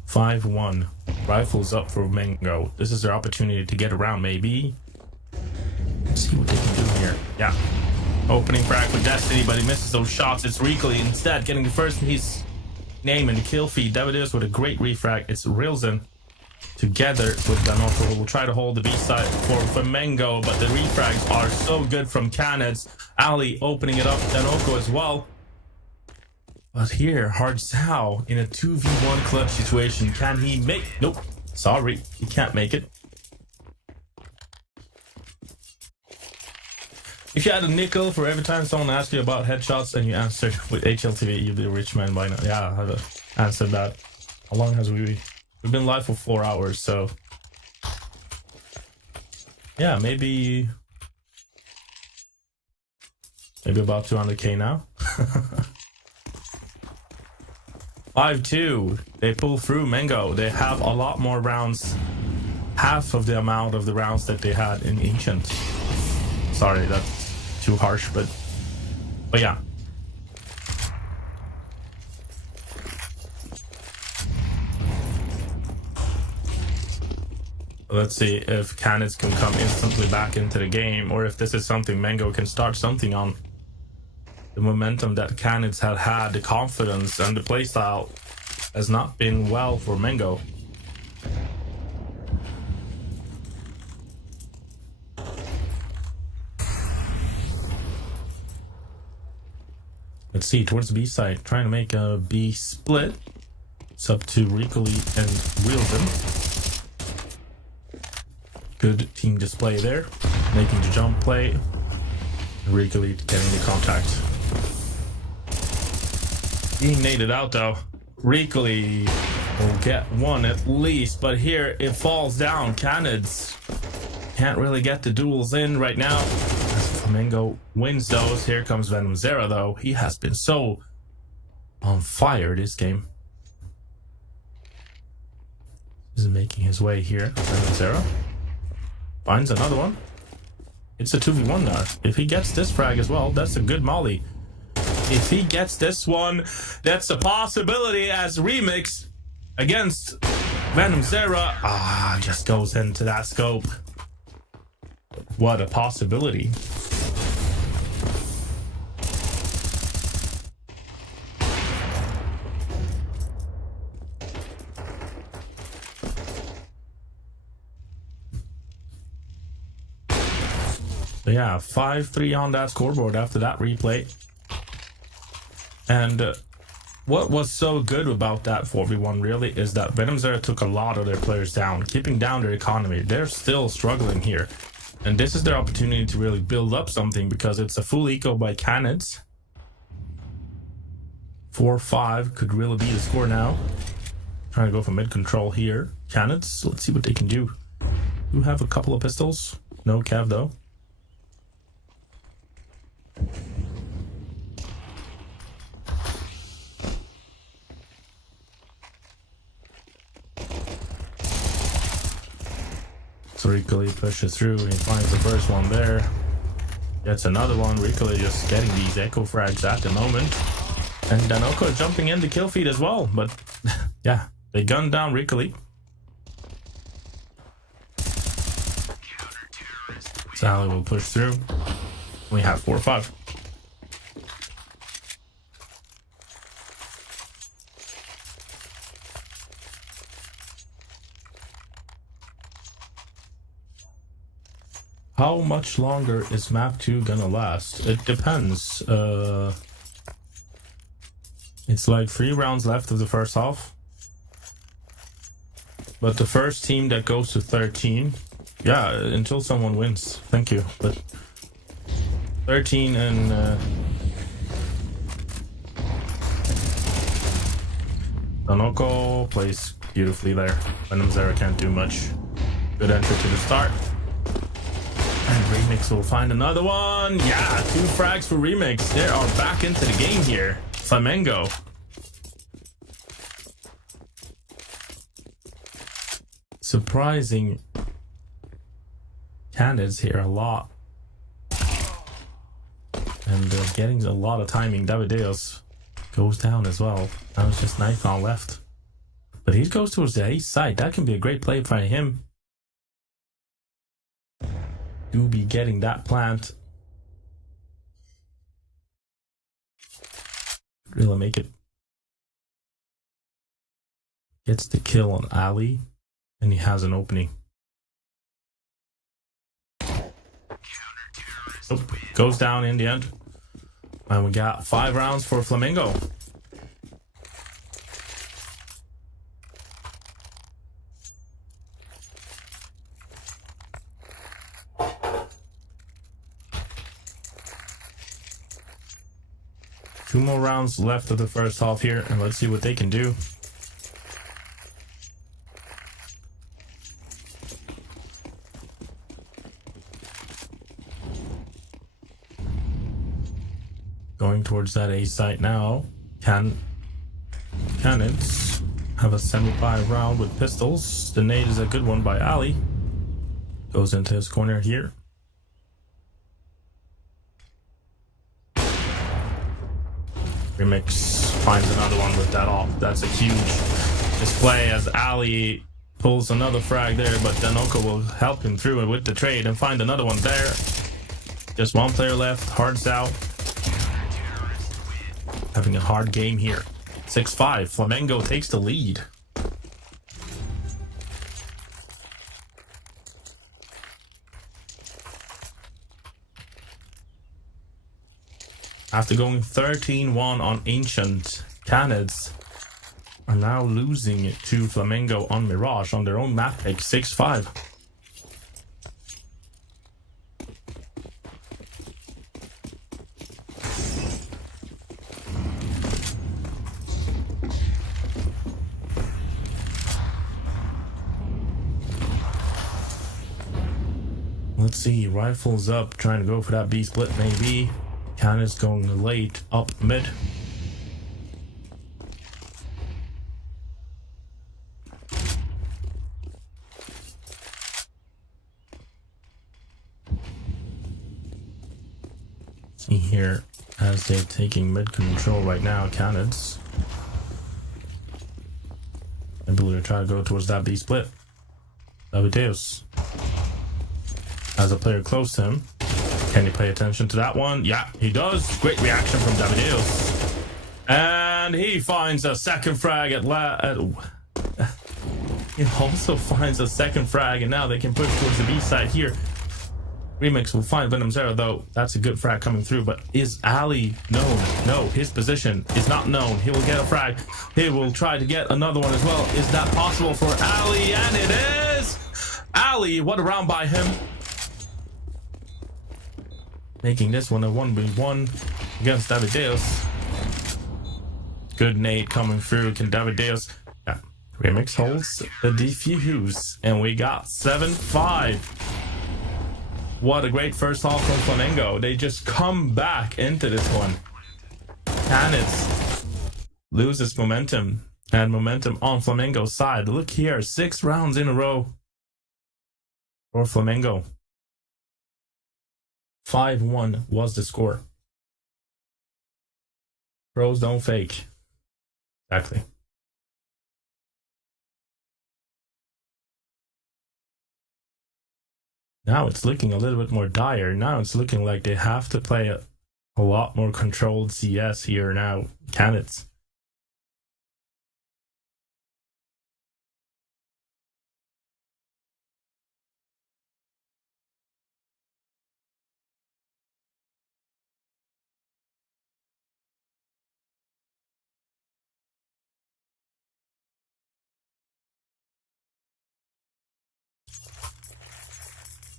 5-1. Rifles up for Mango. This is their opportunity to get around, maybe. Let's see what they can do here. Yeah. Opening frag with Destiny, but he misses those shots. It's Recally instead getting the first his name in the kill feed. There it is with a great refrag. It's Rilzen together with Danoko, who will try to hold the B side for Flamengo, but the refrags are so good from Canids. Ali opening it up, Danoko as well. But here, Hard Sao in a 2v1 clutch situation. Can he make? Nope. Sorry, he can't make it. If you had a nickel for every time someone asked you about headshots and you answered with HLTV, you'd be a rich man by now. Yeah, I've answered that. How long has we've been live for 4 hours, so yeah, maybe about 200k now. 5-2. They pull through Mango. They have a lot more rounds, half of the amount of the rounds that they had in Ancient. Sorry, that's too harsh, but yeah. Let's see if Canids can come instantly back into the game, or if this is something Mango can start something on. The momentum that Canids had, the confidence and the playstyle has not been well for Mango. Let's see, towards the B side, trying to make a B split. It's up to Recally and Rilzen. Good team display there, making the jump play. Recally getting the contact. Being naded out though. Recally will get one at least, but here it falls down. Canids can't really get the duels in right now. Flamingo wins those. Here comes Venom Zera though. He has been so on fire this game. He's making his way here. Venom Zera finds another one. It's a 2v1 now. If he gets this frag as well, that's a good molly. If he gets this one, that's a possibility as Remix against Venom Zera. Just goes into that scope. What a possibility. So yeah, 5-3 on that scoreboard after that replay. And what was so good about that 4v1 really is that Venom Zera took a lot of their players down, keeping down their economy. They're still struggling here. And this is their opportunity to really build up something because it's a full eco by Canids. 4-5 could really be the score now. Trying to go for mid control here. Canids, let's see what they can do. Do have a couple of pistols. No cav though. So Recally pushes through, he finds the first one there. Gets another one. Recally just getting these echo frags at the moment. And Danoko jumping in the kill feed as well. But yeah, they gunned down Recally. Sally will push through. We have 4-5. How much longer is map 2 gonna last? It depends. It's like 3 rounds left of the first half. But the first team that goes to 13, yeah, until someone wins. Thank you. But 13 and Tanoko plays beautifully there. Venom Zera can't do much. Good entry to the start. And Remix will find another one. Yeah, 2 frags for Remix. They are back into the game here. Flamengo. Surprising candidates here a lot. And getting a lot of timing. Davideos goes down as well. Now it's just Nikon left. But he goes towards the east side. That can be a great play for him. Do be getting that plant. Really make it. Gets the kill on Ali. And he has an opening. Oh, goes down in the end. And we got 5 rounds for Flamengo. Two more rounds left of the first half here, and let's see what they can do. Going towards that A site now. Cannons have a semi-5 round with pistols. The nade is a good one by Ali. Goes into his corner here. Remix finds another one with that off. That's a huge display as Ali pulls another frag there, but Danoko will help him through it with the trade and find another one there. Just one player left. Hard's out. Having a hard game here. 6-5. Flamengo takes the lead. After going 13-1 on Ancient, Canids are now losing to Flamengo on Mirage on their own map pick, 6-5. Let's see, rifles up, trying to go for that B split maybe. Canids going late, up mid. See here, as they're taking mid control right now, Canids. I believe they're trying to go towards that B split. Davideus has a player close to him. Can he pay attention to that one? Yeah, he does. Great reaction from Davideus. And he finds a second frag he also finds a second frag, and now they can push towards the B side here. Remix will find Venom Zero, though. That's a good frag coming through, but is Ali known? No, his position is not known. He will get a frag. He will try to get another one as well. Is that possible for Ali? And it is! Ali, what a round by him. Making this one a 1v1 against Davideus. Good nade coming through. Can Davideus... Yeah. Remix holds the defuse. And we got 7-5. What a great first half from Flamengo. They just come back into this one. Canids loses momentum. And momentum on Flamengo's side. Look here. 6 rounds in a row for Flamengo. 5-1 was the score. Pros don't fake. Exactly. Now it's looking a little bit more dire. Now it's looking like they have to play a lot more controlled CS here now. Canids.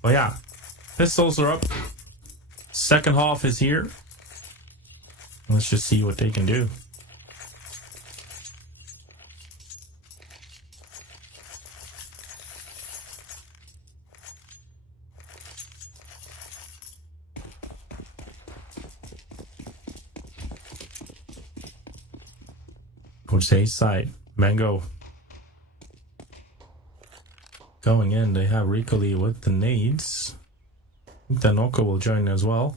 But yeah, pistols are up. Second half is here. Let's just see what they can do. Towards A side, Mango. Going in, they have Ricoli with the nades. I think Danoko will join as well.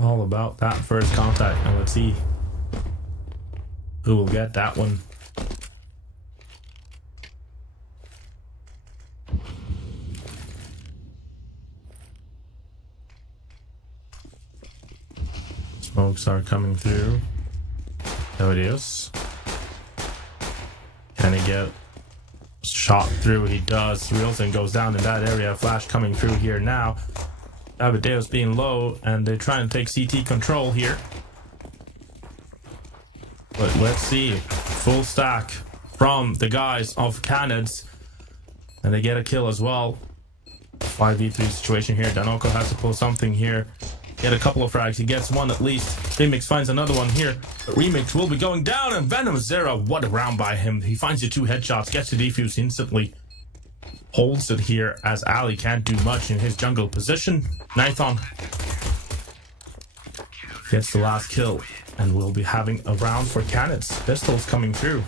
All about that first contact. Now let's see who will get that one. Smokes are coming through. There it is. Can he get shot through? He does. Wilson goes down in that area. Flash coming through here now. Abadeo's being low, and they're trying to take CT control here. But let's see. Full stack from the guys of Canids. And they get a kill as well. 5v3 situation here. Danoko has to pull something here. Get a couple of frags. He gets one at least. Remix finds another one here. But Remix will be going down, and Venom Zero, what a round by him. He finds the 2 headshots, gets the defuse instantly. Holds it here as Ali can't do much in his jungle position. Nython gets the last kill, and we'll be having a round for Canids. Pistols coming through.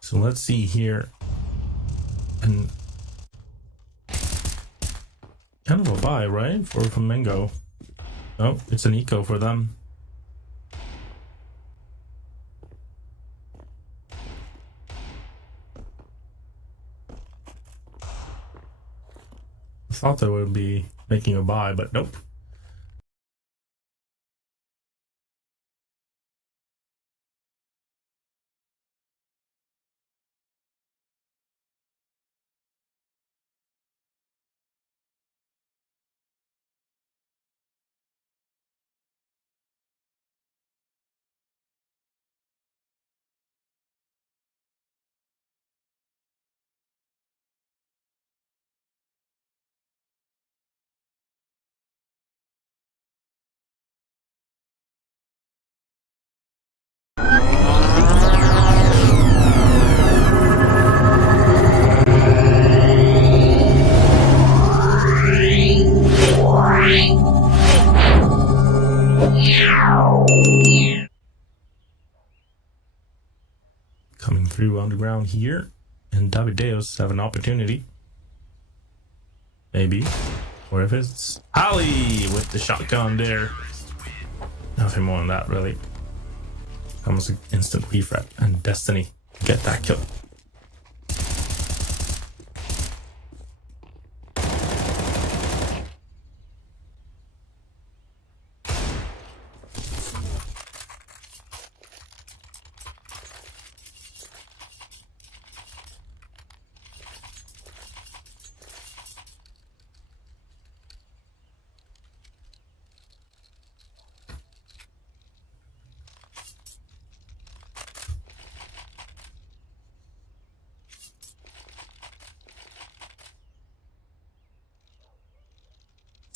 So let's see here. And kind of a buy, right? For Flamengo. Oh, it's an eco for them. I thought they would be making a buy, but nope. Coming through underground here, and Davideos have an opportunity. Maybe. Or if it's Ali with the shotgun there. Nothing more than that, really. Almost an instant refrag, and Destiny get that kill.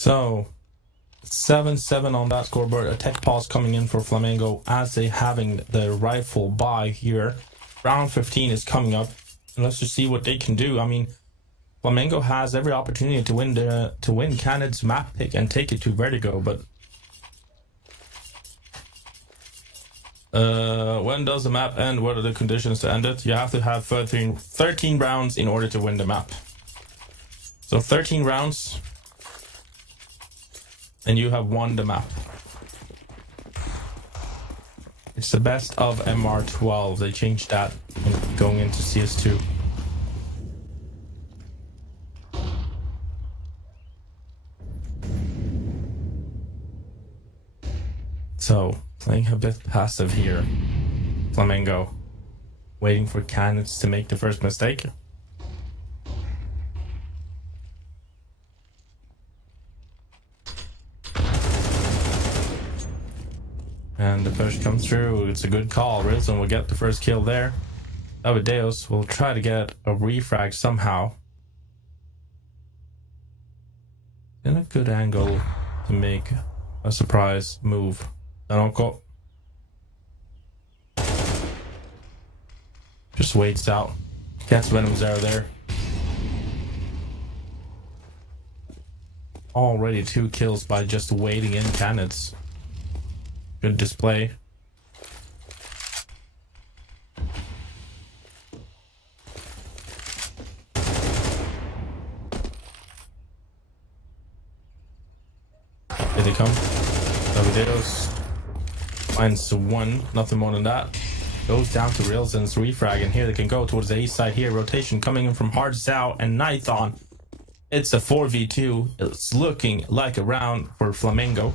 So 7-7 on that scoreboard. A tech pause coming in for Flamengo as they having the rifle buy here. Round 15 is coming up. And let's just see what they can do. I mean, Flamengo has every opportunity to win Canada's map pick and take it to Vertigo, but when does the map end? What are the conditions to end it? You have to have 13 rounds in order to win the map. So 13 rounds, and you have won the map. It's the best of MR12. They changed that going into CS2. So, playing a bit passive here. Flamengo, waiting for Canids to make the first mistake. And the push comes through. It's a good call. Rilson will get the first kill there. Davideos will try to get a refrag somehow. In a good angle to make a surprise move. Danoko just waits out. Gets Venom's arrow there. Already 2 kills by just waiting in Canids. Good display. Here they come. Davideos finds 1, nothing more than that. Goes down to Rilson's refrag, and here they can go towards the A side here. Rotation coming in from Hard Zao and Nithon. It's a 4v2. It's looking like a round for Flamengo.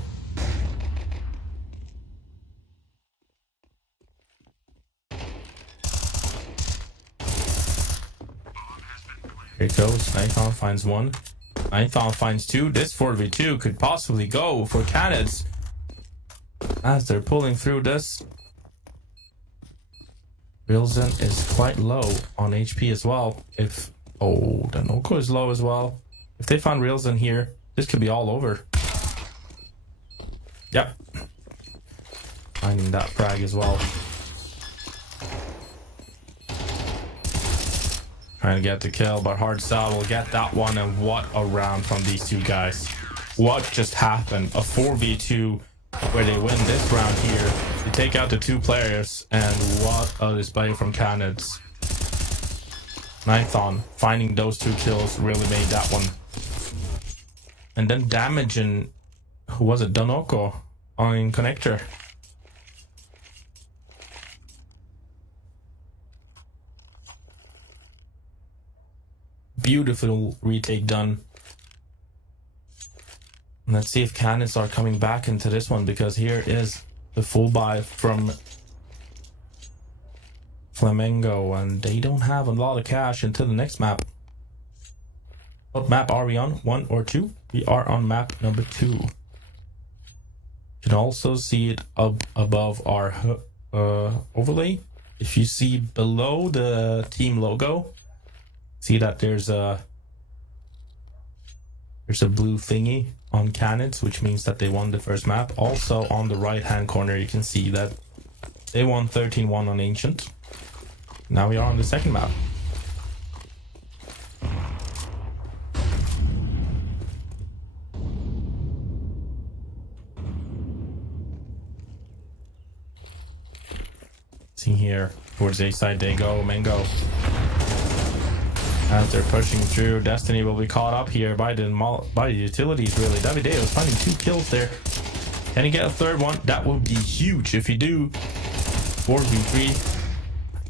Here it goes. Nithon finds 1. Nithon finds 2. This 4v2 could possibly go for Canids as they're pulling through this. Wilson is quite low on HP as well. Danoko is low as well. If they find Rilson here, this could be all over. Yep. Finding that frag as well. Trying to get the kill, but Hard Zao will get that one, and what a round from these two guys. What just happened? A 4v2 where they win this round here. They take out the 2 players, and what a display from Canids. Nithon finding those 2 kills really made that one. And then damaging, who was it, Danoko on connector. Beautiful retake done. Let's see if Canids are coming back into this one, because here is the full buy from Flamengo, and they don't have a lot of cash into the next map. What map are we on? 1 or 2? We are on map number 2. You can also see it up above our overlay. If you see below the team logo, see that there's a blue thingy on Canids, which means that they won the first map. Also on the right hand corner you can see that they won 13-1 on Ancient. Now we are on the second map. See here, towards A side they go, Mango. As they're pushing through, Destiny will be caught up here by the utilities, really. Davideos finding 2 kills there. Can he get a third one? That would be huge if he do. 4v3.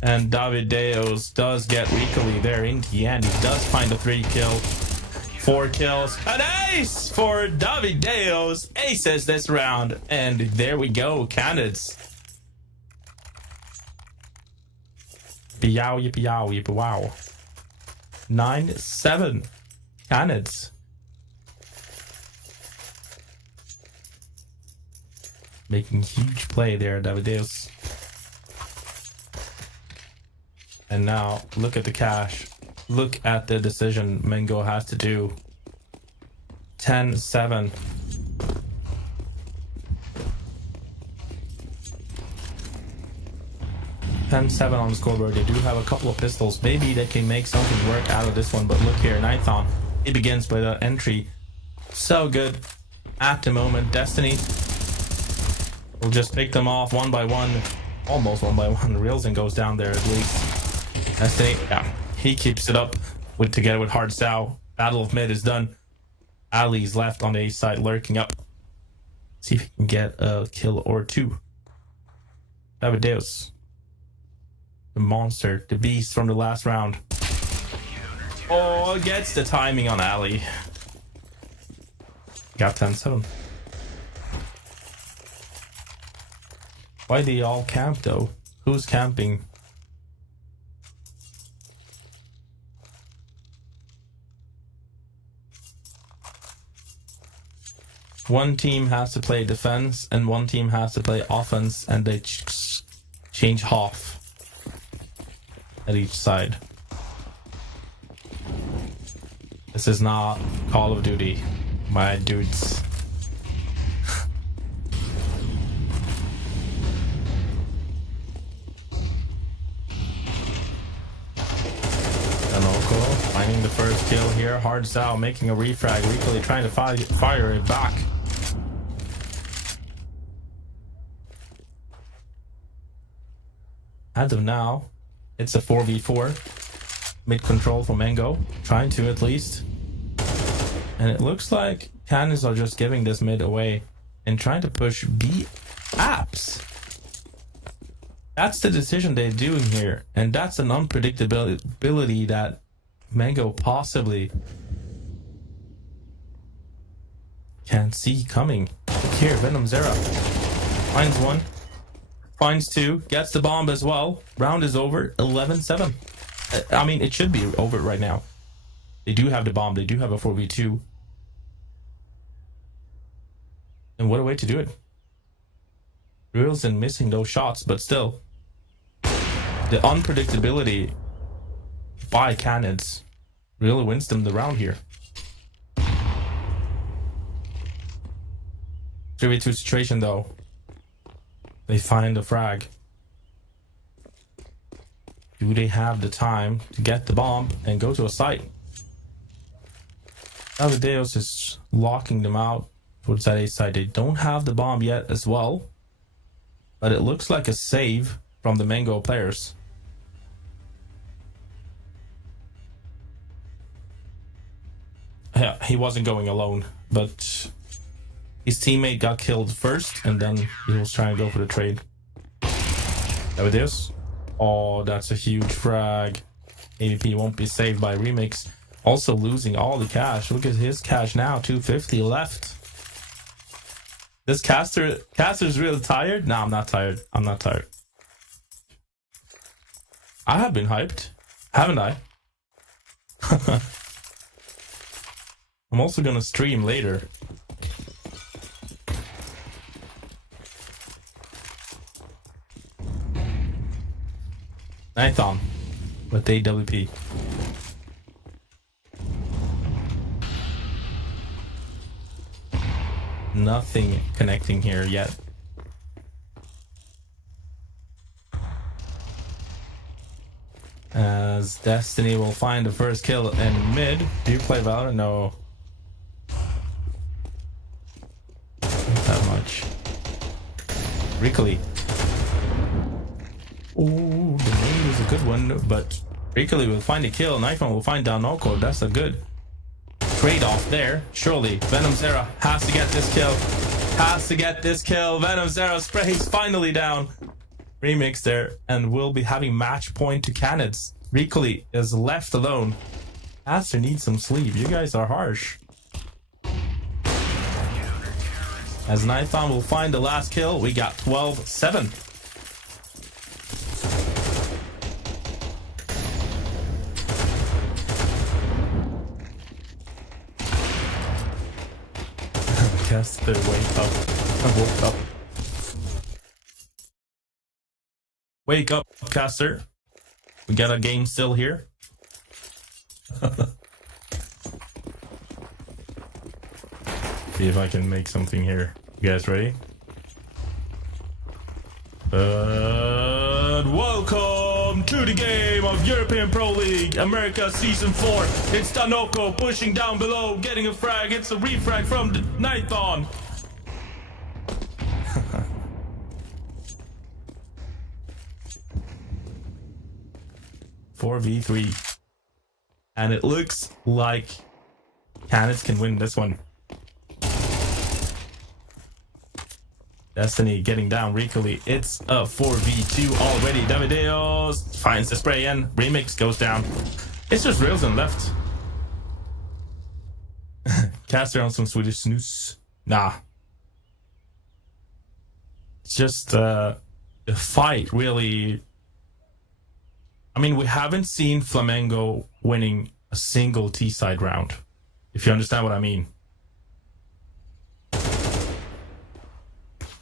And Davideos does get Ricoly there in the end. He does find a 3 kill. 4 kills. An ace for Davideos. Aces this round. And there we go, Canids. Yow, yippee, yow, yippee, wow. 9-7 Canids. Making huge play there, Davideos. And now look at the cash. Look at the decision Mengo has to do. 10-7. 10-7 on the scoreboard. They do have a couple of pistols. Maybe they can make something work out of this one. But look here, Nithon. It begins with an entry. So good at the moment. Destiny will just pick them off one by one. Almost one by one. Reelson goes down there at least. Destiny, yeah, he keeps it up together with Hard Sow. Battle of Mid is done. Ali's left on the A side lurking up. See if he can get a kill or two. Davideus. The monster, the beast from the last round. Oh, gets the timing on Ali. Got 10-7. Why they all camp though? Who's camping? One team has to play defense and one team has to play offense, and they change half at each side. This is not Call of Duty, my dudes. Danoko finding the first kill here. Hard Sow making a refrag, Recally trying to fire it back. As of now, it's a 4v4. Mid control from Mango, trying to at least. And it looks like cannons are just giving this mid away and trying to push B apps. That's the decision they're doing here, and that's an unpredictability that Mango possibly can't see coming. Look here, Venom Zera finds one, finds two, gets the bomb as well. Round is over, 11-7. I mean, it should be over right now. They do have the bomb. They do have a 4v2. And what a way to do it. Reelson missing those shots, but still. The unpredictability by cannons really wins them the round here. 3v2 situation though. They find the frag. Do they have the time to get the bomb and go to a site? Davideus is locking them out towards that A side. They don't have the bomb yet as well, but it looks like a save from the Mango players. Yeah, he wasn't going alone, but his teammate got killed first, and then he was trying to go for the trade. Davideus. Oh, that's a huge frag. AVP won't be saved by Remix. Also losing all the cash. Look at his cash now. 250 left. This caster's really tired? No, I'm not tired. I'm not tired. I have been hyped, haven't I? I'm also gonna stream later. Nithon with AWP. Nothing connecting here yet. As Destiny will find the first kill in mid. Do you play Valorant? No. Not that much. Recally. Ooh, the name is a good one, but Recally will find a kill. Nithon will find Danoko. That's a good trade-off there. Surely Venom Zera has to get this kill. Has to get this kill. Venom Zera sprays finally down. Remix there, and we'll be having match point to cannons. Recally is left alone. Aster needs some sleep. You guys are harsh. As Nithon will find the last kill, we got 12-7. Caster, wake up. I woke up. Wake up, Caster. We got a game still here. See if I can make something here. You guys ready? Welcome to the game of European Pro League America Season 4. It's Tanoko pushing down below, getting a frag. It's a refrag from the Nighthon. 4v3. And it looks like Canids can win this one. Destiny getting down Ricoli. It's a 4v2 already. Davideos finds the spray in. Remix goes down. It's just Railsden left. Caster on some Swedish snooze. Nah. It's just the fight really. I mean, we haven't seen Flamengo winning a single T-side round, if you understand what I mean.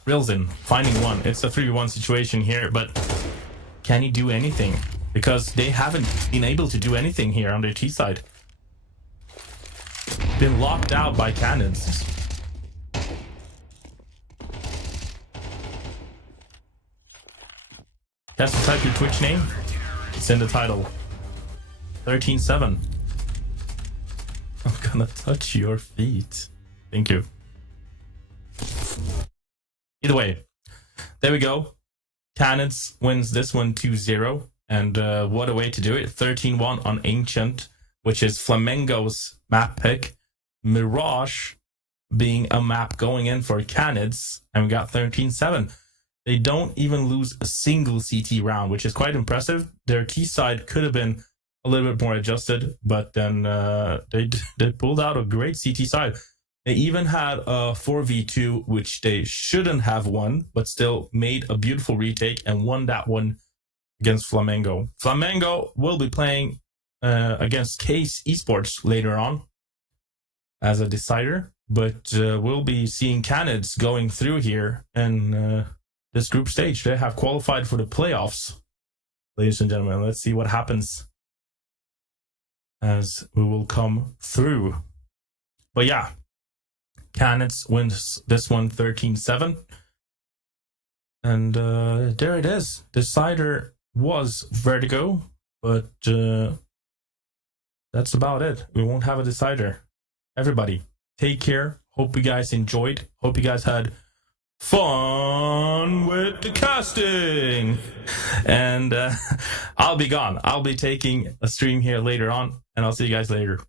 Railsden finding one. It's a 3v1 situation here, but can he do anything? Because they haven't been able to do anything here on their T-side. Been locked out by cannons. Has to type your Twitch name. It's in the title. 13-7. I'm gonna touch your feet. Thank you. Either way, there we go. Canids wins this one 2-0. And what a way to do it. 13-1 on Ancient, which is Flamengo's map pick. Mirage being a map going in for Canids. And we got 13-7. They don't even lose a single CT round, which is quite impressive. Their T side could have been a little bit more adjusted, but then they pulled out a great CT side. They even had a 4v2, which they shouldn't have won, but still made a beautiful retake and won that one against Flamengo. Flamengo will be playing against Case Esports later on as a decider, but we'll be seeing Canids going through here and this group stage. They have qualified for the playoffs, ladies and gentlemen. Let's see what happens as we will come through. But yeah, Canids wins this one 13-7. And there it is. Decider was Vertigo, but that's about it. We won't have a decider. Everybody, take care. Hope you guys enjoyed. Hope you guys had fun with the casting. And I'll be gone. I'll be taking a stream here later on, and I'll see you guys later.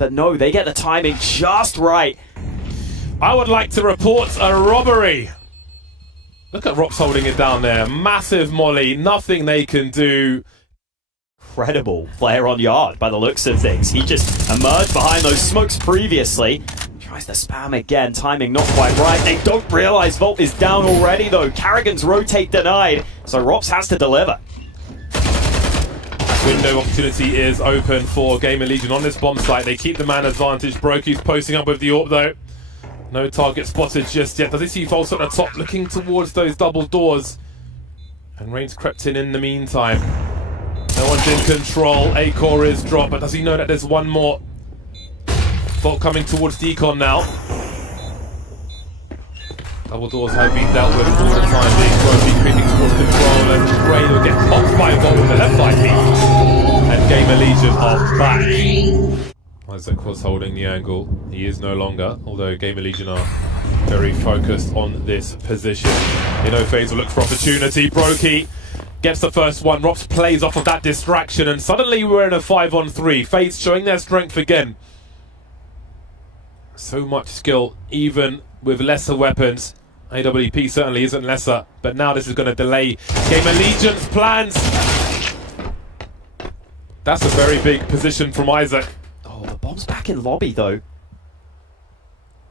But no, they get the timing just right. I would like to report a robbery. Look at Rops holding it down there. Massive molly. Nothing they can do. Incredible player on yard by the looks of things. He just emerged behind those smokes previously. Tries to spam again. Timing not quite right. They don't realize Volt is down already though. Carrigan's rotate denied. So Rops has to deliver. Window opportunity is open for Gamer Legion on this bomb site. They keep the man advantage. Broky's posting up with the AWP though. No target spotted just yet. Does he see Volts at the top looking towards those double doors? And Rain's crept in the meantime. No one's in control. A-core is dropped, but does he know that there's one more? Volt coming towards Decon now. Double doors have been dealt with for the time being. Broky creeping towards control, and Rain will get popped by Volt with the left side lead. And Gamer Legion are back. Isaac was holding the angle. He is no longer, although Gamer Legion are very focused on this position. FaZe will look for opportunity. Broky gets the first one. Rops plays off of that distraction, and suddenly we're in a 5-on-3. FaZe showing their strength again. So much skill, even with lesser weapons. AWP certainly isn't lesser, but now this is going to delay Gamer Legion's plans. That's a very big position from Isaac. Oh, the bomb's back in lobby though.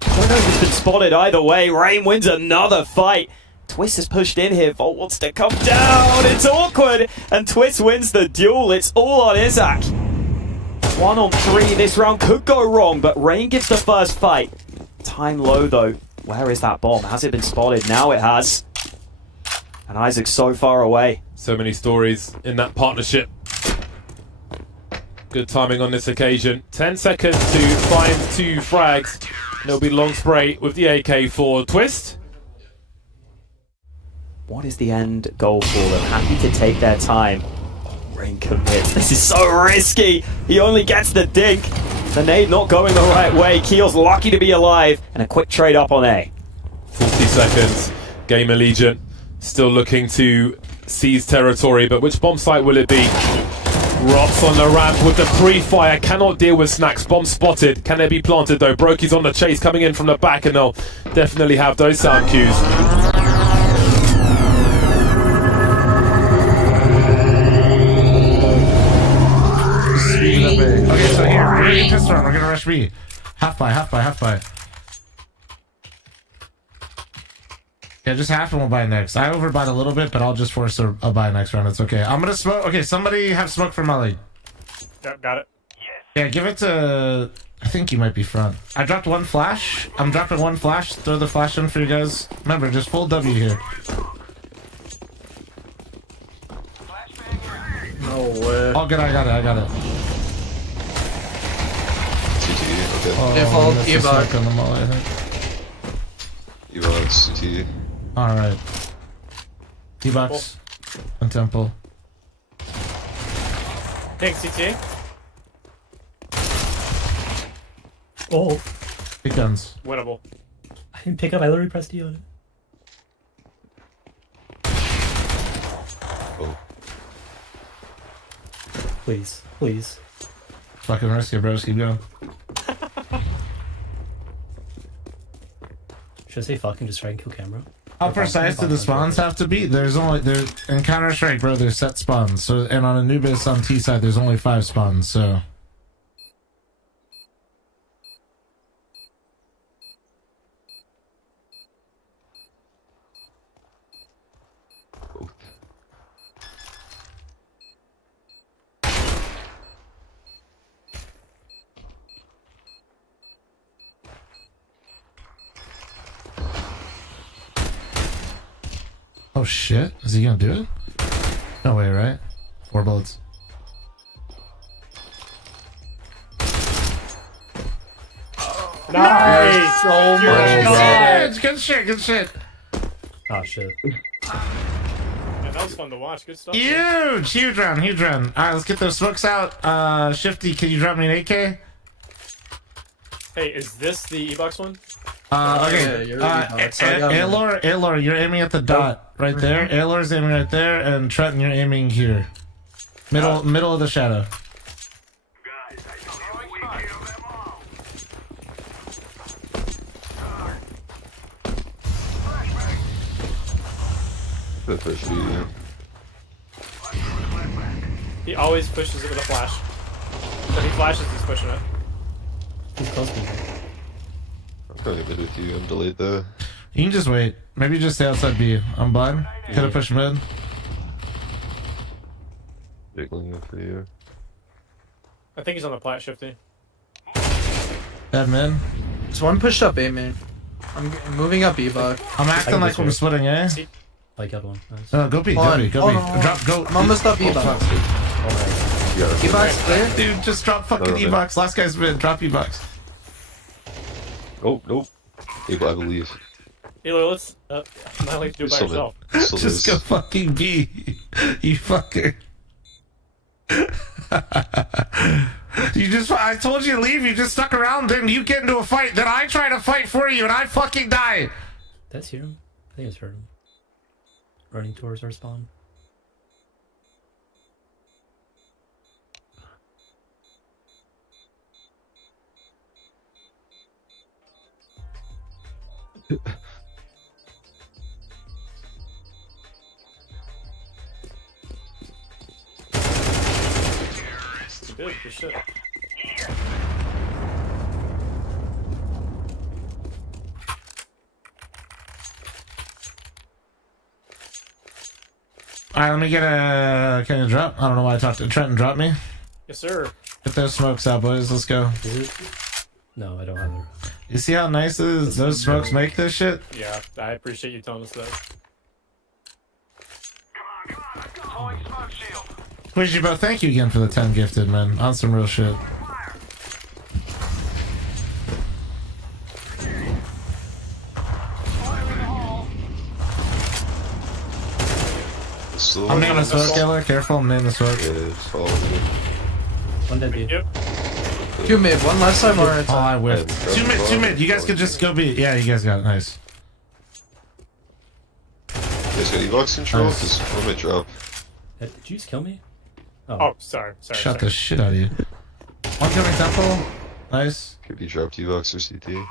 I don't know if it's been spotted either way. Rain wins another fight. Twist is pushed in here. Volt wants to come down. It's awkward. And Twist wins the duel. It's all on Isaac. 1-on-3. This round could go wrong, but Rain gets the first fight. Time low though. Where is that bomb? Has it been spotted? Now it has. And Isaac's so far away. So many stories in that partnership. Good timing on this occasion. 10 seconds to find 2 frags. There'll be long spray with the AK for Twist. What is the end goal for them? Happy to take their time. Oh, Rain commits. This is so risky. He only gets the dink. The nade not going the right way. Keel's lucky to be alive. And a quick trade up on A. 40 seconds. Gamer Legion still looking to seize territory, but which bomb site will it be? Rops on the ramp with the pre-fire. Cannot deal with snacks. Bomb spotted. Can they be planted though? Broky's on the chase coming in from the back, and they'll definitely have those sound cues. Okay, so here, we're gonna get pistol. We're gonna rush B. Half by. Yeah, just half and we'll buy next. I overbought a little bit, but I'll just force a buy next round. It's okay. I'm gonna smoke. Okay, somebody have smoke for Molly. Yep, got it. Yeah, give it to... I think you might be front. I dropped 1 flash. I'm dropping 1 flash. Throw the flash in for you guys. Remember, just full W here. No way. Oh, good. I got it. CT, okay. Oh, that's a smoke on the Molly, I think. Evo's CT. Alright. D-box. And temple. Thanks, CT. Oh. Big guns. Winnable. I didn't pick up. I literally pressed E on it. Oh. Please. Fucking risky, bros. Keep going. Should I say fucking just try and kill camera? How precise do the spawns have to be? There's in Counter-Strike, bro, there's set spawns. So, and on Anubis on T side, there's only 5 spawns, so... Oh shit, is he gonna do it? No way, right? 4 bullets. Nice! Oh my god! Good shit. Oh shit. Yeah, that was fun to watch. Good stuff. Huge round. Alright, let's get those smokes out. Shifty, can you drop me an AK? Hey, is this the E-Box one? Okay. Aelor, you're aiming at the dot right there. Aelor's aiming right there, and Trenton, you're aiming here. Middle of the shadow. Good push for you. He always pushes it with a flash. If he flashes, he's pushing it. He's close to me. I'm going mid with you. I'm delayed though. You can just wait. Maybe just stay outside B. I'm blind. Could have pushed mid. Jiggling for you. I think he's on the plat shifting. Dead mid. There's one pushed up A main. I'm moving up E box. I'm acting like I'm splitting A. I got one. Nice. No, go B, go B, go B. no. Drop, go. I'm almost up E box. E box clear? Dude, just drop fucking No, E-box. Last guy's mid. Drop E-box. Oh, nope. Able, I believe. Elo, let's not like do it by yourself. Just go fucking B. You fucker. I told you to leave. You just stuck around. Then you get into a fight. Then I try to fight for you, and I fucking die. That's him. I think it's heard him. Running towards our spawn. Good shit. Alright, let me get a... Can you drop? I don't know why I talked to Trenton. Drop me. Yes, sir. Get those smokes out, boys. Let's go. Is it? No, I don't have it. You see how nice those smokes make this shit? Yeah, I appreciate you telling us that. Squishy bro, thank you again for the 10 gifted, man. On some real shit. I'm near the smoke, Killer. Careful, I'm near the smoke. One dead B. Yep. 2 mid, one left side, one right Oh, side. I whiffed. 2 mid. You guys could just go B. Yeah, you guys got it. Nice. You guys got E-box control? Because I might drop. Did you just kill me? Oh, sorry. Shot the shit out of you. One coming temple. Nice. Could be dropped E-box or CT.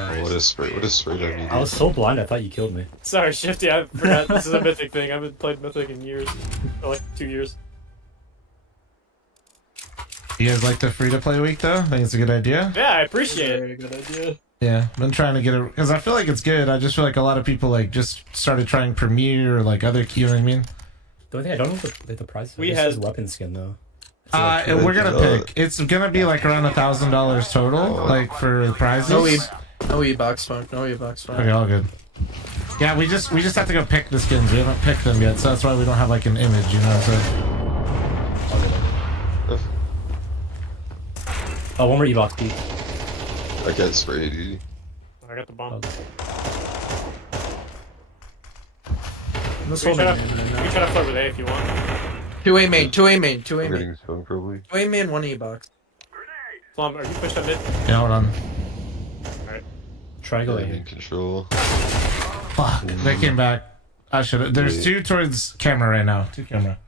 Oh, what a spray on me. I was so blind, I thought you killed me. Sorry, Shifty, I forgot this is a Mythic thing. I haven't played Mythic in years. Or like 2 years. You guys like the free-to-play week, though? I think it's a good idea. Yeah, I appreciate it. Very good idea. Yeah, been trying to get it because I feel like it's good. I just feel like a lot of people like just started trying Premiere or like other key. You know what I mean? The only thing I don't know the price. We has had weapon skin though. We're gonna pick. It's gonna be like around $1,000 total, like for prizes. No E-box smoke, no E-box smoke. Okay, all good. Yeah, we just have to go pick the skins. We haven't picked them yet, so that's why we don't have like an image. You know, so. Oh, one more E-box peek. I can't spray, dude. I got the bomb. This We one can try to flirt with A if you want. 2A main, 2A main, 2A I'm main. getting phone probably. 2A main, 1 E-box. Flom, are you pushed up mid? Yeah, hold on. Alright. Try to go In A. control. Fuck, they came back. I should. There's 2 towards camera right now. 2 camera.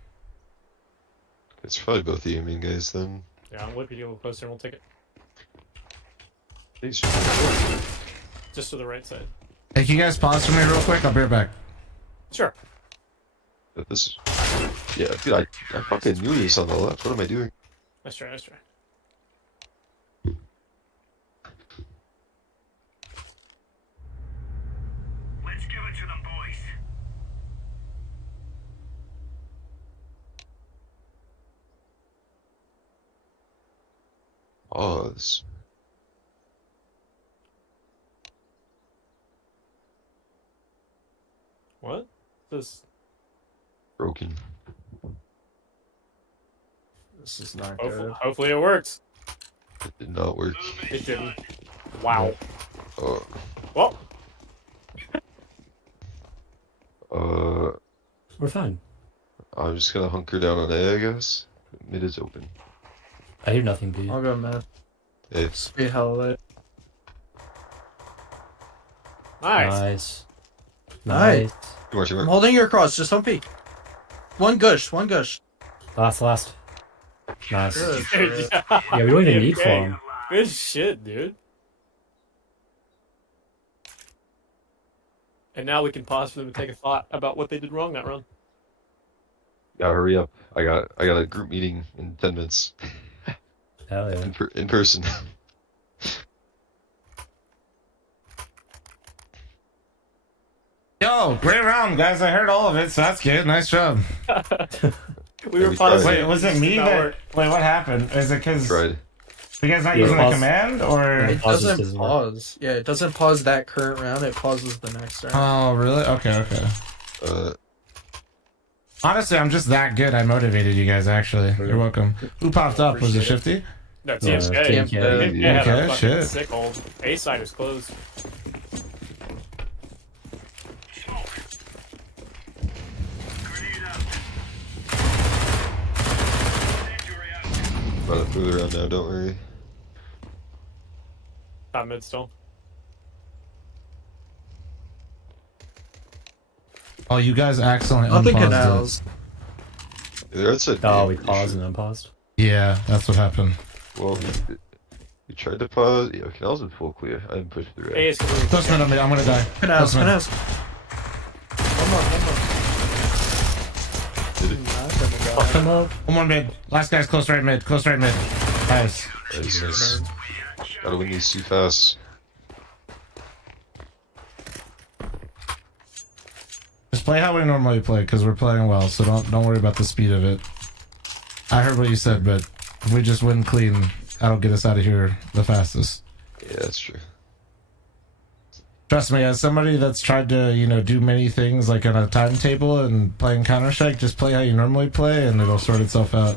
It's probably both the aiming guys then. Yeah, I'm whipping you a little closer and we'll take it. Thanks. Just to the right side. Hey, can you guys pause for me real quick? I'll be right back. Sure. But this. Yeah, dude, I fucking knew this on the left. What am I doing? Nice try, nice try. Let's give it to them, boys. Pause. What? This Broken. This is not good. hopefully it works. It did not work. It didn't. Wow. Well. We're fine. I'm just gonna hunker down on A, I guess. Mid is open. I hear nothing B. I'll go mid. Hey. Speed hell late. Nice. Nice. I'm holding your cross, just don't peek. One gush, one gush. Last. Nice. Good. Yeah, Yeah, we don't even need okay. Flom. Good shit, dude. And now we can pause for them to take a thought about what they did wrong that round. Yeah, hurry up. I got a group meeting in 10 minutes. Hell yeah. In person. Yo, great round, guys. I heard all of it, so that's good. Nice job. We were pausing. Wait, was it me Did not that... work. Wait, what happened? Is it because... Tried. You guys not Yeah, using the pause. command, or... It Pauses doesn't doesn't work. pause. Yeah, it doesn't pause that current round. It pauses the next round. Oh, really? Okay. Honestly, I'm just that good. I motivated you guys, actually. You're welcome. Who popped up? Was it Shifty? No, TMK. TMK. Yeah, had a Okay, fucking shit. sick hold. A side is closed. About to move around now, don't worry. Top mid still. Oh, you guys accidentally Nothing unpaused canals. Yeah, that's it. Oh, we paused and unpaused. it. Yeah, that's what happened. Well, we tried to pause. Yeah, canals in full clear. I didn't push through A it. is clear. Close mid on me. I'm gonna die. Canals, Close mid. canals. One more. Fuck him up. One more mid. Last guy's close right mid. Close right mid. Nice. Nice. Gotta win these too fast. Just play how we normally play, because we're playing well, so don't worry about the speed of it. I heard what you said, but if we just win clean, that'll get us out of here the fastest. Yeah, that's true. Trust me, as somebody that's tried to, do many things like on a timetable and playing Counter-Strike, just play how you normally play and it'll sort itself out.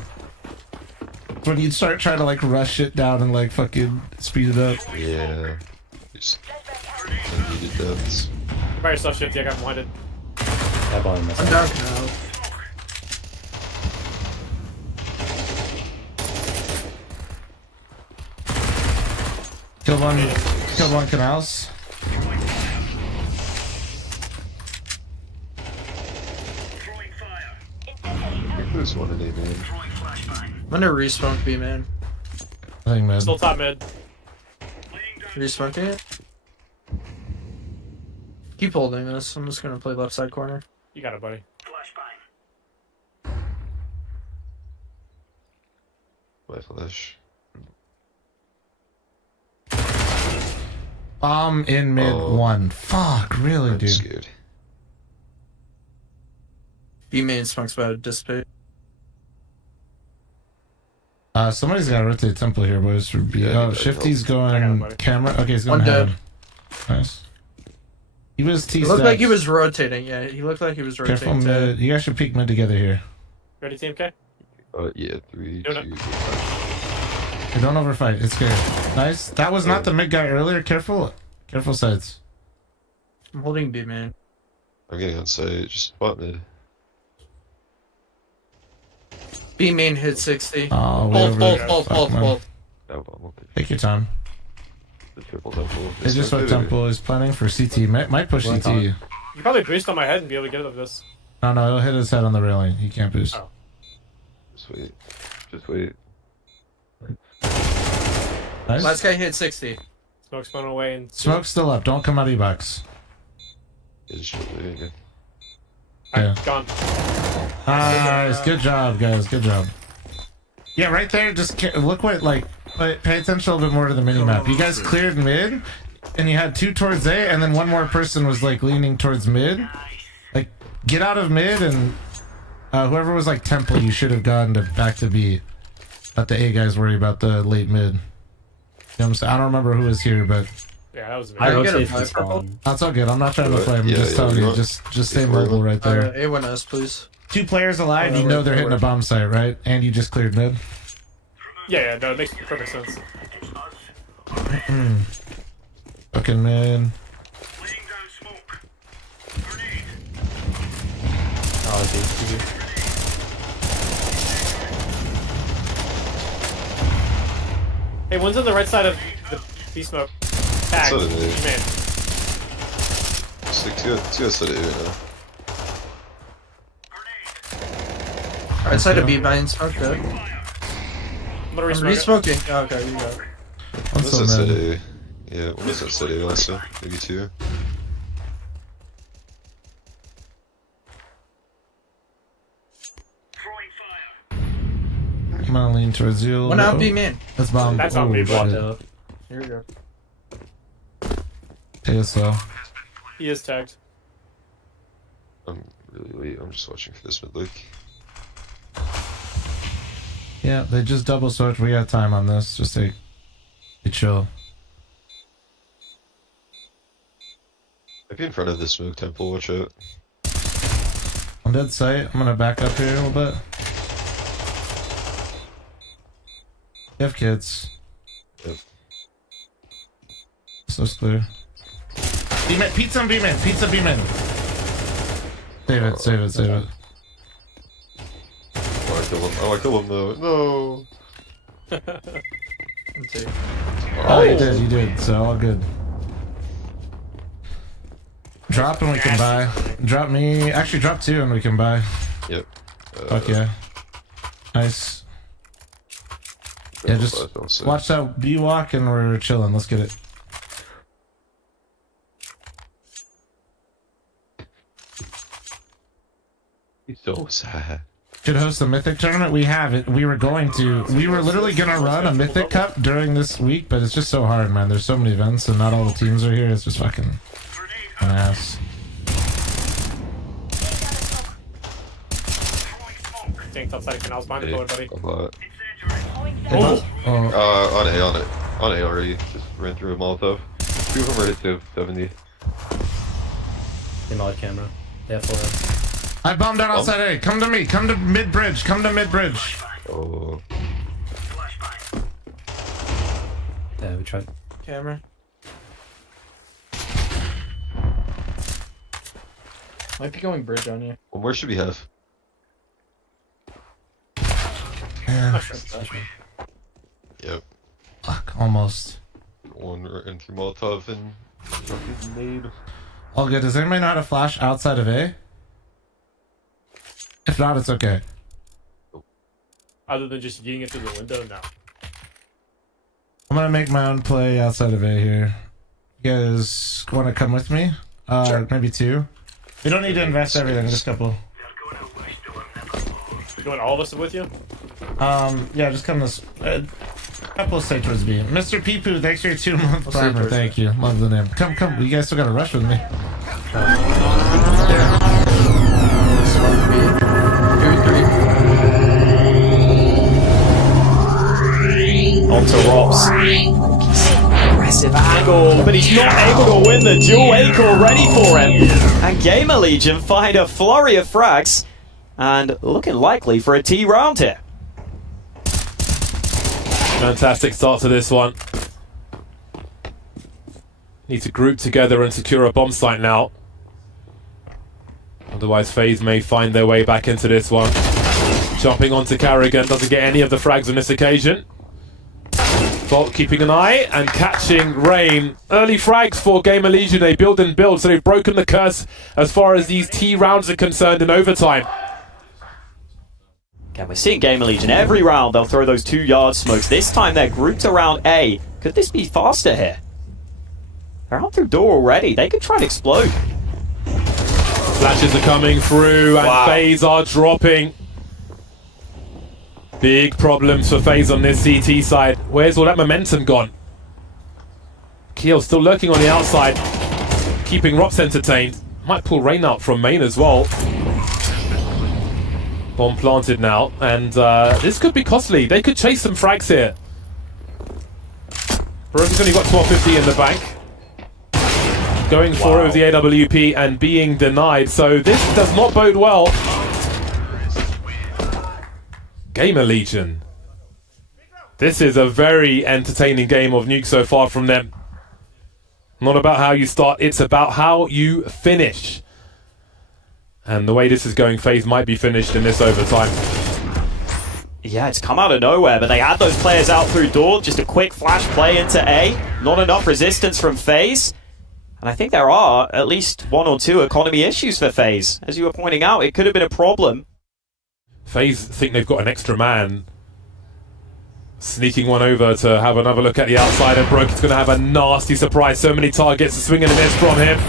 When you start trying to rush it down and fucking speed it up. Yeah. Just unneeded deaths. By yourself, Shifty. I got blinded. I blinded myself. I'm down canals. Killed one canals. There's one in A, man. I'm gonna resmoke B, man. I think mid. Still top mid. Resmoking it. Keep holding this. I'm just gonna play left side corner. You got it, buddy. My flash. Bomb in mid one. Fuck, really, I'm dude. scared. B main smoke's about to dissipate. Somebody's got to rotate temple here, boys. For B. Yeah, Oh, Shifty's going camera. Okay, he's going One dead. heaven. Nice. He was T He looked like he steps. was rotating. Yeah, he looked like he was Careful rotating. mid. You guys should peek mid together here. Ready, TMK? Yeah, 3, Doing it. 2, 1. Hey, don't overfight. It's good. Nice. That was not the mid guy earlier. Careful. Careful sides. I'm holding B main. I'm getting on site. Just spot mid. B main hit 60. Oh, way over there. Fuck, man. Both. Oh, I'm okay. Take your time. The triple temple. They just went temple. Is planning for CT. Might push CT. You can probably boost on my head and be able to get it with this. No, he'll hit his head on the railing. He can't boost. Oh. Just wait. Just wait. Nice. Last guy hit 60. Smoke's blown away and Smoke's still up. Don't come out of your box. Yeah, just wait again. Yeah. gone. Nice. Good job, guys. Good job. Yeah, right there. Just look what pay attention a little bit more to the mini map. You guys cleared mid, and you had two towards A, and then one more person was leaning towards mid. Get out of mid, and whoever was temple, you should have gone back to B. Let the A guys worry about the late mid. You know what I'm saying? I don't remember who was here, but Yeah, that was me. I get rotate a from spawn. that's all good. I'm not trying to play. I'm Yeah, just yeah, telling you. want- Just stay yeah, mobile right there. A1S, please. Two players alive. Oh, You know wait, they're hitting a wait. bomb site, right? And you just cleared mid. Yeah, no, it makes perfect sense. Fucking mid. Oh, okay. Hey, one's on the right side of the B smoke. Tag. So did they. Man. Just two outside of A right now. Right side of B main smoke, good. I'm I'm gonna resmoke it. resmoking. Oh, okay, you got it. I'm One still outside mid. A. Yeah, one was outside A also. Maybe two. gonna lean towards you. One out B man. That's bomb. That's on me, blocked shit. out. Here we go. ASL. He is tagged. I'm really late. I'm just watching for this mid leak. Yeah, they just double switched. We got time on this. Just take be chill. Might be in front of the smoke temple. Watch out. I'm dead sight. I'm gonna back up here a little bit. You have kids. Yep. So it's clear. B-man, pizza and B-man, pizza B-man. Save it, save it, save it. Oh, I kill him. Oh, I kill him though. No. Oh, you did, so all good. Drop and we can buy. Drop me. Actually, drop 2 and we can buy. Yep. Fuck yeah. Nice. Yeah, just watch that B walk and we're chilling. Let's get it. He's so sad. Should host a Mythic tournament. We have it. We were going to. We were literally gonna run a Mythic Cup during this week, but it's just so hard, man. There's so many events and not all the teams are here. It's just fucking an ass. Tanked outside canals behind the pillar, buddy. On A. On A already. Just ran through a Molotov. 2 of them are hit to 70. They mod camera. They have 4. I bombed out outside A. Come to me. Come to mid bridge. Come to mid bridge. Oh. Yeah, we tried. Camera. Might be going bridge on you. Well, where should we have? Yeah. Yep. Fuck, almost. One entry Molotov and fucking nade. All good. Does anybody know how to flash outside of A? If not, it's okay. Other than just yeeting it through the window, no. I'm gonna make my own play outside of A here. You guys want to come with me? Sure. Maybe 2. We don't need to invest everything, just a couple. You want all of us with you? Yeah, just come this. Couple stay towards B. Mr. Peepoo, thanks for your 2-month primer. Thank you. Love the name. Come. You guys still gotta rush with me. Onto Rops. Aggressive angle, but he's not able to win the duel. Acorn ready for him. And Gamer Legion find a flurry of frags and looking likely for a T round here. Fantastic start to this one. Need to group together and secure a bomb site now. Otherwise, FaZe may find their way back into this one. Jumping onto Carrigan, doesn't get any of the frags on this occasion. Bolt keeping an eye and catching Rain. Early frags for Gamer Legion. They build and build, so they've broken the curse as far as these T rounds are concerned in overtime. Okay, we're seeing Gamer Legion every round. They'll throw those 2-yard smokes. This time they're grouped around A. Could this be faster here? They're out through door already. They could try and explode. Flashes are coming through and FaZe are dropping. Big problems for FaZe on this CT side. Where's all that momentum gone? Keel still lurking on the outside, keeping Rops entertained. Might pull Rain out from main as well. Bomb planted now, and this could be costly. They could chase some frags here. Baroka's only got 1250 in the bank. Going for it with the AWP and being denied, so this does not bode well. Gamer Legion. This is a very entertaining game of Nuke so far from them. Not about how you start, it's about how you finish. And the way this is going, FaZe might be finished in this overtime. Yeah, it's come out of nowhere, but they had those players out through door. Just a quick flash play into A. Not enough resistance from FaZe. And I think there are at least 1 or 2 economy issues for FaZe. As you were pointing out, it could have been a problem. FaZe think they've got an extra man. Sneaking one over to have another look at the outside, and Broke's going to have a nasty surprise. So many targets swinging and miss from him.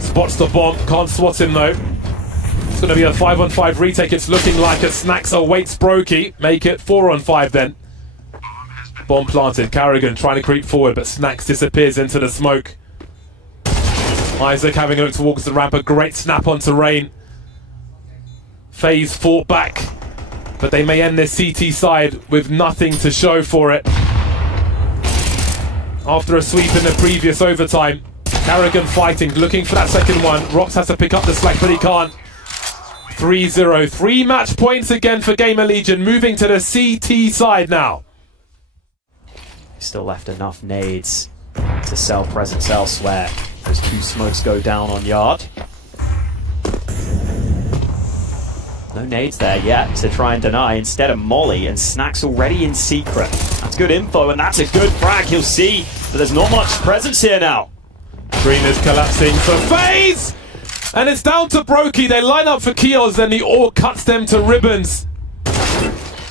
Spots the bomb, can't swat him though. It's going to be a 5-on-5 retake. It's looking like a Snacks awaits Brokey. Make it 4-on-5 then. Bomb planted. Carrigan trying to creep forward, but Snacks disappears into the smoke. Isaac having a look towards the ramp. A great snap onto Rain. FaZe fought back, but they may end their CT side with nothing to show for it. After a sweep in the previous overtime, Carrigan fighting, looking for that second one. Rox has to pick up the slack, but he can't. 3-0. 3 match points again for Gamer Legion, moving to the CT side now. Still left enough nades to sell presence elsewhere. Those 2 smokes go down on Yard. No nades there yet to try and deny. Instead of Molly, and Snacks already in secret. That's good info, and that's a good frag. He'll see that there's not much presence here now. Green is collapsing for FaZe! And it's down to Brokey. They line up for Kios, then the Orc cuts them to ribbons.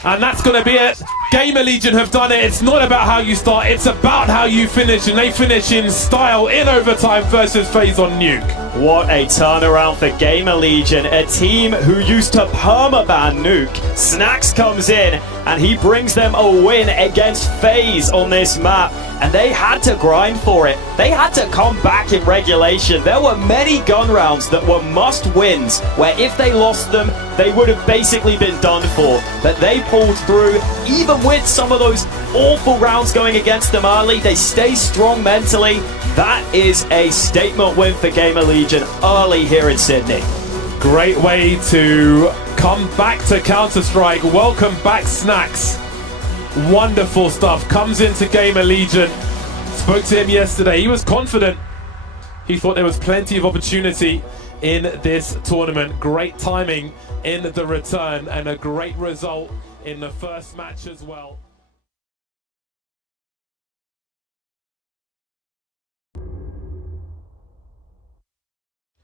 And that's going to be it. Gamer Legion have done it. It's not about how you start, it's about how you finish. And they finish in style in overtime versus FaZe on Nuke. What a turnaround for Gamer Legion, a team who used to permaban Nuke. Snacks comes in and he brings them a win against FaZe on this map. And they had to grind for it. They had to come back in regulation. There were many gun rounds that were must wins, where if they lost them, they would have basically been done for. But they pulled through, even with some of those awful rounds going against them early. They stay strong mentally. That is a statement win for Gamer Legion early here in Sydney. Great way to come back to Counter-Strike. Welcome back, Snacks. Wonderful stuff. Comes into Gamer Legion. Spoke to him yesterday. He was confident. He thought there was plenty of opportunity in this tournament. Great timing in the return and a great result in the first match as well.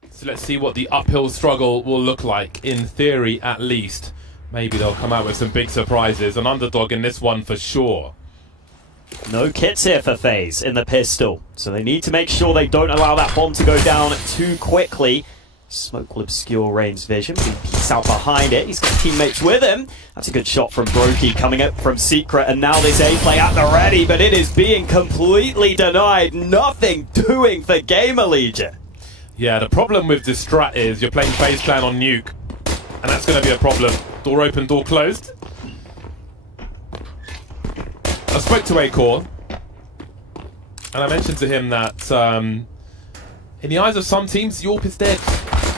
So let's see what the uphill struggle will look like, in theory at least. Maybe they'll come out with some big surprises. An underdog in this one for sure. No kits here for FaZe in the pistol, so they need to make sure they don't allow that bomb to go down too quickly. Smoke will obscure Rain's vision, but he peeks out behind it. He's got teammates with him. That's a good shot from Brokey coming up from secret, and now this A-play at the ready, but it is being completely denied. Nothing doing for Gamer Legion. Yeah, the problem with this strat is you're playing FaZe Clan on Nuke, and that's going to be a problem. Door open, door closed. I spoke to Acore, and I mentioned to him that in the eyes of some teams, Yorp is dead,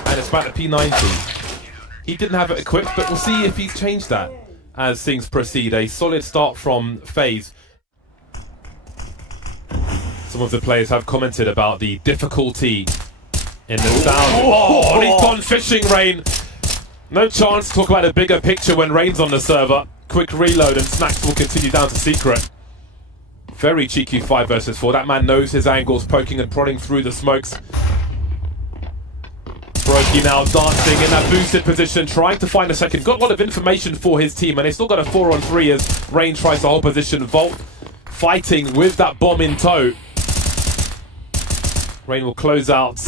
and it's about the P90. He didn't have it equipped, but we'll see if he's changed that as things proceed. A solid start from FaZe. Some of the players have commented about the difficulty in the sound. Oh, he's gone fishing, Rain. No chance to talk about a bigger picture when Rain's on the server. Quick reload and Snacks will continue down to secret. Very cheeky 5 versus 4. That man knows his angles, poking and prodding through the smokes. Brokey now dancing in that boosted position, trying to find a second. Got a lot of information for his team, and they still got a 4-on-3 as Rain tries to hold position. Volt fighting with that bomb in tow. Rain will close out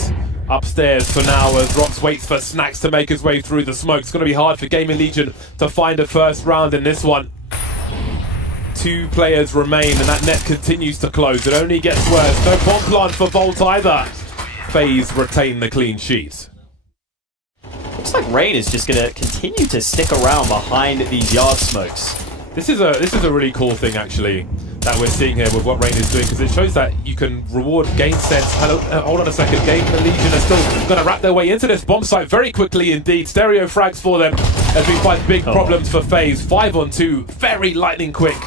upstairs for now as Rox waits for Snacks to make his way through the smoke. It's going to be hard for Gaming Legion to find a first round in this one. 2 players remain and that net continues to close. It only gets worse. No bomb plant for Volt either. FaZe retain the clean sheet. Looks like Rain is just going to continue to stick around behind these yard smokes. This is a really cool thing actually that we're seeing here with what Rain is doing, because it shows that you can reward game sense. Hold on a second, Game Legion are still going to wrap their way into this bomb site very quickly indeed. Stereo frags for them as we find big problems for FaZe. 5-on-2, very lightning quick.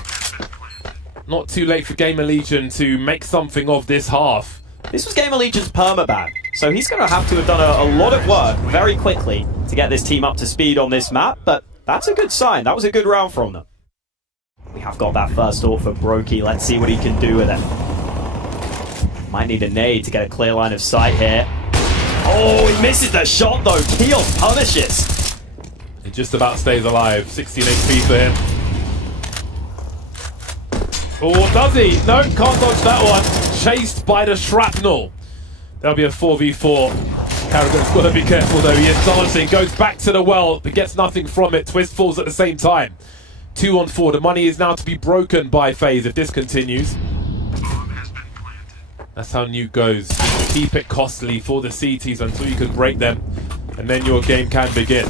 Not too late for Gamer Legion to make something of this half. This was Gamer Legion's permaban, so he's going to have to have done a lot of work very quickly to get this team up to speed on this map, but that's a good sign. That was a good round from them. We have got that first ult for Brokey. Let's see what he can do with it. Might need a nade to get a clear line of sight here. Oh, he misses the shot though. Kios punishes. He just about stays alive. 16 HP for him. Oh, does he? No, can't dodge that one. Chased by the shrapnel. There'll be a 4v4. Carrigan's got to be careful though. He is dancing, goes back to the well, but gets nothing from it. Twist falls at the same time. 2 on 4. The money is now to be broken by FaZe if this continues. That's how Nuke goes. Just keep it costly for the CTs until you can break them, and then your game can begin.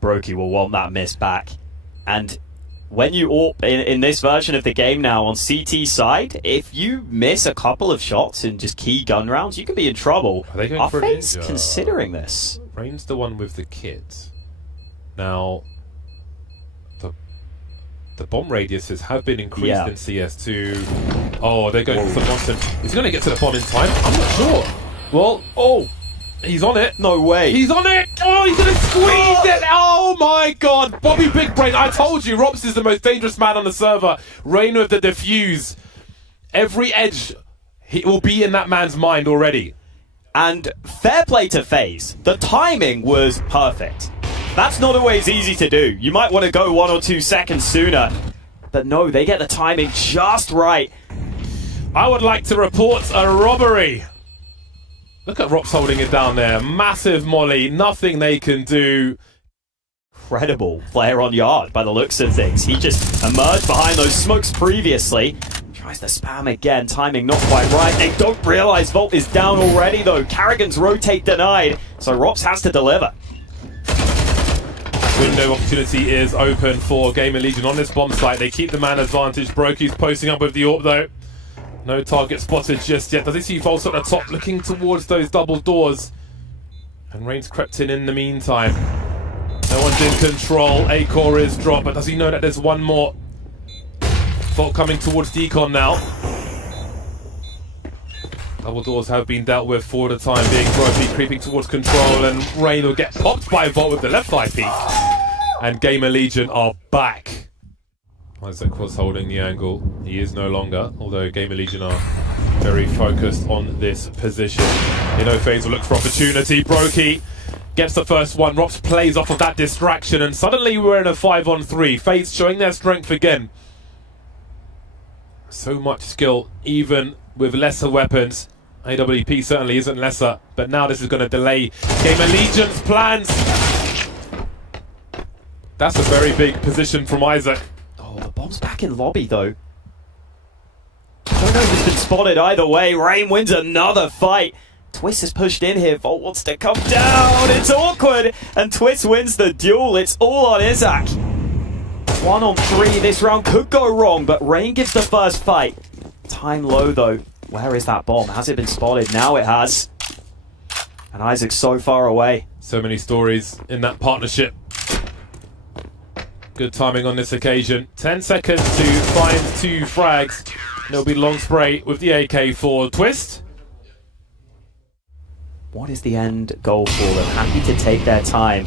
Brokey will want that miss back. And when you AWP in this version of the game now on CT side, if you miss a couple of shots in just key gun rounds, you can be in trouble. Are they going Are for a FaZe ninja? considering this? Rain's the one with the kit. Now, the bomb radiuses have been increased in CS2. Oh, they're going for Monson. Is he going to get to the bomb in time? I'm not sure. Well, oh, he's on it. No way. He's on it. Oh, he's going to squeeze it. Oh my God. Bobby Big Brain. I told you, Rops is the most dangerous man on the server. Rain with the defuse. Every edge, he will be in that man's mind already. And fair play to FaZe. The timing was perfect. That's not always easy to do. You might want to go 1 or 2 seconds sooner. But no, they get the timing just right. I would like to report a robbery. Look at Rops holding it down there. Massive molly. Nothing they can do. Incredible player on yard by the looks of things. He just emerged behind those smokes previously. Tries to spam again. Timing not quite right. They don't realize Volt is down already though. Carrigan's rotate denied. So Rops has to deliver. Window opportunity is open for Gamer Legion on this bomb site. They keep the man advantage. Brokey's posting up with the AWP though. No target spotted just yet. Does he see Volts at the top looking towards those double doors? And Rain's crept in the meantime. No one's in control. A-core is dropped, but does he know that there's one more? Volt coming towards Decon now. Double doors have been dealt with for the time being. Brokey creeping towards control, and Rain will get popped by Volt with the left eye peek. And Gamer Legion are back. Isaac was holding the angle. He is no longer, although Gamer Legion are very focused on this position. You know, FaZe will look for opportunity. Brokey gets the first one. Rops plays off of that distraction, and suddenly we're in a 5-on-3. FaZe showing their strength again. So much skill, even with lesser weapons. AWP certainly isn't lesser, but now this is going to delay Gamer Legion's plans. That's a very big position from Isaac. Oh, the bomb's back in lobby though. I don't know if it's been spotted either way. Rain wins another fight. Twist is pushed in here. Volt wants to come down. It's awkward. And Twist wins the duel. It's all on Isaac. 1 on 3. This round could go wrong, but Rain gives the first fight. Time low though. Where is that bomb? Has it been spotted? Now it has. And Isaac's so far away. So many stories in that partnership. Good timing on this occasion. 10 seconds to find 2 frags. And it'll be long spray with the AK for Twist. What is the end goal for them? Happy to take their time.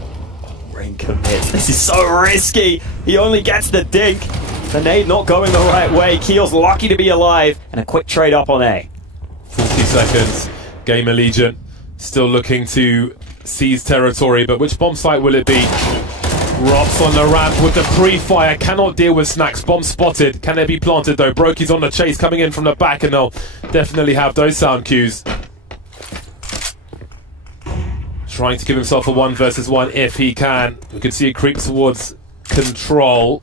Rain commits. This is so risky. He only gets the dink. The nade not going the right way. Keel's lucky to be alive. And a quick trade up on A. 40 seconds. Gamer Legion still looking to seize territory, but which bomb site will it be? Rops on the ramp with the pre-fire. Cannot deal with snacks. Bomb spotted. Can they be planted though? Brokey's on the chase, coming in from the back, and they'll definitely have those sound cues. Trying to give himself a 1 versus 1 if he can. We can see a creep towards control.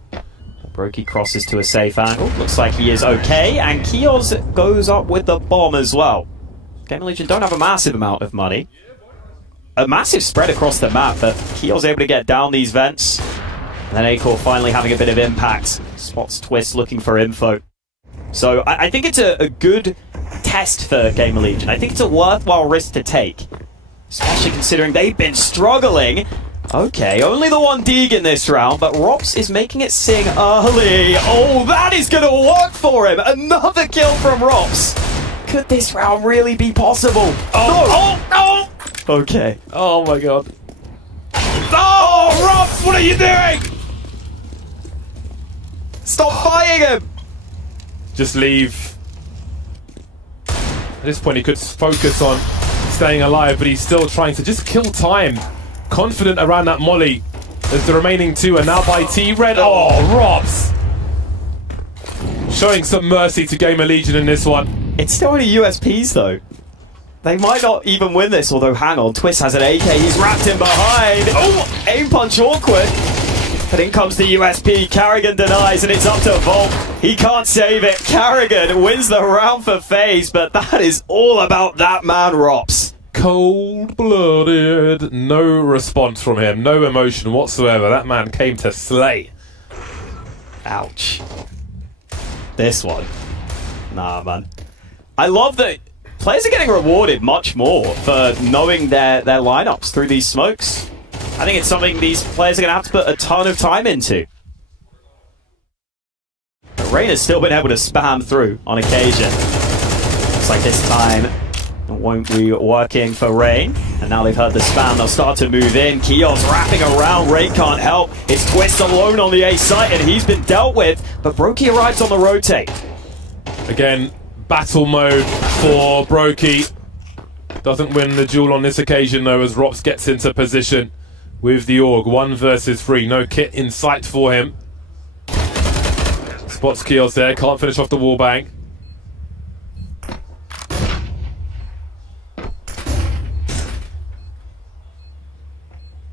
Brokey crosses to a safe angle. Looks like he is okay. And Kios goes up with the bomb as well. Gamer Legion don't have a massive amount of money. A massive spread across the map, but Kios able to get down these vents. And then A-Core finally having a bit of impact. Spots Twist looking for info. So I think it's a good test for Gamer Legion. I think it's a worthwhile risk to take. Especially considering they've been struggling. Okay, only the 1 dig in this round, but Rops is making it sing early. Oh, that is going to work for him. Another kill from Rops. Could this round really be possible? Oh, no! Okay. Oh my god. Oh, Rops, what are you doing? Stop fighting him! Just leave. At this point, he could focus on staying alive, but he's still trying to just kill time. Confident around that molly as the remaining 2 are now by T-Red. Oh, Rops! Showing some mercy to Gamer Legion in this one. It's still only USPs though. They might not even win this, although hang on, Twist has an AK, he's wrapped in behind. Oh, aim punch awkward. But in comes the USP, Carrigan denies, and it's up to Volt. He can't save it. Carrigan wins the round for FaZe, but that is all about that man, Rops. Cold-blooded. No response from him, no emotion whatsoever. That man came to slay. Ouch. This one. Nah, man. I love that players are getting rewarded much more for knowing their lineups through these smokes. I think it's something these players are going to have to put a ton of time into. But Rain has still been able to spam through on occasion. Looks like this time it won't be working for Rain. And now they've heard the spam, they'll start to move in. Keos wrapping around, Rain can't help. It's Twist alone on the A site and he's been dealt with. But Brokey arrives on the rotate. Again, battle mode for Brokey. Doesn't win the duel on this occasion though, as Rops gets into position with the AUG. 1 versus 3. No kit in sight for him. Spots Keos there. Can't finish off the wall bang.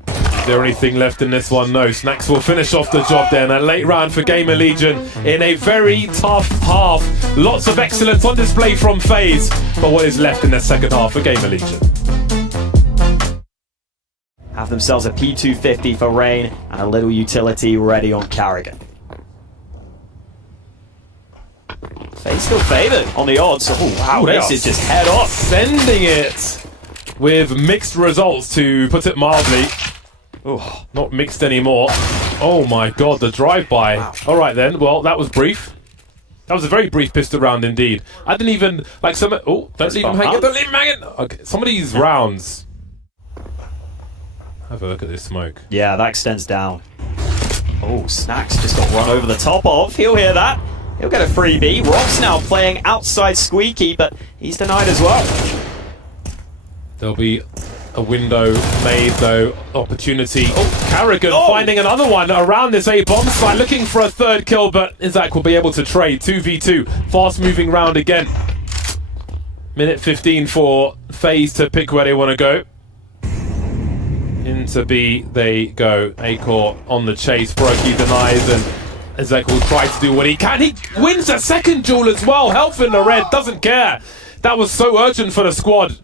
Is there anything left in this one? No. Snacks will finish off the job then. A late round for Gamer Legion in a very tough half. Lots of excellence on display from FaZe. But what is left in the second half for Gamer Legion? Have themselves a P250 for Rain and a little utility ready on Carrigan. FaZe still favoured on the odds. Oh wow, this is just head off. Sending it with mixed results, to put it mildly. Oh, not mixed anymore. Oh my god, the drive-by. Wow. Alright then, well that was brief. That was a very brief pistol round indeed. I didn't even, like some, oh, don't leave him hanging, don't leave him hanging! Okay, some of these rounds. Have a look at this smoke. Yeah, that extends down. Oh, Snacks just got run over the top of. He'll hear that. He'll get a freebie. Rock's now playing outside Squeaky, but he's denied as well. There'll be a window made though. Opportunity. Oh, Carrigan finding another one around this A-bomb site, looking for a third kill, but Isaac will be able to trade. 2v2. Fast moving round again. Minute 15 for FaZe to pick where they want to go. Into B they go. A-Core on the chase. Brokey denies, and Isaac will try to do what he can. He wins a second duel as well. Health in the red, doesn't care. That was so urgent for the squad.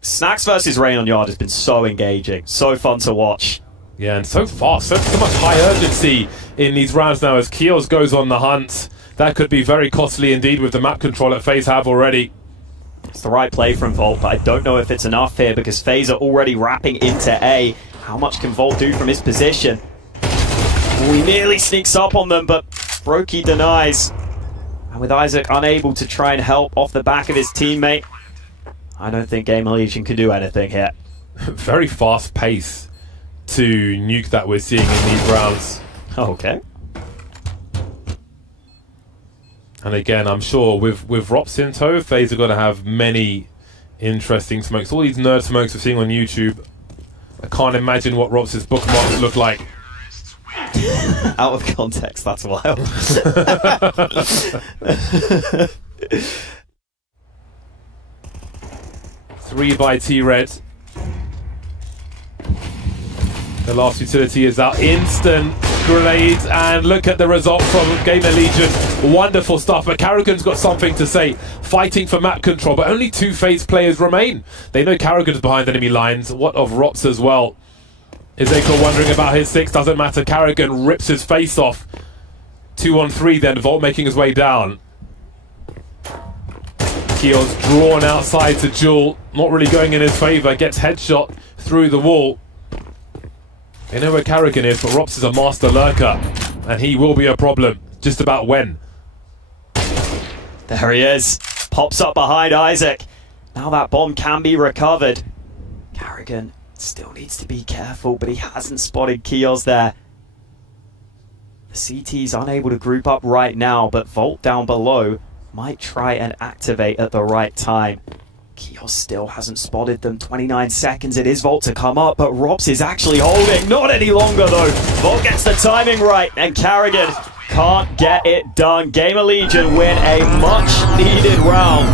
Snacks versus Rain on Yard has been so engaging, so fun to watch. Yeah, and so fast, so much high urgency in these rounds now as Keos goes on the hunt. That could be very costly indeed with the map control that FaZe have already. It's the right play from Volt, but I don't know if it's enough here because FaZe are already wrapping into A. How much can Volt do from his position? He nearly sneaks up on them, but Brokey denies. And with Isaac unable to try and help off the back of his teammate, I don't think Gamer Legion can do anything here. Very fast pace to nuke that we're seeing in these rounds. Okay. And again, I'm sure with Rops in tow, FaZe are going to have many interesting smokes. All these nerd smokes we're seeing on YouTube, I can't imagine what Rops' bookmarks look like. Out of context, that's wild. 3 by T-Red. The last utility is out. Instant grenades, and look at the result from Gamer Legion. Wonderful stuff, but Carrigan's got something to say. Fighting for map control, but only 2 FaZe players remain. They know Carrigan's behind enemy lines. What of Rops as well? Is Eiko wondering about his 6? Doesn't matter. Carrigan rips his face off. 2 on 3 then. Volt making his way down. Keos drawn outside to Jewel. Not really going in his favour. Gets headshot through the wall. They know where Carrigan is, but Rops is a master lurker. And he will be a problem. Just about when. There he is. Pops up behind Isaac. Now that bomb can be recovered. Carrigan still needs to be careful, but he hasn't spotted Keos there. The CT's unable to group up right now, but Volt down below might try and activate at the right time. Keos still hasn't spotted them. 29 seconds, it is Volt to come up, but Rops is actually holding. Not any longer though. Volt gets the timing right, and Carrigan can't get it done. Gamer Legion win a much needed round.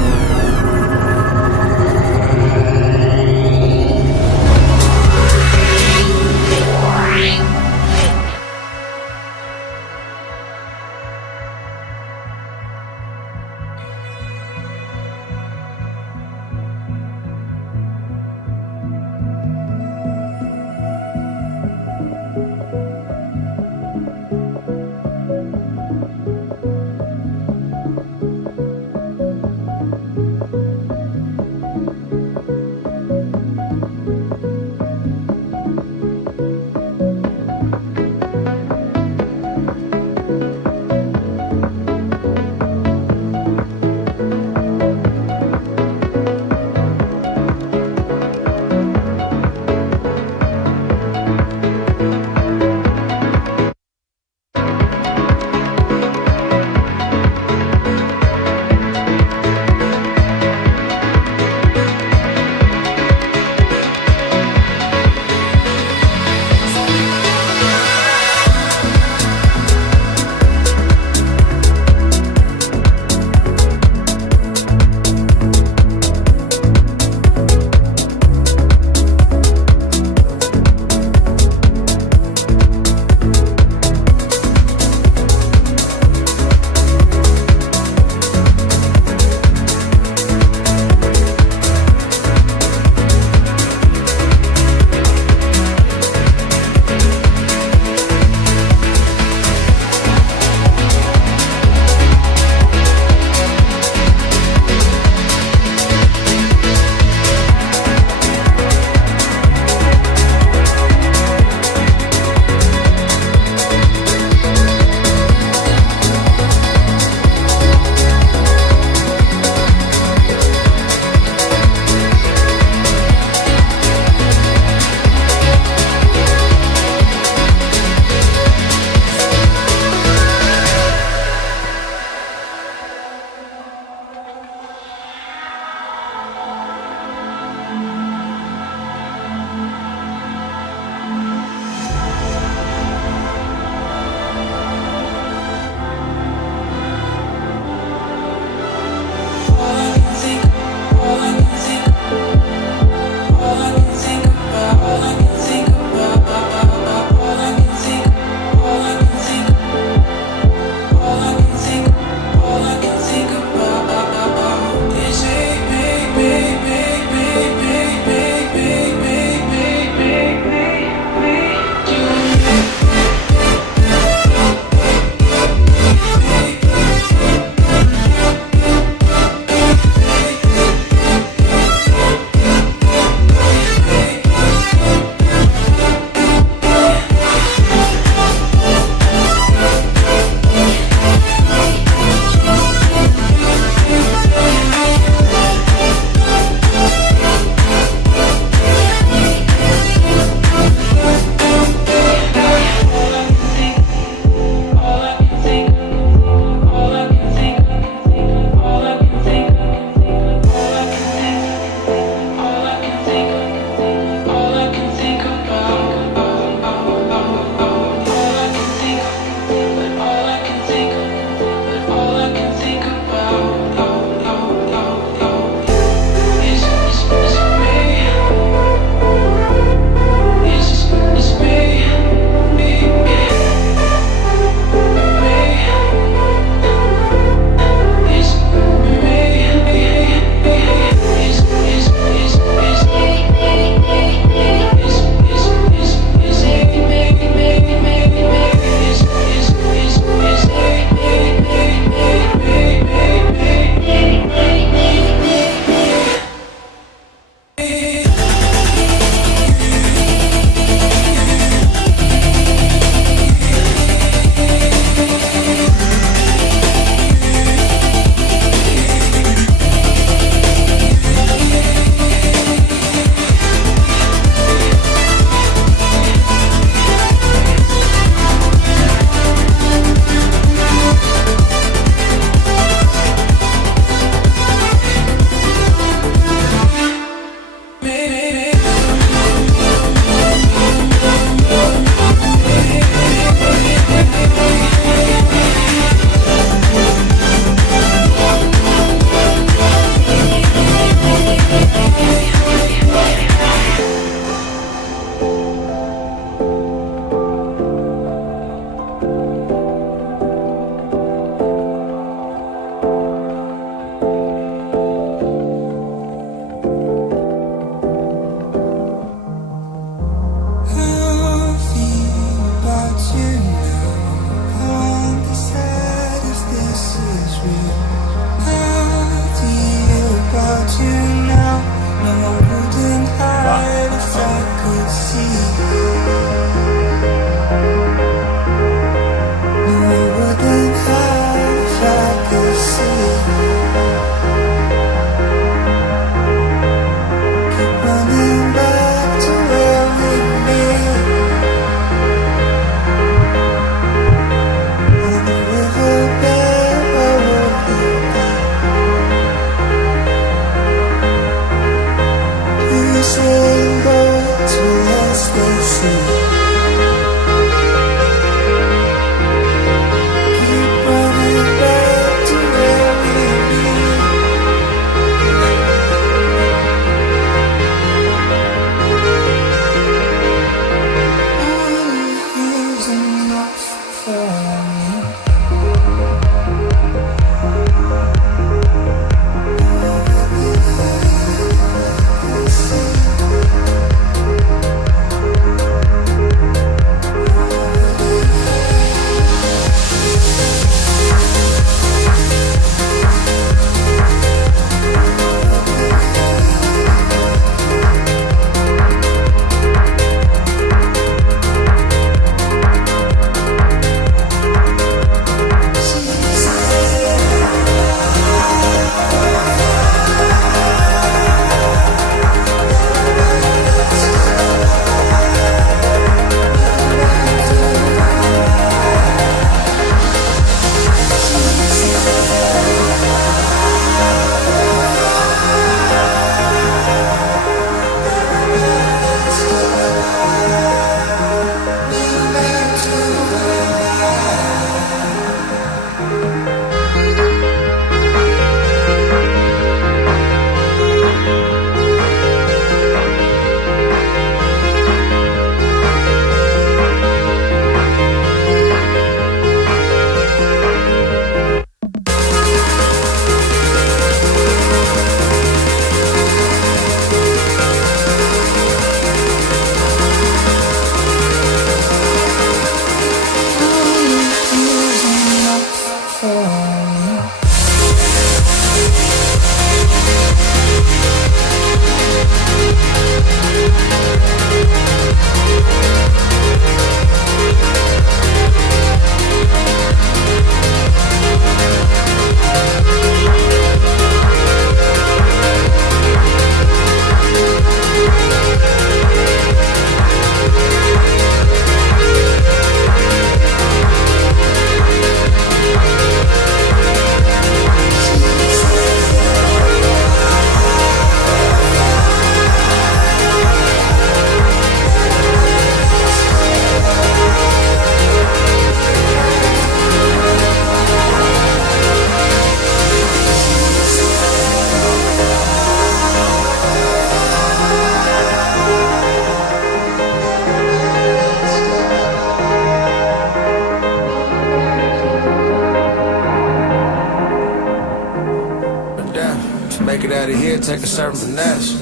Make it out of here, take a certain finesse.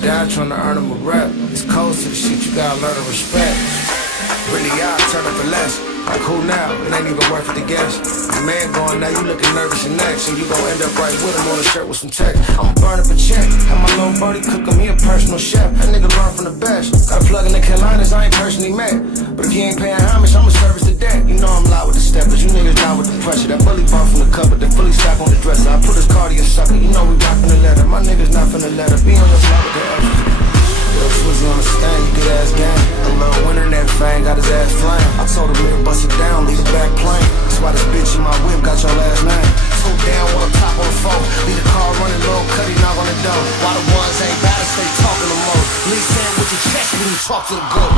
Die trying to earn him a rep. It's cold to the shit, you gotta learn to respect. Really, I turn up for less. Like who now? It ain't even worth it to guess. The man going now, you looking nervous and next. And you gon' end up right with him on a shirt with some text. I'ma burn up a check. Have my little birdie cook him, he a personal chef. That nigga learn from the best. Got a plug in the Carolinas, I ain't personally met. But if he ain't paying homage, I'ma service the debt. You know I'm loud with the steppers, you niggas down with the pressure. That bully bar from the cupboard, the fully stock on the dresser. I put his cardio sucker, you know we rockin' the letter. My niggas not finna let her be on your fly with the extras. Little Twizzy on the stand, you good ass game. A little winner in that fang, got his ass flame. I told him to bust it down, leave the back plane. That's why this bitch in my whip got your last name. Two down, one top on the phone. Leave the car running low, cutty knock on the door. Why the ones ain't bad, stay talking no more. Leave saying with your chest when you talk to the goat.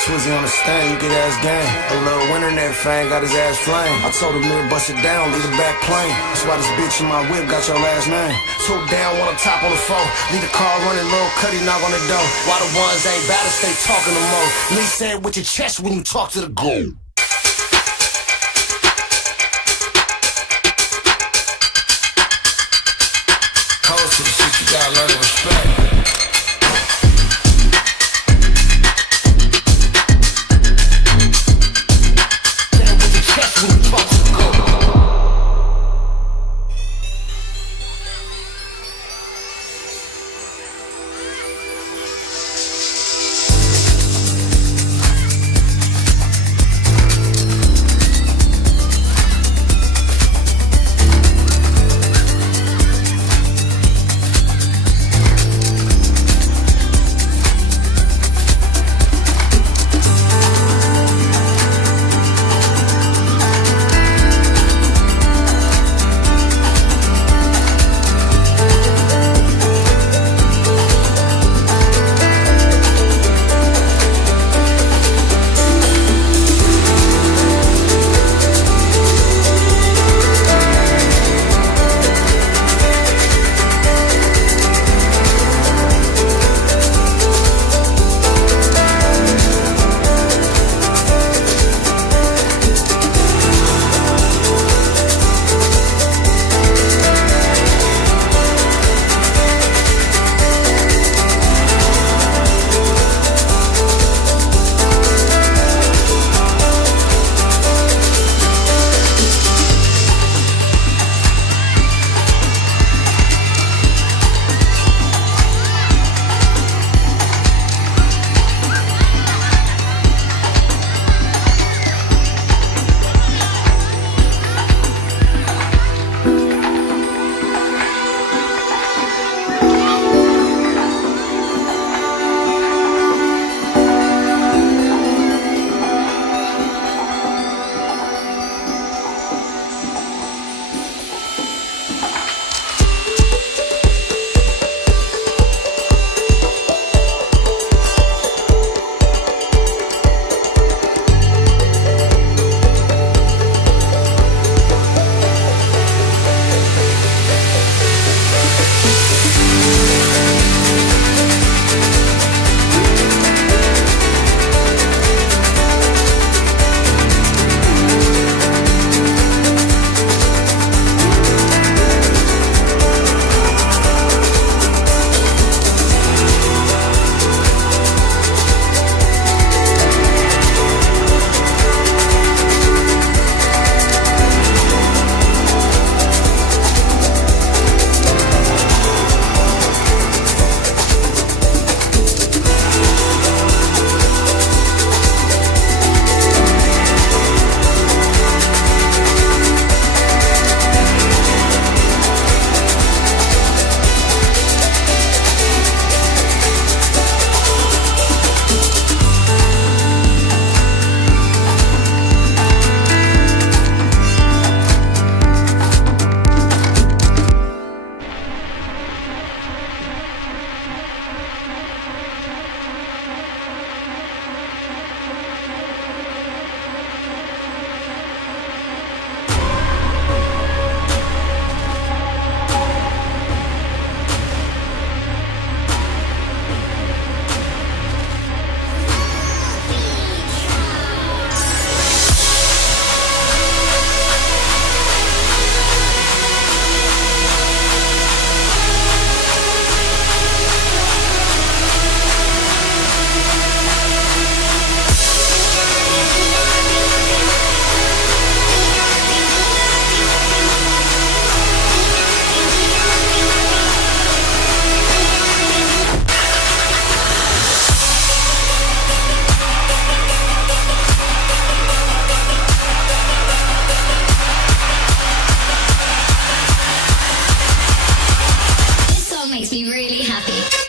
Twizzy on the stand, you get ass gang. A little winner in that fang, got his ass flame. I told him to bust it down, leave the back plane. That's why this bitch in my whip got your last name. Two down, one up top on the floor. Leave the car running low, cutty knock on the door. Why the ones ain't bad, stay talking no more. Lee said with your chest when you talk to the goal. Cold to the shit, you gotta learn to respect. makes me really happy.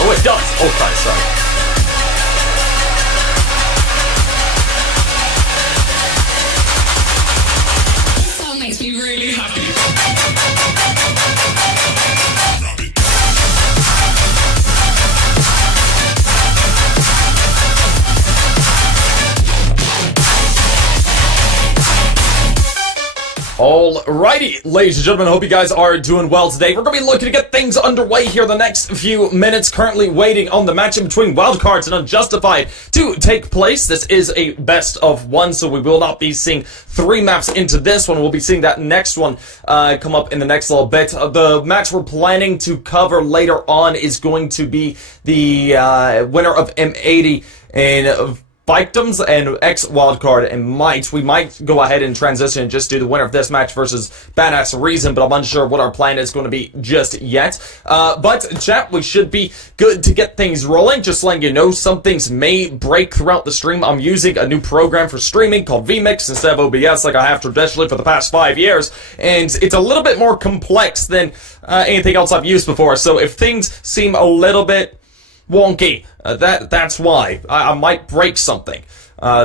Oh, it does! Oh, Christ, sorry. This song makes me really happy. Alrighty, ladies and gentlemen, I hope you guys are doing well today. We're going to be looking to get things underway here the next few minutes. Currently waiting on the matchup between Wildcards and Unjustified to take place. This is a best of one, so we will not be seeing 3 maps into this one. We'll be seeing that next one come up in the next little bit. The match we're planning to cover later on is going to be the winner of M80 and Victims and X Wildcard and Might. We might go ahead and transition and just do the winner of this match versus Badass Reason, but I'm unsure what our plan is going to be just yet. But chat, we should be good to get things rolling. Just letting you know, some things may break throughout the stream. I'm using a new program for streaming called vMix instead of OBS like I have traditionally for the past 5 years, and it's a little bit more complex than anything else I've used before. So if things seem a little bit wonky, that's why. I might break something.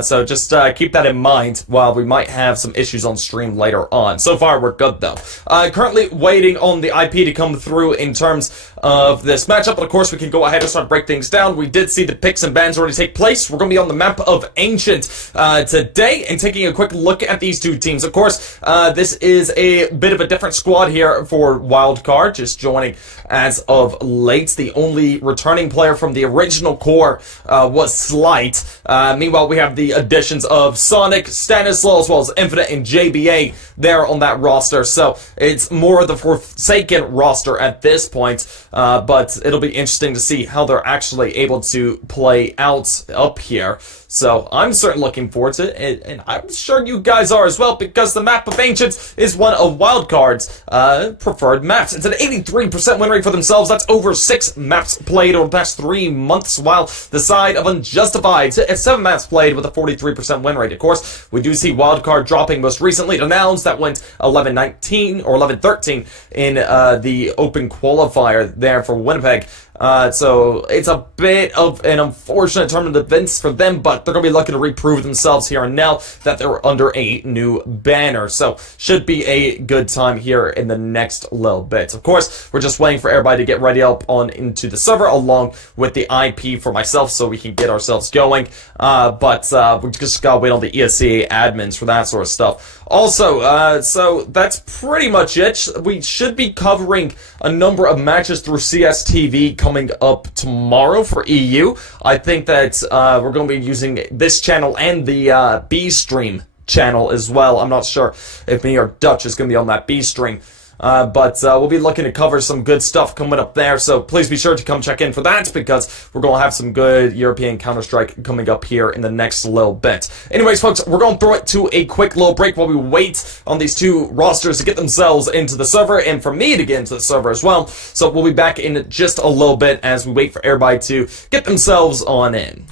So just keep that in mind while we might have some issues on stream later on. So far, we're good, though. Currently waiting on the IP to come through in terms of this matchup, but of course, we can go ahead and start to break things down. We did see the picks and bans already take place. We're going to be on the map of Ancient today and taking a quick look at these two teams. Of course, this is a bit of a different squad here for Wildcard, just joining as of late. The only returning player from the original core was Slight. Meanwhile, we have the additions of Sonic, Stanislaw, as well as Infinite and JBA there on that roster. So it's more of the Forsaken roster at this point, but it'll be interesting to see how they're actually able to play out up here. So I'm certainly looking forward to it, and I'm sure you guys are as well, because the map of Ancients is one of Wildcard's preferred maps. It's an 83% win rate for themselves. That's over 6 maps played over the past 3 months, while the side of Unjustified at 7 maps played with a 43% win rate. Of course, we do see Wildcard dropping most recently to Nouns that went 11-19 or 11-13 in the open qualifier there for Winnipeg. So it's a bit of an unfortunate turn of events for them, but they're going to be looking to reprove themselves here and now that they're under a new banner. So should be a good time here in the next little bit. Of course, we're just waiting for everybody to get ready up on into the server along with the IP for myself so we can get ourselves going. But we just got to wait on the ESCA admins for that sort of stuff. Also, so that's pretty much it. We should be covering a number of matches through CSTV coming up tomorrow for EU. I think that we're going to be using this channel and the B stream channel as well. I'm not sure if me or Dutch is going to be on that B stream. But we'll be looking to cover some good stuff coming up there, so please be sure to come check in for that, because we're going to have some good European Counter-Strike coming up here in the next little bit. Anyways, folks, we're going to throw it to a quick little break while we wait on these two rosters to get themselves into the server, and for me to get into the server as well. So we'll be back in just a little bit as we wait for everybody to get themselves on in.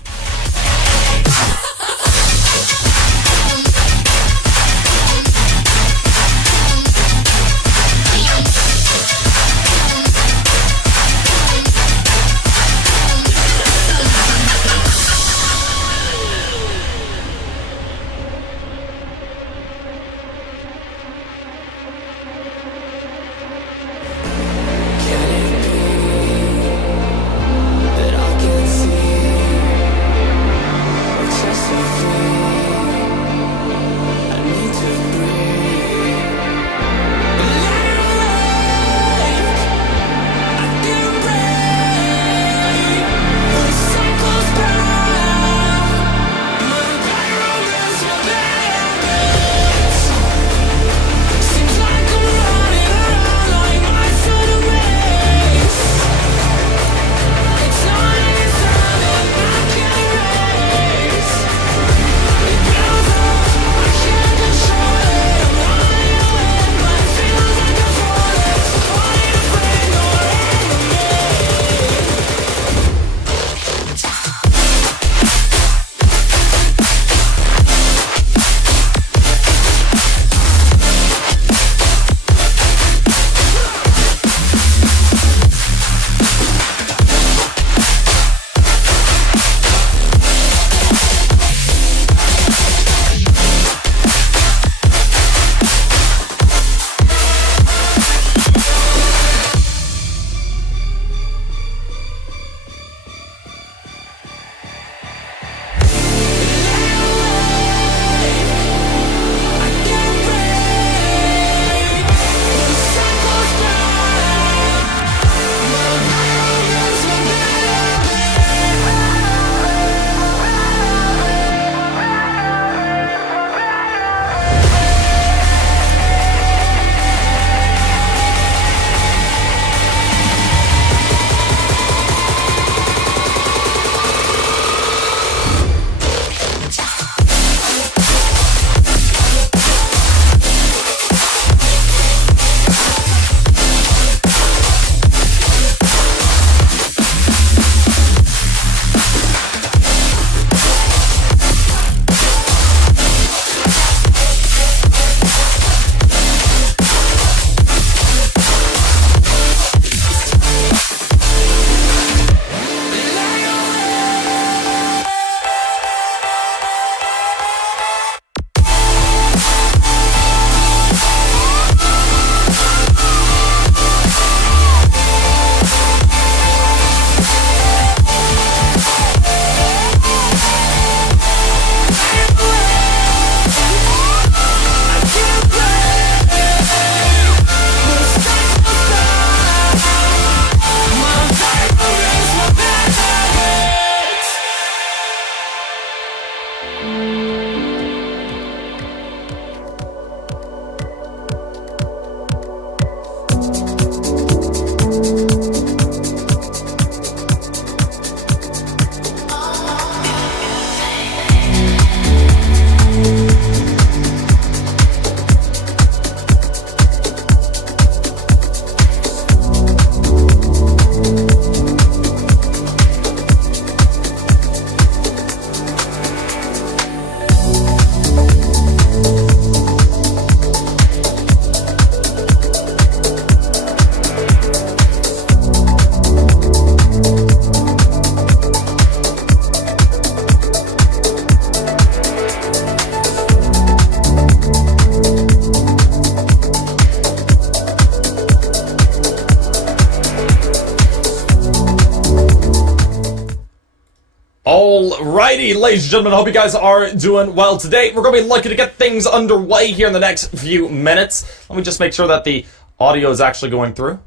Alrighty, ladies and gentlemen, I hope you guys are doing well today. We're going to be looking to get things underway here in the next few minutes. Let me just make sure that the audio is actually going through.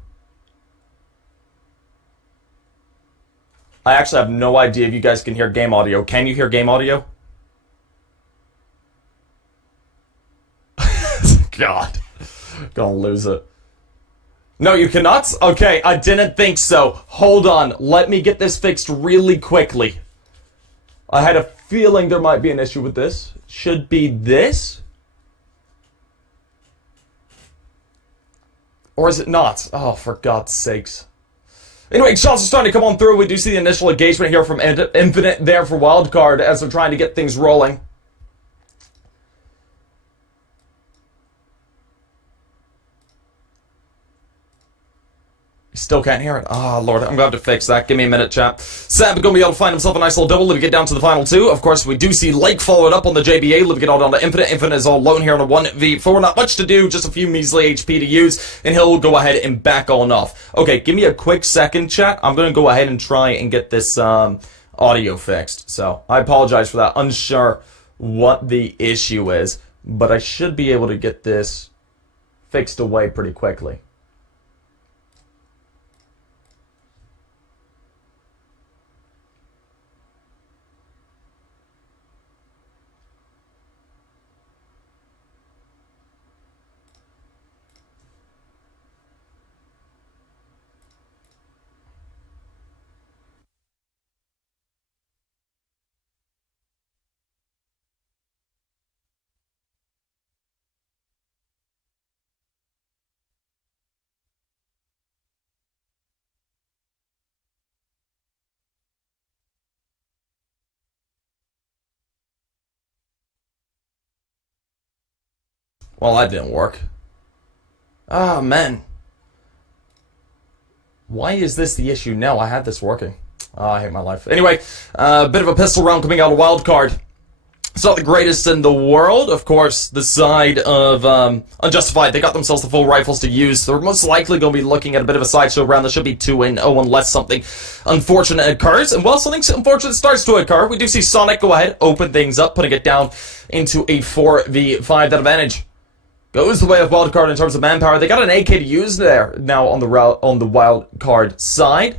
I actually have no idea if you guys can hear game audio. Can you hear game audio? God. Gonna lose it. No, you cannot? Okay, I didn't think so. Hold on. Let me get this fixed really quickly. I had a feeling there might be an issue with this. Should be this? Or is it not? Oh, for God's sakes. Anyway, shots are starting to come on through. We do see the initial engagement here from Infinite there for Wildcard as they're trying to get things rolling. Still can't hear it. Oh, Lord, I'm going to have to fix that. Give me a minute, chap. Sam going to be able to find himself a nice little double if we get down to the final two. Of course, we do see Lake followed up on the JBA. Living it all down to Infinite. Infinite is all alone here on a 1v4. Not much to do, just a few measly HP to use, and he'll go ahead and back on off. Okay, give me a quick second, chat. I'm going to go ahead and try and get this audio fixed. So, I apologize for that. Unsure what the issue is, but I should be able to get this fixed away pretty quickly. Well, that didn't work. Ah, man. Why is this the issue now? I had this working. Oh, I hate my life. Anyway, a bit of a pistol round coming out of Wildcard. It's not the greatest in the world. Of course, the side of Unjustified, they got themselves the full rifles to use. So they're most likely going to be looking at a bit of a sideshow round. There should be 2-0 unless something unfortunate occurs. And while something unfortunate starts to occur, we do see Sonic go ahead, open things up, putting it down into a 4v5. That advantage goes the way of Wildcard in terms of manpower. They got an AK to use there now on the Wildcard side.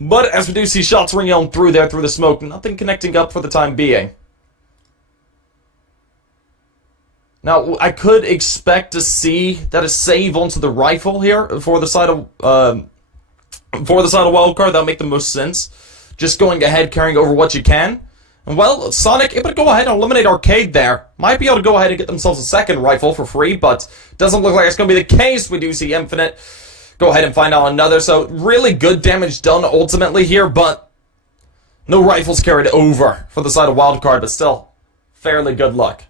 But as we do see shots ringing on through there, through the smoke, nothing connecting up for the time being. Now, I could expect to see that a save onto the rifle here for the side of Wildcard. That'll make the most sense. Just going ahead, carrying over what you can. And well, Sonic able to go ahead and eliminate Arcade there. Might be able to go ahead and get themselves a second rifle for free, but doesn't look like it's going to be the case. We do see Infinite go ahead and find out another. So really good damage done ultimately here, but no rifles carried over for the side of Wildcard, but still fairly good luck.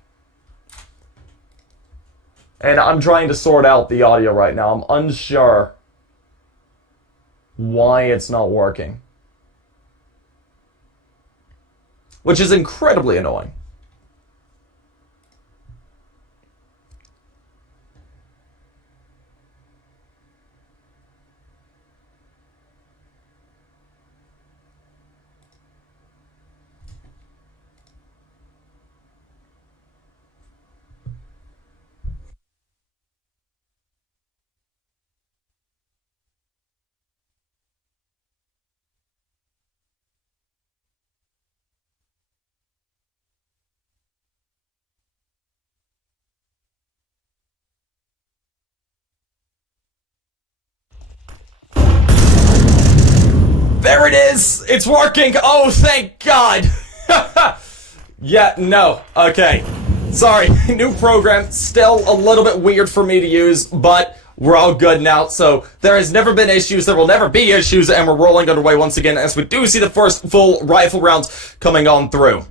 And I'm trying to sort out the audio right now. I'm unsure why it's not working, which is incredibly annoying. There it is! It's working! Oh, thank God! Yeah, no. Okay. Sorry. New program. Still a little bit weird for me to use, but we're all good now. So there has never been issues. There will never be issues, and we're rolling underway once again as we do see the first full rifle rounds coming on through.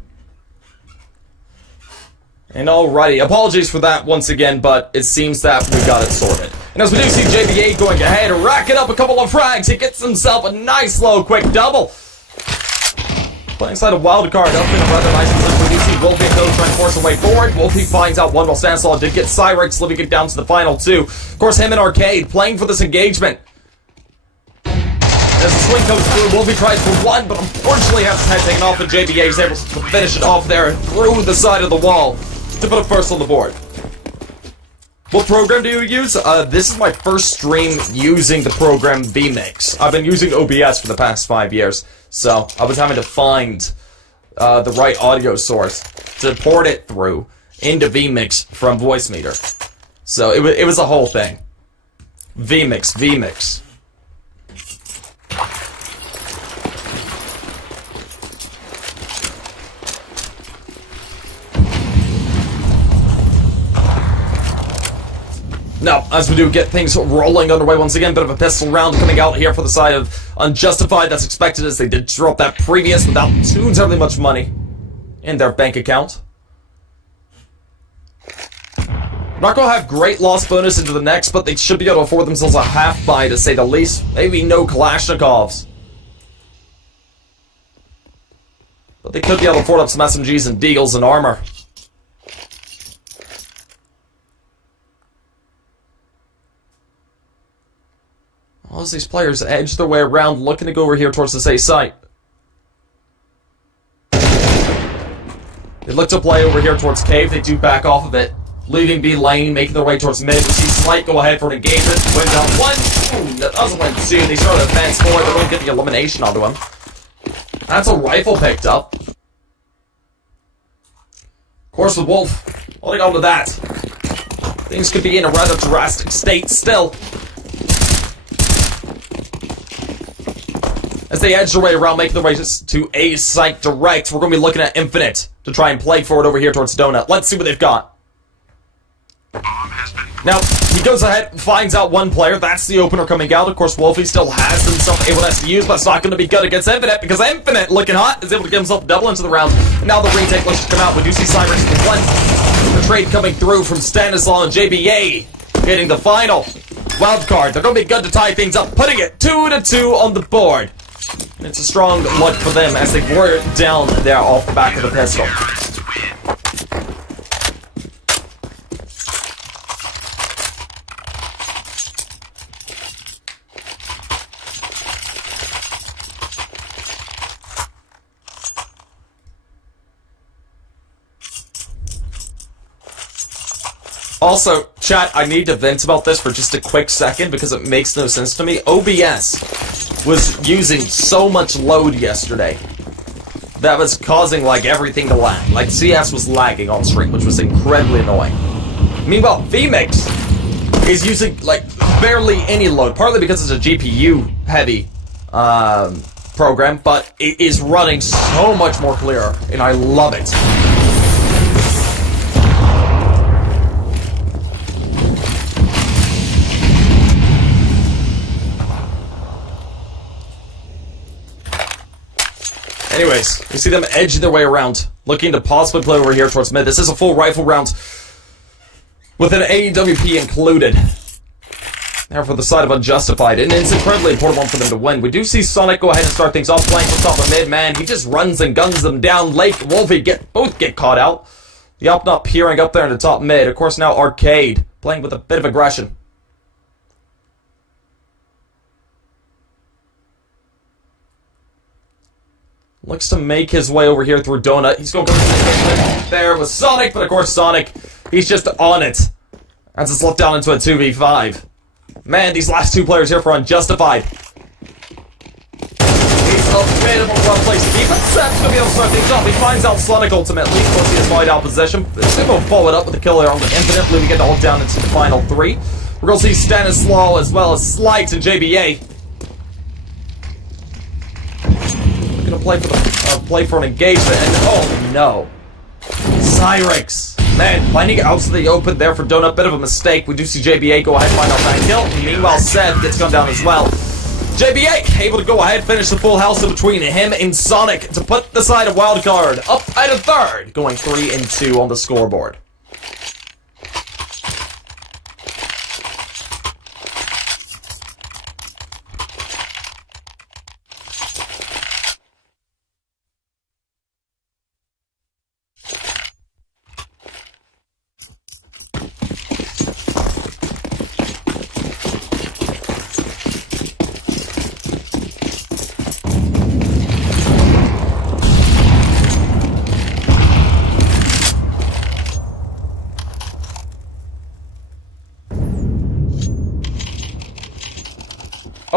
And alrighty, apologies for that once again, but it seems that we got it sorted. And as we do see JBA going ahead, racking up a couple of frags, he gets himself a nice low quick double. Playing side of Wildcard up in a rather nice position. We do see Wolfie though trying to force her way forward. Wolfie finds out one while Stanislaw did get Cyrex, living it down to the final two. Of course, him and Arcade playing for this engagement. As the swing comes through, Wolfie tries for one, but unfortunately has his head taken off, and JBA is able to finish it off there through the side of the wall to put a first on the board. What program do you use? This is my first stream using the program vMix. I've been using OBS for the past 5 years, so I was having to find the right audio source to port it through into vMix from Voicemeeter. So it was a whole thing. vMix. Now, as we do get things rolling underway once again, bit of a pistol round coming out here for the side of Unjustified. That's expected as they did drop that previous without too terribly much money in their bank account. Not going to have great loss bonus into the next, but they should be able to afford themselves a half buy to say the least. Maybe no Kalashnikovs. But they could be able to afford up some SMGs and Deagles and armor. All these players edge their way around, looking to go over here towards the safe site. They look to play over here towards cave. They do back off of it, leaving B lane, making their way towards mid. We see Slight go ahead for an engagement. Win down one. Ooh, that doesn't win soon. They start to advance forward. They're going to get the elimination onto him. That's a rifle picked up. Of course, with Wolf holding on to that. Things could be in a rather drastic state still. As they edge their way around, making their way to A site direct, we're going to be looking at Infinite to try and play forward over here towards Donut. Let's see what they've got. Now, he goes ahead, finds out one player. That's the opener coming out. Of course, Wolfie still has himself able to use, but it's not going to be good against Infinite because Infinite, looking hot, is able to get himself double into the round. Now the retake looks to come out. We do see Cyrix in one. The trade coming through from Stanislaw and JBA, hitting the final wildcard. They're going to be good to tie things up, putting it 2-2 on the board. It's a strong look for them as they bore it down there off the back of the pistol. Also, chat, I need to vent about this for just a quick second because it makes no sense to me. OBS was using so much load yesterday that was causing, like, everything to lag. Like, CS was lagging on stream, which was incredibly annoying. Meanwhile, vMix is using, like, barely any load, partly because it's a GPU-heavy program, but it is running so much more clearer, and I love it. Anyways, we see them edging their way around, looking to possibly play over here towards mid. This is a full rifle round with an AWP included. Now for the side of Unjustified, and it's incredibly important one for them to win. We do see Sonic go ahead and start things off, playing from top of mid, man. He just runs and guns them down. Lake, Wolfie both get caught out. The Opnop peering up there in the top mid. Of course, now Arcade playing with a bit of aggression. Looks to make his way over here through Donut. He's going to go there with Sonic, but of course Sonic, he's just on it. As it's slipped down into a 2v5. Man, these last two players here for Unjustified. He's a bit of a rough place to keep, but Seth's going to be able to start things off. He finds out Sonic ultimately. We'll see his wide out position. He's going to follow it up with a kill there on the Infinite, leaving it to hold down into the final three. We're going to see Stanislaw as well as Slight and JBA. Gonna play for an engagement, and oh no, Cyrix, man, finding out to the open there for Donut, bit of a mistake. We do see JBA go ahead and find out that kill. Meanwhile, Seth gets gunned down as well. JBA able to go ahead, finish the full house in between him and Sonic to put the side of Wildcard up at a third, going 3-2 on the scoreboard.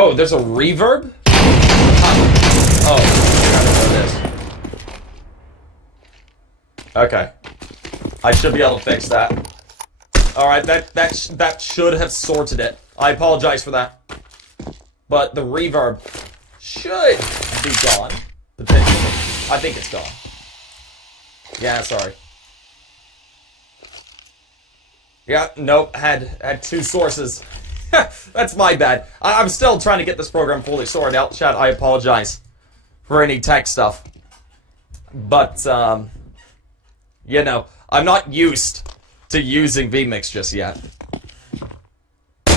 Oh, there's a reverb? Oh, I gotta know this. Okay. I should be able to fix that. Alright, that should have sorted it. I apologize for that. But the reverb should be gone. Potentially. I think it's gone. Yeah, sorry. Yeah, nope, had two sources. That's my bad. I'm still trying to get this program fully sorted out. Chat, I apologize for any tech stuff. But, you know, I'm not used to using vMix just yet. So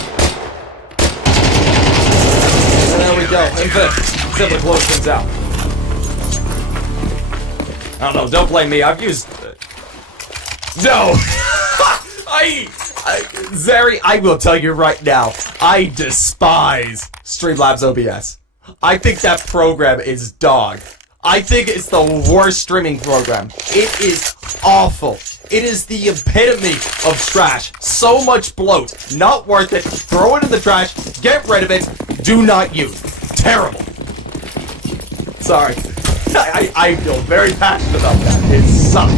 there we go. Infinite. Simply close things out. I don't know, don't blame me. I've used... No! Zeri, I will tell you right now, I despise Streamlabs OBS. I think that program is dog. I think it's the worst streaming program. It is awful. It is the epitome of trash. So much bloat. Not worth it. Throw it in the trash. Get rid of it. Do not use. Terrible. Sorry. I feel very passionate about that. It sucks.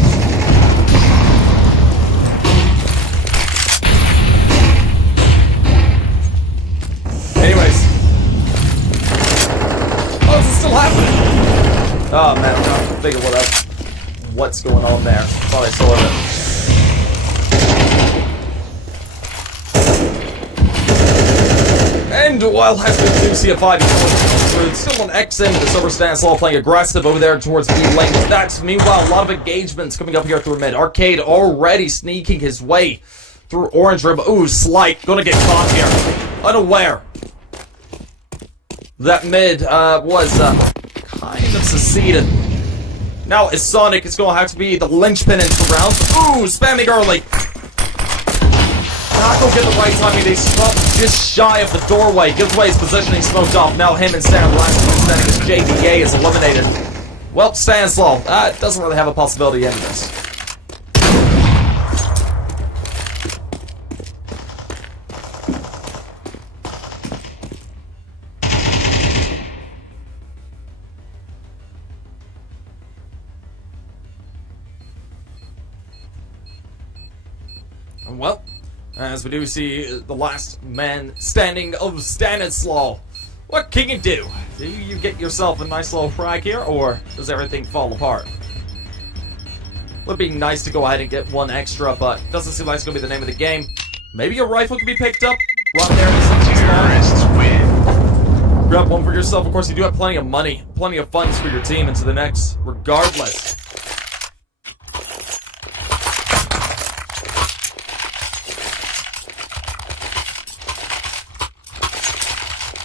Anyways. Oh, is it still happening? Oh man, I'm trying to figure what's going on there. Thought I saw it. And while has been 2CF5 is still on XM with the Silver Stanislaw playing aggressive over there towards B lane. That's meanwhile a lot of engagements coming up here through mid. Arcade already sneaking his way through orange room. Ooh, Slight gonna get caught here. Unaware. That mid was kind of seceded. Now as Sonic is going to have to be the linchpin into the round. Ooh, spamming early. Not going to get the right timing. They smoke just shy of the doorway. Gives away his positioning, smoked off. Now him and Stan last one standing as JDA is eliminated. Well, Stanislaw doesn't really have a possibility into this. Well, as we do see the last man standing of Stanislaw, what can you do? Do you get yourself a nice little frag here, or does everything fall apart? Would be nice to go ahead and get one extra, but doesn't seem like it's going to be the name of the game. Maybe a rifle can be picked up. Run there. Terrorists win. Grab one for yourself. Of course, you do have plenty of money, plenty of funds for your team into the next, regardless.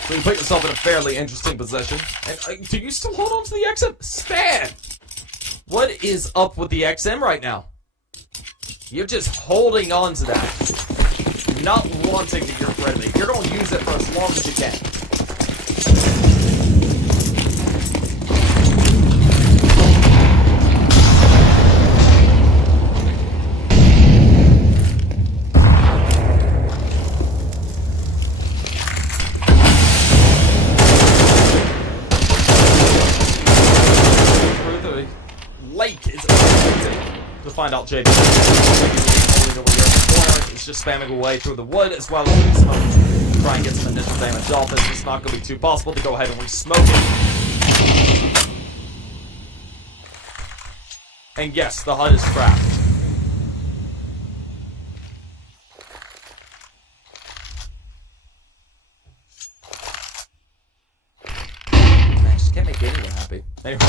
So you put yourself in a fairly interesting position. And do you still hold on to the XM? Stan! What is up with the XM right now? You're just holding on to that. Not wanting to get rid of it. You're going to use it for as long as you can. To find out JB is just spamming away through the wood as well as smoke. Try and get some initial damage off this. It's not going to be too possible to go ahead and re-smoke it. And yes, the HUD is trapped. Man, just can't make anyone happy. Anyway.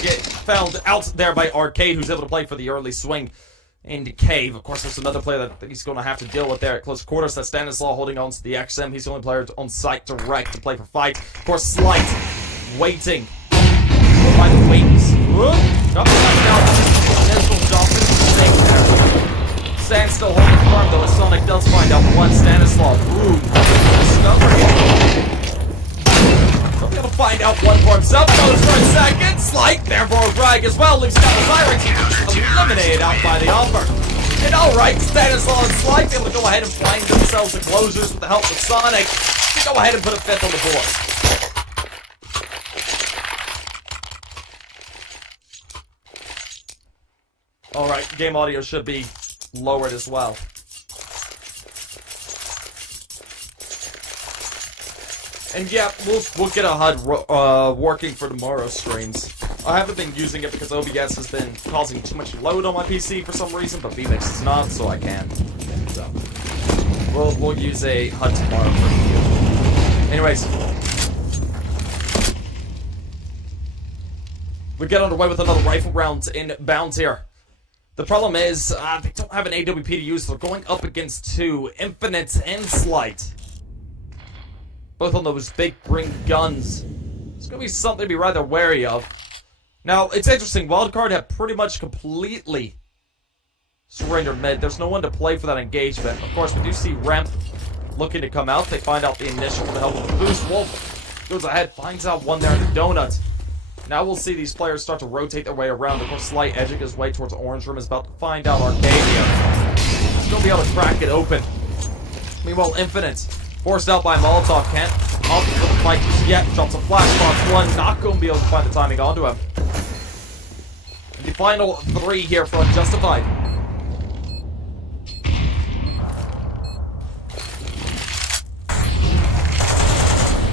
Get found out there by Arcade, who's able to play for the early swing into Cave. Of course, there's another player that he's going to have to deal with there at close quarters. That's Stanislaw holding on to the XM. He's the only player on site direct to play for fight. Of course, Slight waiting by the wings. Stan still holding firm though, as Sonic does find out one. Stanislaw. Ooh, he'll be able to find out one for himself. Goes for a second. Slight, therefore a frag as well. Leaves a couple Pirates eliminated out by the offer. And alright, Stanislaw and Slight able to go ahead and find themselves the closers with the help of Sonic to go ahead and put a 5th on the board. Alright, game audio should be lowered as well. And yeah, we'll get a HUD working for tomorrow's streams. I haven't been using it because OBS has been causing too much load on my PC for some reason, but VMix is not, so I can. So we'll use a HUD tomorrow for you. Anyways, we get underway with another rifle round inbound here. The problem is they don't have an AWP to use. So they're going up against 2 Infinite and Slight. Both on those big green guns. It's going to be something to be rather wary of. Now, it's interesting. WILDCARD have pretty much completely surrendered mid. There's no one to play for that engagement. Of course, we do see Remp looking to come out. They find out the initial with the help of the boost. Wolf goes ahead, finds out one there in the donut. Now we'll see these players start to rotate their way around. Of course, Slight edging his way towards Orange Room is about to find out Arcadia. He's going to be able to crack it open. Meanwhile, Infinite, forced out by Molotov, can't opt for the fight just yet. Drops a flash box. One, not going to be able to find the timing onto him. And the final 3 here for Unjustified.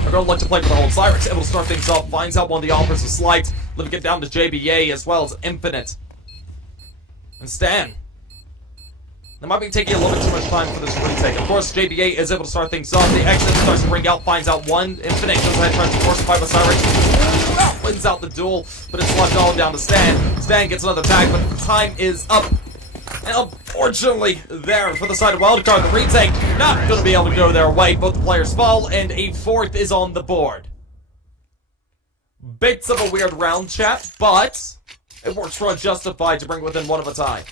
They're going to look to play for the hold. Cyrix able to start things off. Finds out one of the offers of Slight. Let me get down to JBA as well as Infinite. And Stan. They might be taking a little bit too much time for this retake. Of course, JBA is able to start things off. The exit starts to ring out, finds out one. Infinite goes ahead, tries to force a fight with Cyrix. Wins out the duel, but it's left all down to Stan. Stan gets another tag, but the time is up. And unfortunately, there for the side of WILDCARD, the retake not going to be able to go their way. Both the players fall, and a 4th is on the board. Bits of a weird round, chat, but it works for Unjustified to bring within 1 of a tie.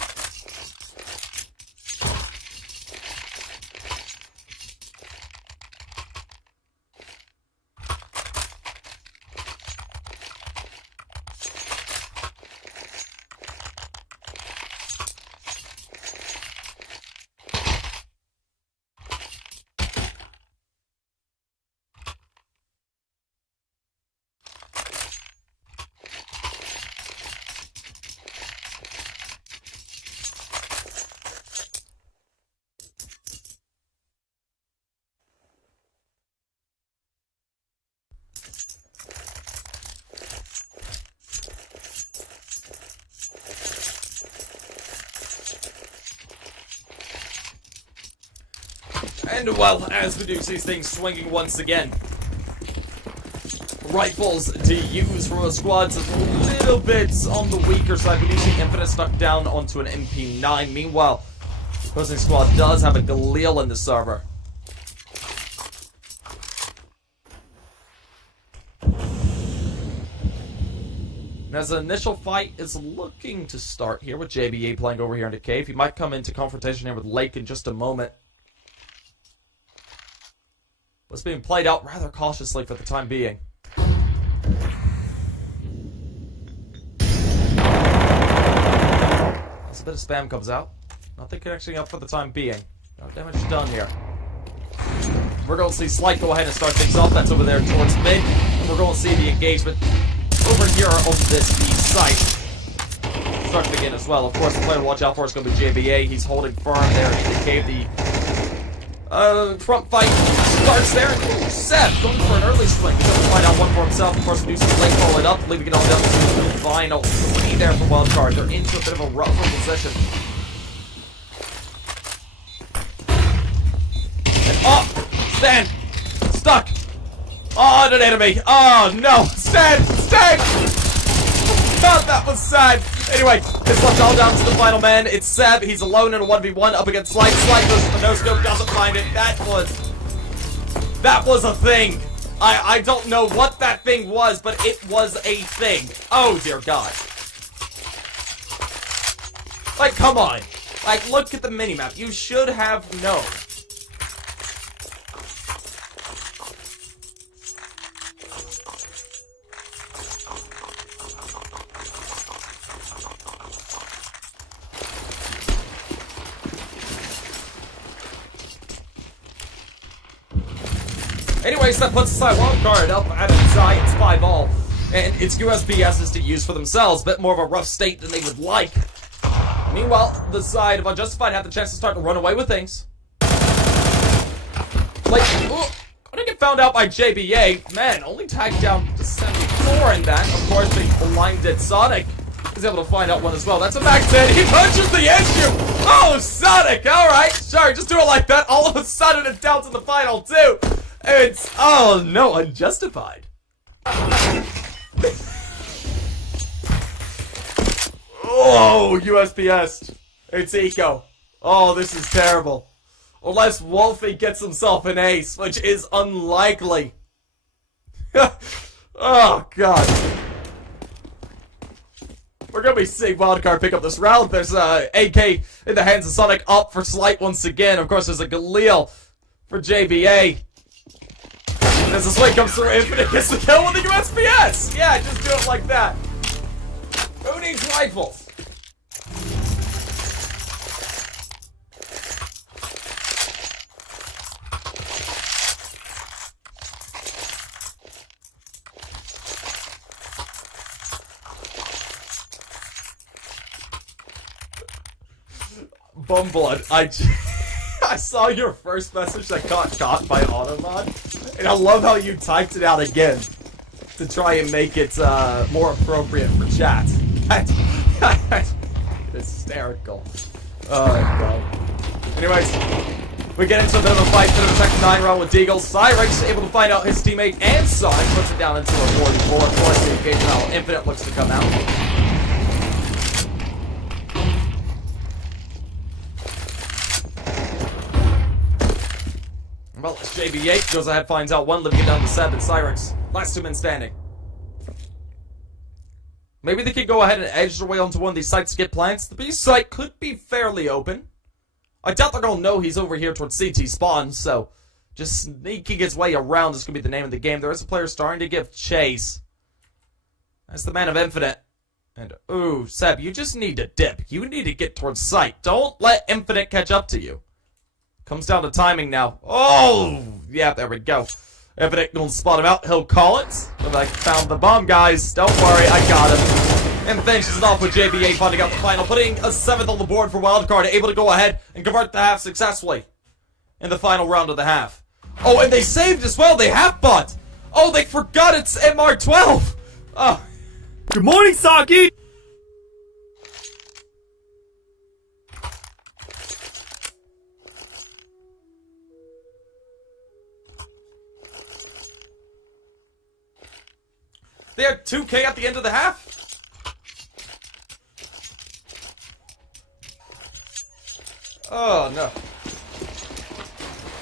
And, well, as we do see things swinging once again, rifles to use from a squad's a little bit on the weaker side. We do see Infinite stuck down onto an MP9. Meanwhile, the opposing squad does have a Galil in the server. And as the initial fight is looking to start here with JBA playing over here in the cave, he might come into confrontation here with Lake in just a moment. It's being played out rather cautiously for the time being. As a bit of spam comes out. Nothing connecting up for the time being. No damage done here. We're going to see Slight go ahead and start things off. That's over there towards mid. And we're going to see the engagement over here on this B site start to begin as well. Of course, the player to watch out for is going to be JBA. He's holding firm there in the cave. The front fight starts there. Ooh, Seth going for an early swing. He's going to find out one for himself. Of course, we do see Lake roll it up, leaving it all down to the final 3 there for WILDCARD. They're into a bit of a rougher position. And Stan! Stuck! Oh, an enemy! Oh, no! Stan! God, that was sad! Anyway, it's left all down to the final man. It's Seb. He's alone in a 1v1 up against Slight. Slight goes for the no-scope, doesn't find it. That was a thing. I don't know what that thing was, but it was a thing. Oh, dear God. Like, come on. Like, look at the minimap. You should have known. Anyways, that puts aside wildcard up at a tie. It's 5-all. And it's USPS's to use for themselves. Bit more of a rough state than they would like. Meanwhile, the side of Unjustified have the chance to start to run away with things. Like, gonna get found out by JBA. Man, only tagged down to 74 in that. Of course, the blinded Sonic is able to find out one as well. That's a back 10. He punches the issue. Oh, Sonic. All right, sure. Just do it like that. All of a sudden, it's down to the final 2. It's, oh no, Unjustified. Oh, USPS. It's Eco. Oh, this is terrible. Unless Wolfie gets himself an ace, which is unlikely. Oh, God. We're going to be seeing Wildcard pick up this round. There's AK in the hands of Sonic up for Slight once again. Of course, there's a Galil for JBA. As the swing comes through, Infinite gets the kill with the USPS! Yeah, just do it like that. Who needs rifles? Bumblood, I saw your first message that got caught by Automod, and I love how you typed it out again to try and make it more appropriate for chat. Hysterical. Oh god. Anyways, we get into a bit of a fight, bit of a second 9 round with Deagle. Cyrix able to find out his teammate and Sonic puts it down into a 44. Of course, the occasional Infinite looks to come out. Well, JB8 goes ahead, finds out one, living it down to 7. Cyrix, last 2 men standing. Maybe they could go ahead and edge their way onto one of these sites to get plants. The B site could be fairly open. I doubt they're going to know he's over here towards CT spawn, so just sneaking his way around is going to be the name of the game. There is a player starting to give chase. That's the man of Infinite. And, ooh, Seb, you just need to dip. You need to get towards site. Don't let Infinite catch up to you. Comes down to timing now. Oh! Yeah, there we go. Infinite gonna spot him out. He'll call it. But I found the bomb, guys. Don't worry, I got him. And finishes it off with JBA finding out the final, putting a 7th on the board for Wildcard, able to go ahead and convert the half successfully in the final round of the half. Oh, and they saved as well. They half bought. Oh, they forgot it's MR12. Oh. Good morning, Saki! They had 2K at the end of the half. Oh, no.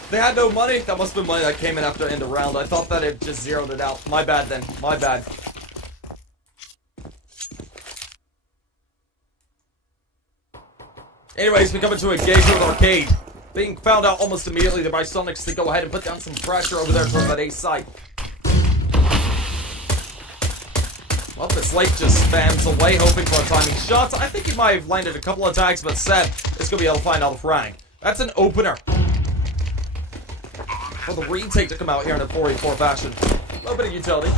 They had no money? That must have been money that came in after the end of round. I thought that it just zeroed it out. My bad then. My bad. Anyways, we come into engagement with Arcade. Being found out almost immediately by Sonics to go ahead and put down some pressure over there towards that A site. Well, this Lake just spams away, hoping for a timing shot. I think he might have landed a couple of tags, but Seb is going to be able to find out a frag. That's an opener. For the retake to come out here in a 4v4 fashion. A little bit of utility.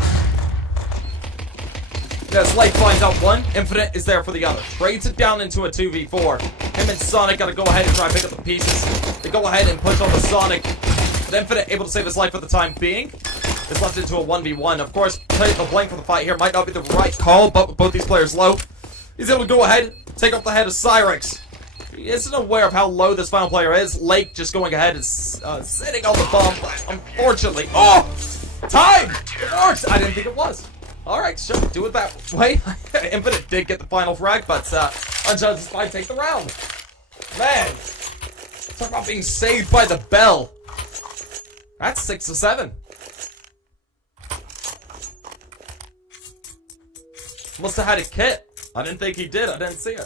Yes, Lake finds out one. Infinite is there for the other. Trades it down into a 2v4. Him and Sonic got to go ahead and try and pick up the pieces. They go ahead and push on the Sonic. But Infinite able to save his life for the time being. Is left into a 1v1. Of course, playing the blank for the fight here might not be the right call, but with both these players low, he's able to go ahead, take off the head of Cyrix. He isn't aware of how low this final player is. Lake just going ahead and sitting on the bomb, but unfortunately, oh! Time! It works! I didn't think it was. Alright, sure, do it that way. Infinite did get the final frag, but Unjustified take the round. Man, talk about being saved by the bell. That's 6 of 7. Must have had a kit. I didn't think he did. I didn't see it.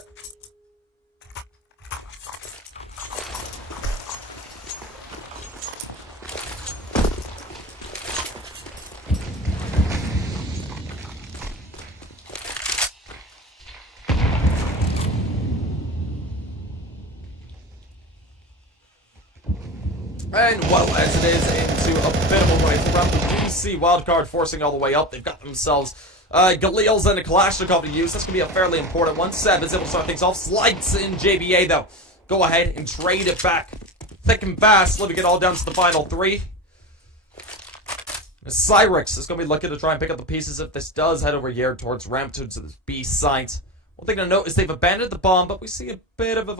And well, as it is into a bit of a way from the BC wildcard forcing all the way up, they've got themselves Galil's and a Kalashnikov to use. That's going to be a fairly important one. Seb is able to start things off. Slides in JBA, though. Go ahead and trade it back. Thick and fast, living it all down to the final 3. Cyrix is going to be looking to try and pick up the pieces if this does head over here towards ramp to the B site. One thing to note is they've abandoned the bomb, but we see a bit of a